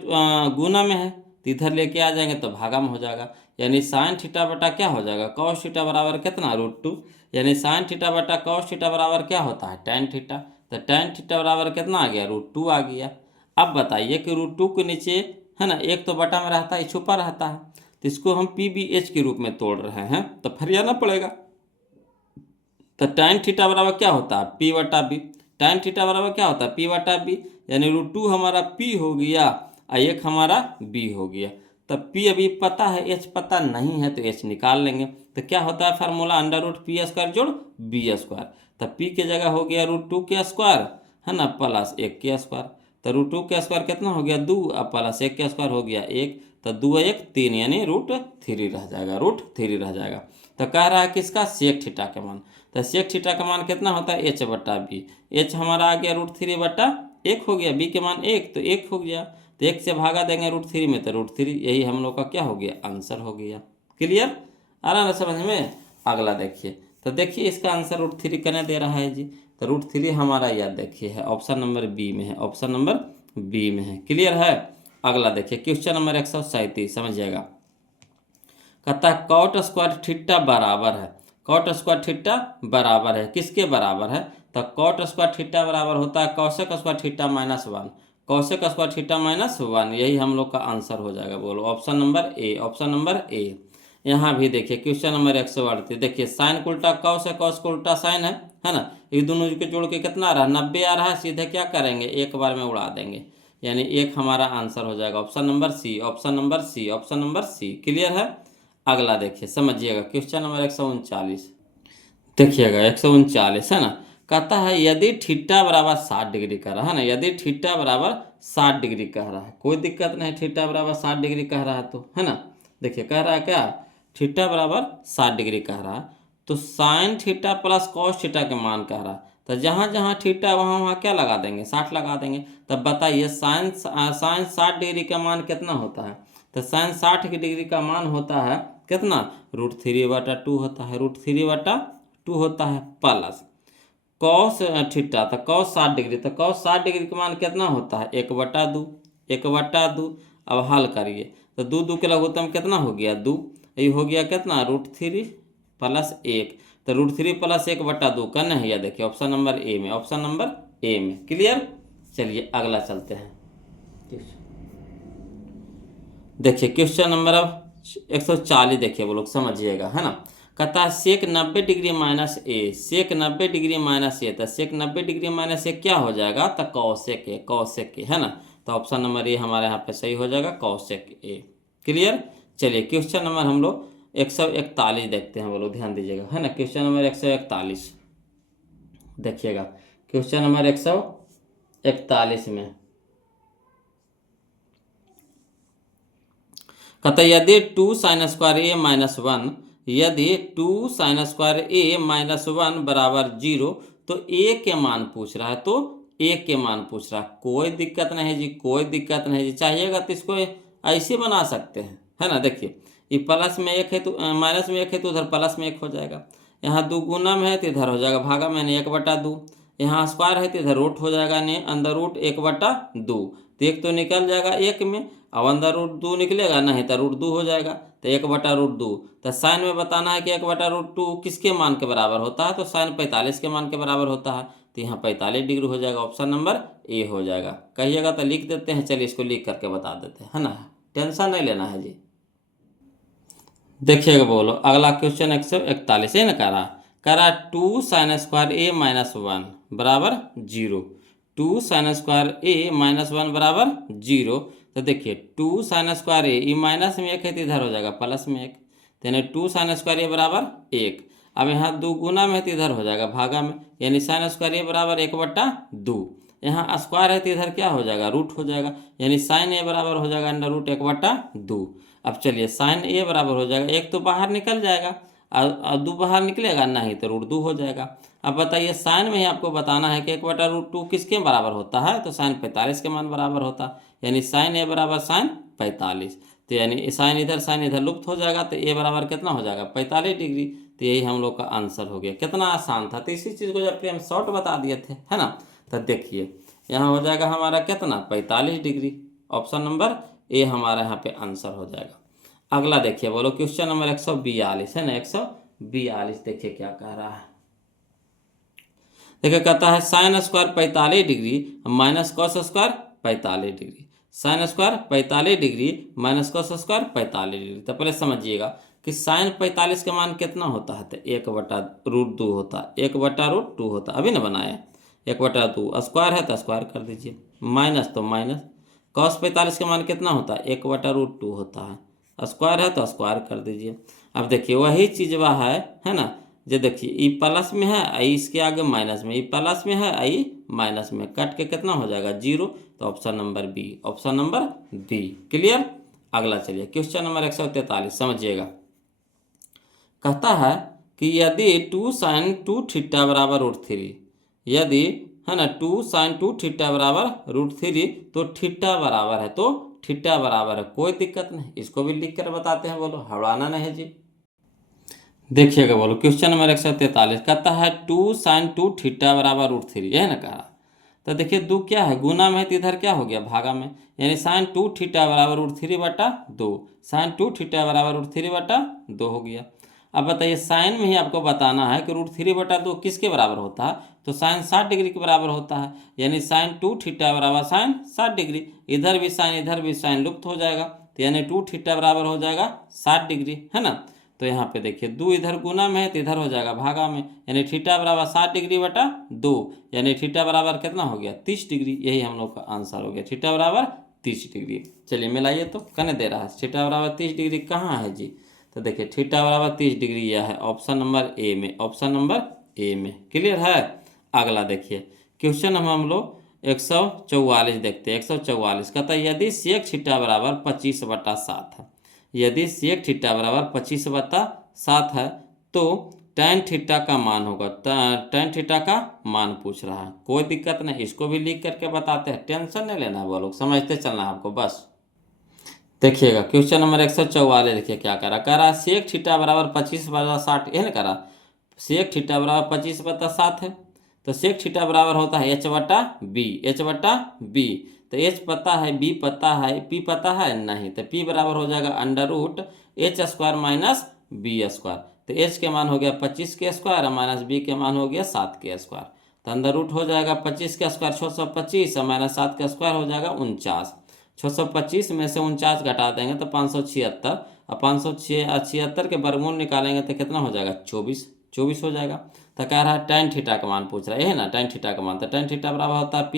गुना में है तो इधर लेके आ जाएंगे तो भागा में हो जाएगा, यानी साइन थीटा बटा क्या हो जाएगा cos थीटा बराबर कितना √2, यानी साइन थीटा बटा cos थीटा बराबर क्या होता है tan थीटा। तो tan थीटा बराबर कितना आ गया √2 आ गया। अब बताइए कि √2 के नीचे, है ना, एक तो बटा में रहता है, छुपा रहता है, तो इसको हम PBH के रूप में तोड़ रहे हैं तो फिर आना पड़ेगा। तो tan थीटा बराबर क्या होता है P/B, tan थीटा बराबर क्या होता है P/B, यानी √2 हमारा P हो गया और एक हमारा B हो गया। तो P अभी पता है, H पता नहीं है, तो H निकाल लेंगे। तो क्या होता है फार्मूला √P² जोड़ B²। तो P की जगह हो गया √2 के स्क्वायर, है ना, प्लस 1 के स्क्वायर। तो √2 के स्क्वायर कितना हो गया 2 और प्लस 1 के स्क्वायर हो गया 1, तो 2 1 3 यानी √3 रह जाएगा, √3 रह जाएगा। तो कह रहा है किसका सेक थीटा का मान। तो सेक थीटा का मान कितना होता है H/B, H हमारा आ गया √3/1 हो गया, B के मान 1 तो 1 हो गया, तो 1 से भागा देंगे √3 में तो √3, यही हम लोग का क्या हो गया आंसर हो गया। क्लियर, आ रहा है समझ में। अगला देखिए, तो देखिए इसका आंसर √3 कहने दे रहा है जी, तो √3 हमारा याद देखिए है ऑप्शन नंबर बी में है, ऑप्शन नंबर बी में है, क्लियर है। अगला देखिए क्वेश्चन नंबर 137, समझिएगा, कहता है कॉट स्क्वायर थीटा बराबर है, कॉट स्क्वायर थीटा बराबर है किसके बराबर है। तो कॉट स्क्वायर थीटा बराबर होता है cosec square theta -1, cosec square theta -1, यही हम लोग का आंसर हो जाएगा। बोलो option number A, option number ए। यहाँ भी देखिए क्वेश्चन नंबर 138, देखिए साइन को उल्टा कॉस है, कॉस को उल्टा साइन है ना, ये दोनों के जोड़ के कितना आ रहा है 90 आ रहा है, सीधे क्या करेंगे एक बार में उड़ा देंगे, यानी एक हमारा आंसर हो जाएगा option number C, option number C, option number C, clear है। अगला देखिए समझिएगा क्वेश्चन नंबर 139, देखिएगा 139 है ना, कहता है यदि थीटा बराबर 60 डिग्री कह रहा है ना, यदि थीटा बराबर 60 डिग्री कह रहा है, कोई दिक्कत नहीं, थीटा बराबर 60 डिग्री कह रहा है तो, है ना, देखिए कह रहा है क्या थीटा बराबर 60 डिग्री कह रहा है, तो sine theta plus cos theta के मान कह रहा है, तो जहाँ जहाँ थीटा है वहाँ वहाँ क्या लगा देंगे, 60 लगा देंगे। तब बताइए साइन 60 डिग्री का मान कितना होता है, तो साइन 60 डिग्री का मान होता है कितना, √3/2 होता है, √3/2 होता है, प्लस कॉस थीटा, तो कॉस 60 डिग्री, तो कॉस 60 डिग्री का मान कितना होता है, 1/2, 1/2। अब हल करिए तो 2 के लघुत्तम कितना हो गया, 2, ये हो गया कितना, √3 + 1, तो √3 + 1/2 करना है, या देखिए ऑप्शन नंबर ए में, ऑप्शन नंबर ए में। क्लियर। चलिए अगला चलते हैं। देखिए क्वेश्चन नंबर अब 140 देखिए, वो लोग समझिएगा, है ना। कहता है सेक 90 डिग्री माइनस ए, सेक 90 डिग्री माइनस ए, तो सेक 90 डिग्री माइनस ए क्या हो जाएगा, तो कॉसेक ए, कॉसेक ए, है ना। तो ऑप्शन नंबर ए हमारे यहाँ पे सही हो जाएगा, कॉसेक ए। क्लियर। चलिए क्वेश्चन नंबर हम लोग 141 देखते हैं, वो लोग ध्यान दीजिएगा, है ना। क्वेश्चन नंबर 141 देखिएगा, क्वेश्चन नंबर 141 में कहता यदि 2sin²a-1, यदि 2sin²a-1 बराबर 0, तो a के मान पूछ रहा है, तो a के मान पूछ रहा है। कोई दिक्कत नहीं जी, कोई दिक्कत नहीं जी, चाहिएगा तो इसको ऐसे बना सकते हैं, है ना। देखिए ये प्लस में 1 है तो माइनस में 1 है, तो उधर प्लस में 1 हो जाएगा। यहाँ 2 गुना में है तो इधर हो जाएगा भागा में, 1/2। यहाँ स्क्वायर है तो इधर रूट हो जाएगा, ने अंदर रूट 1/2, तो 1 तो निकल जाएगा 1 में, अब अंदर √2 निकलेगा, नहीं तो √2 हो जाएगा, तो 1/√2। तो साइन में बताना है कि 1/√2 किसके मान के बराबर होता है, तो साइन 45 के मान के बराबर होता है, तो यहाँ 45 डिग्री हो जाएगा, ऑप्शन नंबर ए हो जाएगा। कहिएगा तो लिख देते हैं, चलिए इसको लिख करके बता देते हैं, है ना, टेंशन नहीं लेना है जी। देखिएगा बोलो अगला क्वेश्चन 141 है ना, कह रहा 2sin²a-1 बराबर 0, 2sin²a-1 बराबर 0। तो देखिए 2sin²a, ये माइनस में 1 है तो इधर हो जाएगा प्लस में 1, यानी 2sin² बराबर 1। अब यहाँ 2 गुना में है तो इधर हो जाएगा भागा में, यानी sin² बराबर 1/2। यहाँ स्क्वायर है तो इधर क्या हो जाएगा, रूट हो जाएगा, यानी sin a बराबर हो जाएगा √1/2। अब चलिए sin a बराबर हो जाएगा, 1 तो बाहर निकल जाएगा और 2 बाहर निकलेगा, नहीं तो √2 हो जाएगा। अब बताइए साइन में ही आपको बताना है कि 1/√2 किसके बराबर होता है, तो साइन 45 के मान बराबर होता है, यानी sin a बराबर sin 45। तो यानी साइन इधर लुप्त हो जाएगा, तो a बराबर कितना हो जाएगा, 45 डिग्री। तो यही हम लोग का आंसर हो गया। कितना आसान था, तो इसी चीज़ को जब हम शॉर्ट बता दिए थे, है ना। तो देखिए यहाँ हो जाएगा हमारा कितना, 45 डिग्री, ऑप्शन नंबर ए हमारा यहाँ पे आंसर हो जाएगा। अगला देखिए बोलो क्वेश्चन नंबर 142 है ना, 142 देखिए क्या कह रहा है। देखिए कहता है sin² 45 degree minus cos² 45 degree, sin² 45 degree minus cos² 45 degree. तो पहले समझिएगा कि sin 45 का मान कितना होता है, तो 1/√2 होता है, 1/√2 होता है, अभी ना बनाया 1/2, स्क्वायर है तो स्क्वायर कर दीजिए, माइनस तो माइनस, cos 45 का मान कितना होता है, 1/√2 होता है, स्क्वायर है तो स्क्वायर कर दीजिए। अब देखिए वही चीज़ वह है ना, जो देखिए ई प्लस में है, आई इसके आगे माइनस में, ई प्लस में है, आई माइनस में, कट के कितना हो जाएगा 0, तो option number B, option number B. Clear. अगला चलिए क्वेश्चन नंबर 143 समझिएगा। कहता है कि यदि 2sin2θ बराबर √3, यदि है ना 2sin2θ बराबर √3, तो थीटा बराबर है, तो थीटा बराबर है, कोई दिक्कत नहीं, इसको भी लिख कर बताते हैं, बोलो हड़ाना नहीं है जी। देखिएगा बोलो क्वेश्चन नंबर 143 कहता है 2sin2θ बराबर √3, यह ना कहा। तो देखिए 2 क्या है, गुना में है तो इधर क्या हो गया, भागा में, यानी sin2θ बराबर √3/2, sin2θ बराबर √3/2 हो गया। अब बताइए साइन में ही आपको बताना है कि √3/2 किसके बराबर होता है, तो साइन 60 डिग्री के बराबर होता है, यानी sin2θ बराबर साइन 60 डिग्री, इधर भी साइन लुप्त हो जाएगा, तो यानी 2θ बराबर हो जाएगा 60 डिग्री, है ना। तो यहाँ पे देखिए 2 इधर गुना में है तो इधर हो जाएगा भागा में, यानी थीटा बराबर 60 डिग्री बटा 2, यानी थीटा बराबर कितना हो गया, 30 डिग्री। यही हम लोग का आंसर हो गया, थीटा बराबर 30 डिग्री। चलिए मिलाइए तो कहने दे रहा है थीटा बराबर 30 डिग्री कहाँ है जी, तो देखिए थीटा बराबर 30 डिग्री यह है ऑप्शन नंबर ए में, ऑप्शन नंबर ए में। क्लियर है। अगला देखिए क्वेश्चन हम लोग 144 देखते हैं। 144 कहता है यदि सेक थीटा बराबर 25/7 है, यदि सेक थीटा बराबर 25/7 है, तो tan थीटा का मान होगा, tan थीटा का मान पूछ रहा है, कोई दिक्कत नहीं, इसको भी लिख करके बताते हैं, टेंशन नहीं लेना है वो लोग, समझते चलना है आपको बस। देखिएगा क्वेश्चन नंबर 144, देखिए क्या कह रहा सेक थीटा बराबर 25/60, यह ना करा सेक थीटा बराबर 25/7 है, तो सेक थीटा बराबर होता है h/b, h/b, तो h पता है, b पता है, p पता है नहीं, तो p बराबर हो जाएगा √h² माइनस b², तो h के मान हो गया 25 के स्क्वायर माइनस b के मान हो गया 7 के स्क्वायर, तो अंडर रूट हो जाएगा 25 का स्क्वायर 625 और माइनस 7 का स्क्वायर हो जाएगा 49, 625 में से 49 घटा देंगे तो 576, और 576 के वर्गमूल निकालेंगे तो कितना हो जाएगा 24 हो जाएगा। तो कह रहा है tan थीटा का मान पूछ रहा है, यह ना tan थीटा का मान, तो tan थीटा बराबर होता है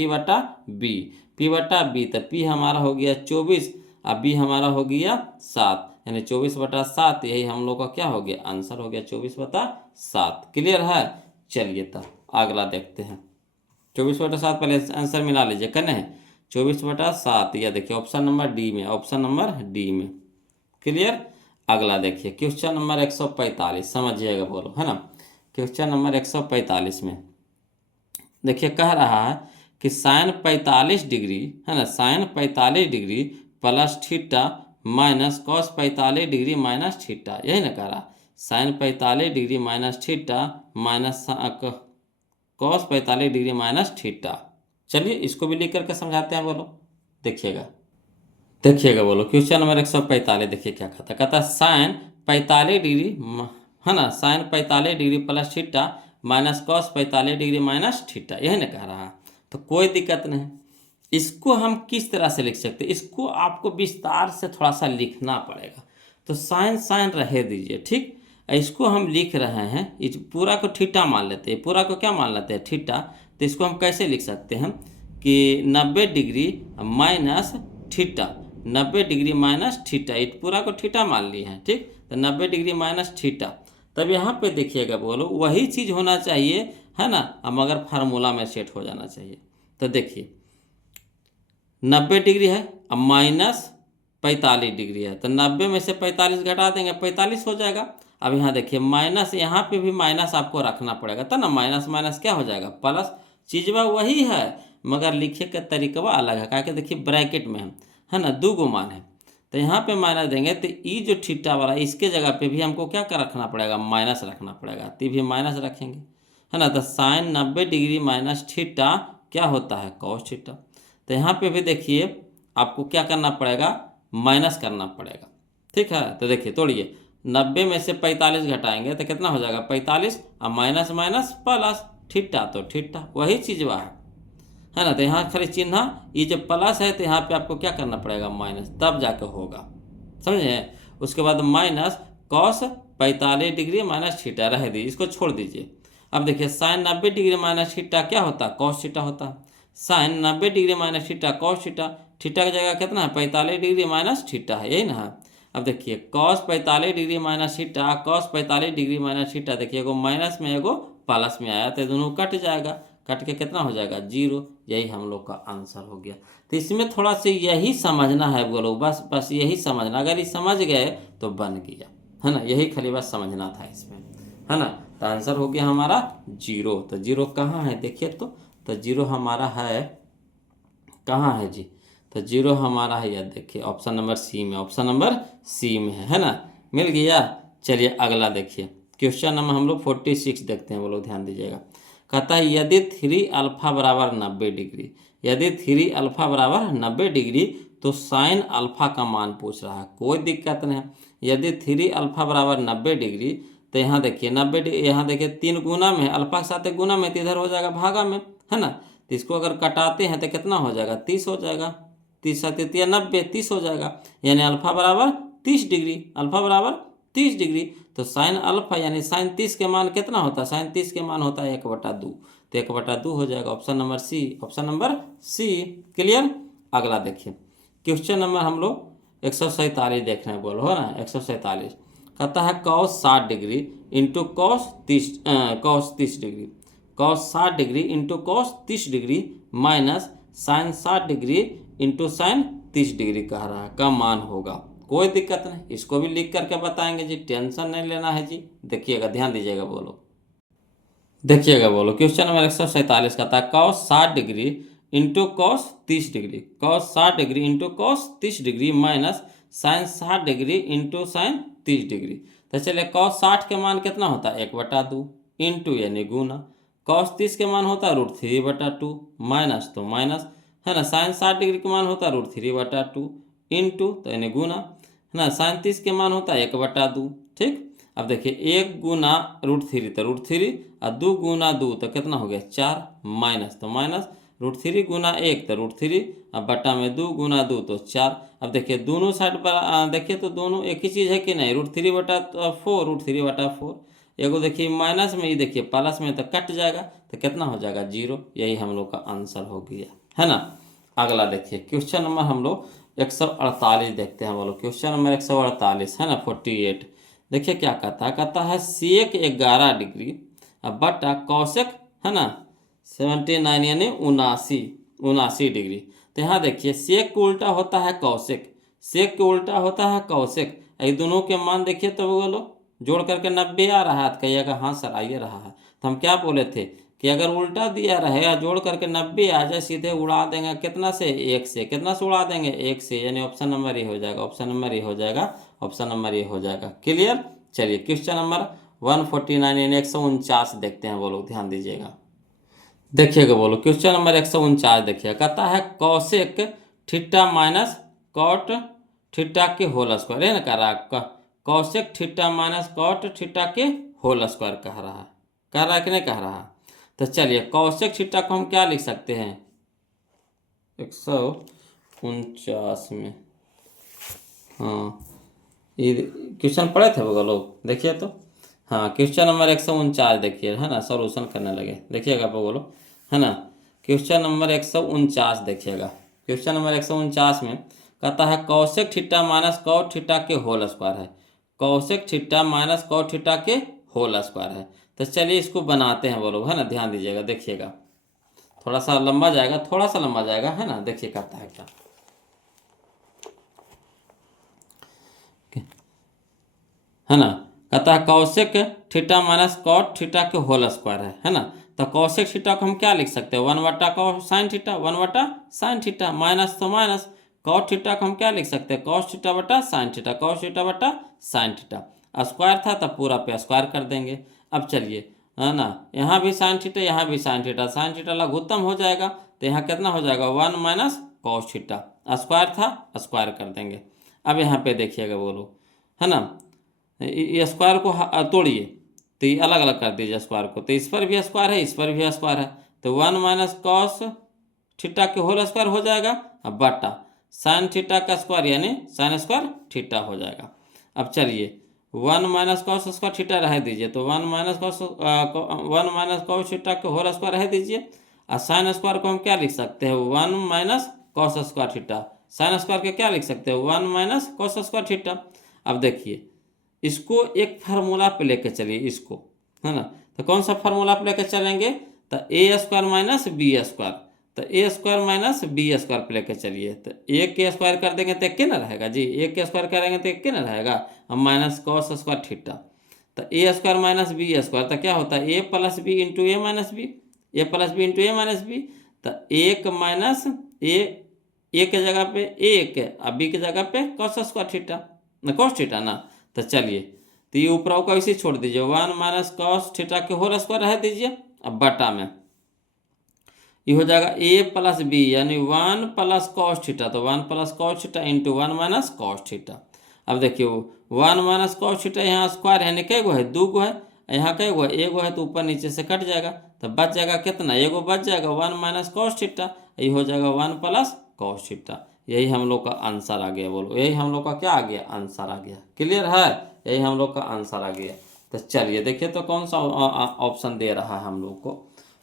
p/b, तो p हमारा हो गया 24 और b हमारा हो गया 7, यानी 24/7, यही हम लोग का क्या हो गया आंसर हो गया 24/7। क्लियर है, चलिए तब अगला देखते हैं। 24/7 पहले आंसर मिला लीजिए, कने 24/7, या देखिए ऑप्शन नंबर डी में, ऑप्शन नंबर डी में। क्लियर, अगला देखिए क्वेश्चन नंबर 145, समझिएगा बोलो, है ना। क्वेश्चन नंबर 145 में देखिए कह रहा है कि साइन 45 डिग्री, है ना, sine 45 degree plus theta minus cos 45 degree minus theta, यही ना कह रहा, sine 45 degree minus theta minus cos 45 degree minus theta. चलिए इसको भी लिख करके समझाते हैं, बोलो देखिएगा बोलो क्वेश्चन नंबर 145, देखिए क्या कहता है साइन 45 डिग्री, है ना, sine 45 degree plus theta minus cos 45 degree minus theta, यही ना कह रहा है, तो कोई दिक्कत नहीं। इसको हम किस तरह से लिख सकते हैं, इसको आपको विस्तार से थोड़ा सा लिखना पड़ेगा, तो साइन साइन रहे दीजिए, ठीक। इसको हम लिख रहे हैं, इस पूरा को थीटा मान लेते हैं, पूरा को क्या मान लेते हैं थीटा, तो इसको हम कैसे लिख सकते हैं कि 90 degree minus theta, 90 degree minus theta, इस पूरा को थीटा मान लिए हैं, ठीक, तो 90 डिग्री माइनस थीटा। तब यहाँ पे देखिएगा बोलो वही चीज़ होना चाहिए, है ना, अब मगर फार्मूला में सेट हो जाना चाहिए। तो देखिए 90 डिग्री है, अब माइनस 45 डिग्री है, तो 90 में से 45 घटा देंगे 45 हो जाएगा। अब यहाँ देखिए माइनस, यहाँ पे भी माइनस आपको रखना पड़ेगा, तो ना माइनस माइनस क्या हो जाएगा प्लस, चीज़वा वही है मगर लिखे का तरीका अलग है, क्या कि देखिए ब्रैकेट में है ना, दो गो मान है, तो यहाँ पे माइनस देंगे तो ये जो थीटा वाला इसके जगह पे भी हमको क्या रखना पड़ेगा, माइनस रखना पड़ेगा, तो भी माइनस रखेंगे, है ना, तो साइन 90 डिग्री माइनस थीटा क्या होता है कॉस थीटा। तो यहाँ पे भी देखिए आपको क्या करना पड़ेगा, माइनस करना पड़ेगा, ठीक है। तो देखिए तोड़िए 90 में से 45 घटाएंगे तो कितना हो जाएगा 45, और माइनस माइनस प्लस थीटा, तो थीटा वही चीज़ वह है ना, तो यहाँ खाली चिन्ह, ये जब प्लस है तो यहाँ पे आपको क्या करना पड़ेगा माइनस, तब जाके होगा, समझे। उसके बाद minus cos 45 degree minus theta रह दीजिए, इसको छोड़ दीजिए। अब देखिए साइन 90 डिग्री माइनस थीटा क्या होता है कॉस थीटा होता है, sine 90 degree minus theta cos theta, theta की जगह कितना है 45 डिग्री माइनस थीटा है, यही ना है। अब देखिए cos 45 degree minus theta, cos 45 degree minus theta, देखिए एगो माइनस में एगो प्लस में आया, तो दोनों कट जाएगा, कट के कितना हो जाएगा 0, यही हम लोग का आंसर हो गया। तो इसमें थोड़ा सा यही समझना है बोलो, बस यही समझना, अगर ये समझ गए तो बन गया, है ना, यही खाली बस समझना था इसमें, है ना। तो आंसर हो गया हमारा 0। तो 0 कहाँ है देखिए, तो 0 हमारा है कहाँ है जी, तो 0 हमारा है यार देखिए ऑप्शन नंबर सी में, ऑप्शन नंबर सी में है ना, मिल गया। चलिए अगला देखिए क्वेश्चन नंबर हम लोग 46 देखते हैं, वो लोग ध्यान दीजिएगा। कहता है यदि 3 अल्फा बराबर 90 डिग्री, यदि 3 अल्फा बराबर 90 डिग्री तो साइन अल्फा का मान पूछ रहा है, कोई दिक्कत नहीं है। यदि 3 अल्फा बराबर 90 डिग्री, तो यहाँ देखिए 90, यहाँ देखिए 3 गुना में है, अल्फा के साथ गुना में, तो इधर हो जाएगा भागा में, है ना। तो इसको अगर कटाते हैं तो कितना हो जाएगा 30 हो जाएगा, 30 3 90, 30 हो जाएगा, यानी अल्फा बराबर 30 डिग्री, अल्फा बराबर 30 डिग्री। तो साइन अल्फा यानी साइन 30 के मान कितना होता है, साइन 30 के मान होता है 1/2, तो 1/2 हो जाएगा, option number C, option number C. Clear, अगला देखिए क्वेश्चन नंबर हम लोग 147 देख रहे हैं, बोलो है ना 147। कहता है cos 60 degree into cos 30 degree, cos 60 degree into cos 30 degree minus sine 60 degree into sine 30 degree कह रहा है का मान होगा, कोई दिक्कत नहीं, इसको भी लिख करके बताएंगे जी, टेंशन नहीं लेना है जी। देखिएगा, ध्यान दीजिएगा, बोलो देखिएगा, बोलो क्वेश्चन नंबर 147 का था cos 60 degree into cos 30 degree, cos 60 degree into cos 30 degree minus sine 60 degree into sine 30 degree. तो चलिए कॉस 60 के मान कितना होता है 1/2 इंटू यानी गुना, कॉस 30 के मान होता है √3/2 माइनस तो माइनस है ना, साइन 60 डिग्री के मान होता है √3/2 इंटू तो यानी गुना है ना, साइन 30 के मान होता है 1/2। ठीक, अब देखिए 1 गुना √3 तो √3 और 2 गुना 2 तो कितना हो गया 4 माइनस तो माइनस √3 गुना 1 तो √3 अब बटा में 2 गुना 2 तो 4। अब देखिए दोनों साइड पर देखिए तो दोनों एक ही चीज़ है कि नहीं, √3/4 √3/4 एगो देखिए माइनस में, ही देखिए प्लस में तो कट जाएगा तो कितना हो जाएगा 0। यही हम लोग का आंसर हो गया है ना। अगला देखिए क्वेश्चन नंबर हम लोग 148 देखते हैं, बोलो क्वेश्चन नंबर 148 है ना 48। देखिए क्या कहता है सेक 11 डिग्री अब बटा कौशिक है ना 79 यानी 79 डिग्री। तो यहाँ देखिए सेक को उल्टा होता है कौशिक, सेक को उल्टा होता है कौशिक, ये दोनों के मान देखिए तो बोलो जोड़ करके 90 आ रहा है, तो कहिएगा हाँ सर आइए रहा है। तो हम क्या बोले थे कि अगर उल्टा दिया रहेगा जोड़ करके 90 आ जाए सीधे उड़ा देंगे कितना से 1 से, कितना से उड़ा देंगे 1 से, यानी ऑप्शन नंबर ये हो जाएगा, ऑप्शन नंबर ये हो जाएगा, ऑप्शन नंबर ये हो जाएगा। क्लियर। चलिए क्वेश्चन नंबर 149 यानी 149 देखते हैं, बोलो ध्यान दीजिएगा। देखिएगा बोलो क्वेश्चन नंबर 149 देखिए कहता है cosec theta minus cot theta के होल स्क्वायर है ना, कह रहा cosec theta minus cot theta के होल स्क्वायर कह रहा है कि नहीं कह रहा है। तो चलिए कौशिक थीटा को हम क्या लिख सकते हैं 149 में, हाँ ये क्वेश्चन पढ़े थे वो लोग, देखिए तो हाँ क्वेश्चन नंबर 149 देखिए है ना, सॉल्यूशन करने लगे देखिएगा बोलो है ना। क्वेश्चन नंबर 149 देखिएगा, क्वेश्चन नंबर 149 में कहता है cosec theta minus cot theta के होल स्क्वायर है, cosec theta minus cot theta के होल स्क्वायर है। तो चलिए इसको बनाते हैं बोलो है ना, ध्यान दीजिएगा देखिएगा, थोड़ा सा लंबा जाएगा, थोड़ा सा लंबा जाएगा है ना। देखिए कहता है क्या है ना, कहता है cosec theta minus cot theta के होल स्क्वायर है ना। तो कौशिक थीटा को हम क्या लिख सकते हैं 1/cos sine theta, 1/sin theta minus तो माइनस कॉट थीटा को हम क्या लिख सकते हैं cos थीटा बटा साइन थीटा, cos थीटा बटा साइन थीटा, स्क्वायर था तब पूरा पे स्क्वायर कर देंगे। अब चलिए है ना, यहाँ भी साइन थीटा यहाँ भी साइन थीटा, साइन थीटा लघुत्तम हो जाएगा तो यहाँ कितना हो जाएगा 1 माइनस cos थीटा, स्क्वायर था स्क्वायर कर देंगे। अब यहाँ पे देखिएगा बोलो है ना, ये स्क्वायर को तोड़िए तो ये अलग अलग कर दीजिए स्क्वायर को, तो इस पर भी स्क्वायर है इस पर भी स्क्वायर है, तो 1 माइनस कॉस थीटा के होल स्क्वायर हो जाएगा अब बटा साइन थीटा का स्क्वायर यानी साइन स्क्वायर थीटा हो जाएगा। अब चलिए 1 माइनस कॉस स्क्वायर थीटा रह दीजिए, तो 1 माइनस कॉस थीटा के होल स्क्वायर रह दीजिए, और साइन स्क्वायर को हम क्या लिख सकते हैं 1 minus cos square theta, sine square के क्या लिख सकते हैं 1 माइनस कॉस स्क्वायर थीटा। अब देखिए इसको एक फार्मूला पे लेके चलिए इसको है ना, तो कौन सा फार्मूला पे लेके चलेंगे तो A square minus B square, तो A square minus B square पे लेके चलिए, तो ए के स्क्वायर कर देंगे तो एक के ना रहेगा जी, ए के स्क्वायर करेंगे तो एक के ना रहेगा, अब माइनस कॉस स्क्वायर थीटा, तो A square minus B square तो क्या होता है ए प्लस बी इंटू ए माइनस बी, ए प्लस बी इंटू ए माइनस बी, तो एक माइनस ए के जगह पे एक और बी के जगह पे कॉस स्क्वायर थीटा ना कॉस थीटा ना। तो चलिए तो ये ऊपर को ऐसे छोड़ दीजिए 1 माइनस कॉस थीटा के होल स्क्वायर रह दीजिए, अब बटा में ये हो जाएगा ए प्लस बी यानी 1 प्लस कॉस थीटा, तो 1 plus cos theta into 1 minus cos theta. अब देखिए 1 माइनस कॉस थीटा यहाँ स्क्वायर है कै गो है 2 गो है, यहाँ कै गो है एगो है, तो ऊपर नीचे से कट जाएगा तो बच जाएगा कितना एगो बच जाएगा 1 माइनस कॉस थीटा, ये हो जाएगा 1 प्लस कॉस थीटा। यही हम लोग का आंसर आ गया, बोलो यही हम लोग का क्या आ गया आंसर आ गया। क्लियर है, यही हम लोग का आंसर आ गया। तो चलिए देखिए तो कौन सा ऑप्शन दे रहा है हम लोग को,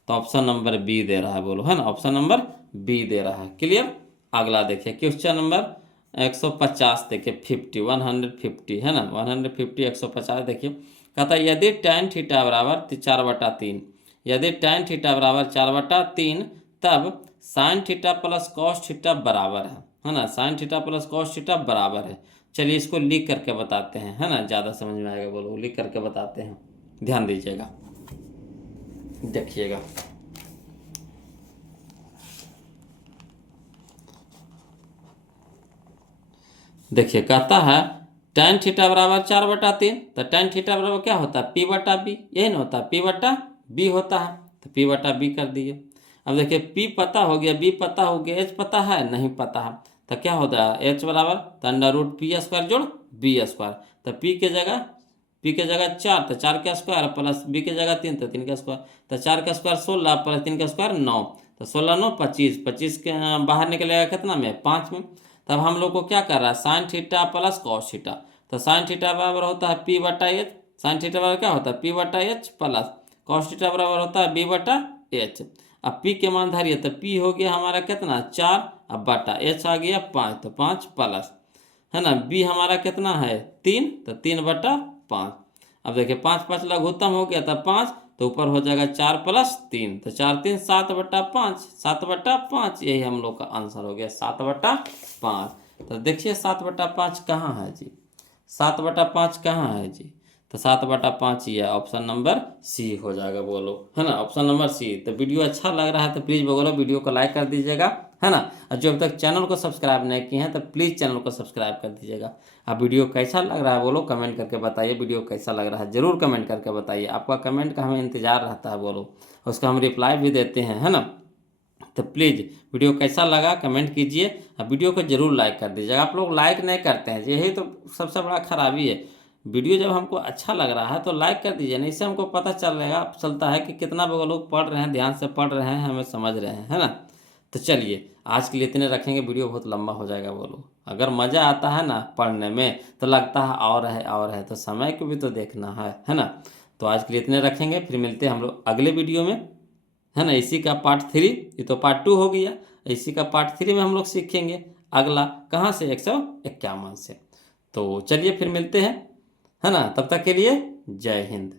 तो ऑप्शन नंबर बी दे रहा है, बोलो है ना ऑप्शन नंबर बी दे रहा है। क्लियर। अगला देखिए क्वेश्चन नंबर 150 देखिए 150 है ना 150 150 देखिए कहता है यदि tan थीटा बराबर 4/3, यदि tan थीटा बराबर 4/3 तब sine theta plus cos theta बराबर है ना, sine theta plus cos theta बराबर है। चलिए इसको लिख करके बताते हैं, है ना, ज़्यादा समझ में आएगा। बोलो, लिख करके बताते हैं, ध्यान दीजिएगा, देखिएगा। देखिए कहता है tan थीटा बराबर 4/3, तो tan थीटा बराबर क्या होता है, P/B, यही ना होता है, P/B होता है, तो P/B कर दिए। अब देखिए P पता हो गया, B पता हो गया, H पता है, नहीं पता है, तो क्या होता है, H बराबर तो √P² जोड़ B², तो P के जगह 4, तो 4 का स्क्वायर प्लस B के जगह 3, तो 3 का स्क्वायर, तो 4 का स्क्वायर 16 प्लस 3 का स्क्वायर 9, तो 16 9 25, 25 के बाहर निकलेगा कितना में, 5 में। तब हम लोग को क्या कर रहा है, sine theta plus cos theta, तो साइन थीटा बराबर होता है P/H, साइन थीटा बराबर क्या होता है P/H प्लस कॉस थीटा बराबर होता है B/H। अब P के मान धरिए, तो P हो गया हमारा कितना 4, अब बटा H आ गया 5, तो 5 प्लस, है ना, B हमारा कितना है 3, तो 3/5। अब देखिए 5 5 लघुत्तम हो गया, तब 5, तो ऊपर हो जाएगा 4 + 3, तो 4 3 7/5, 7/5, यही हम लोग का आंसर हो गया 7/5। तो देखिए 7/5 कहाँ है जी, 7/5 कहाँ है जी, तो 7/5 ही है, ऑप्शन नंबर सी हो जाएगा। बोलो, है ना, ऑप्शन नंबर सी। तो वीडियो अच्छा लग रहा है तो प्लीज़ बोलो वीडियो को लाइक कर दीजिएगा, है ना, और जो अब तक चैनल को सब्सक्राइब नहीं किए हैं तो प्लीज़ चैनल को सब्सक्राइब कर दीजिएगा। अब वीडियो कैसा लग रहा है बोलो, कमेंट करके बताइए, वीडियो कैसा लग रहा है ज़रूर कमेंट करके बताइए, आपका कमेंट का हमें इंतज़ार रहता है। बोलो, उसका हम रिप्लाई भी देते हैं, है ना। तो प्लीज़ वीडियो कैसा लगा कमेंट कीजिए, और वीडियो को जरूर लाइक कर दीजिएगा। आप लोग लाइक नहीं करते हैं, यही तो सबसे बड़ा खराबी है। वीडियो जब हमको अच्छा लग रहा है तो लाइक कर दीजिए, नहीं, इससे हमको पता चलता है कि कितना लोग पढ़ रहे हैं, ध्यान से पढ़ रहे हैं, हमें समझ रहे हैं, है ना। तो चलिए आज के लिए इतने रखेंगे, वीडियो बहुत लंबा हो जाएगा। बोलो, अगर मज़ा आता है ना पढ़ने में तो लगता है और है, तो समय को भी तो देखना है ना। तो आज के लिए इतने रखेंगे, फिर मिलते हैं हम लोग अगले वीडियो में, है ना। इसी का पार्ट 3, ये तो पार्ट 2 हो गया, इसी का पार्ट 3 में हम लोग सीखेंगे अगला, कहाँ से, 151 से। तो चलिए फिर मिलते हैं, है ना, तब तक के लिए जय हिंद।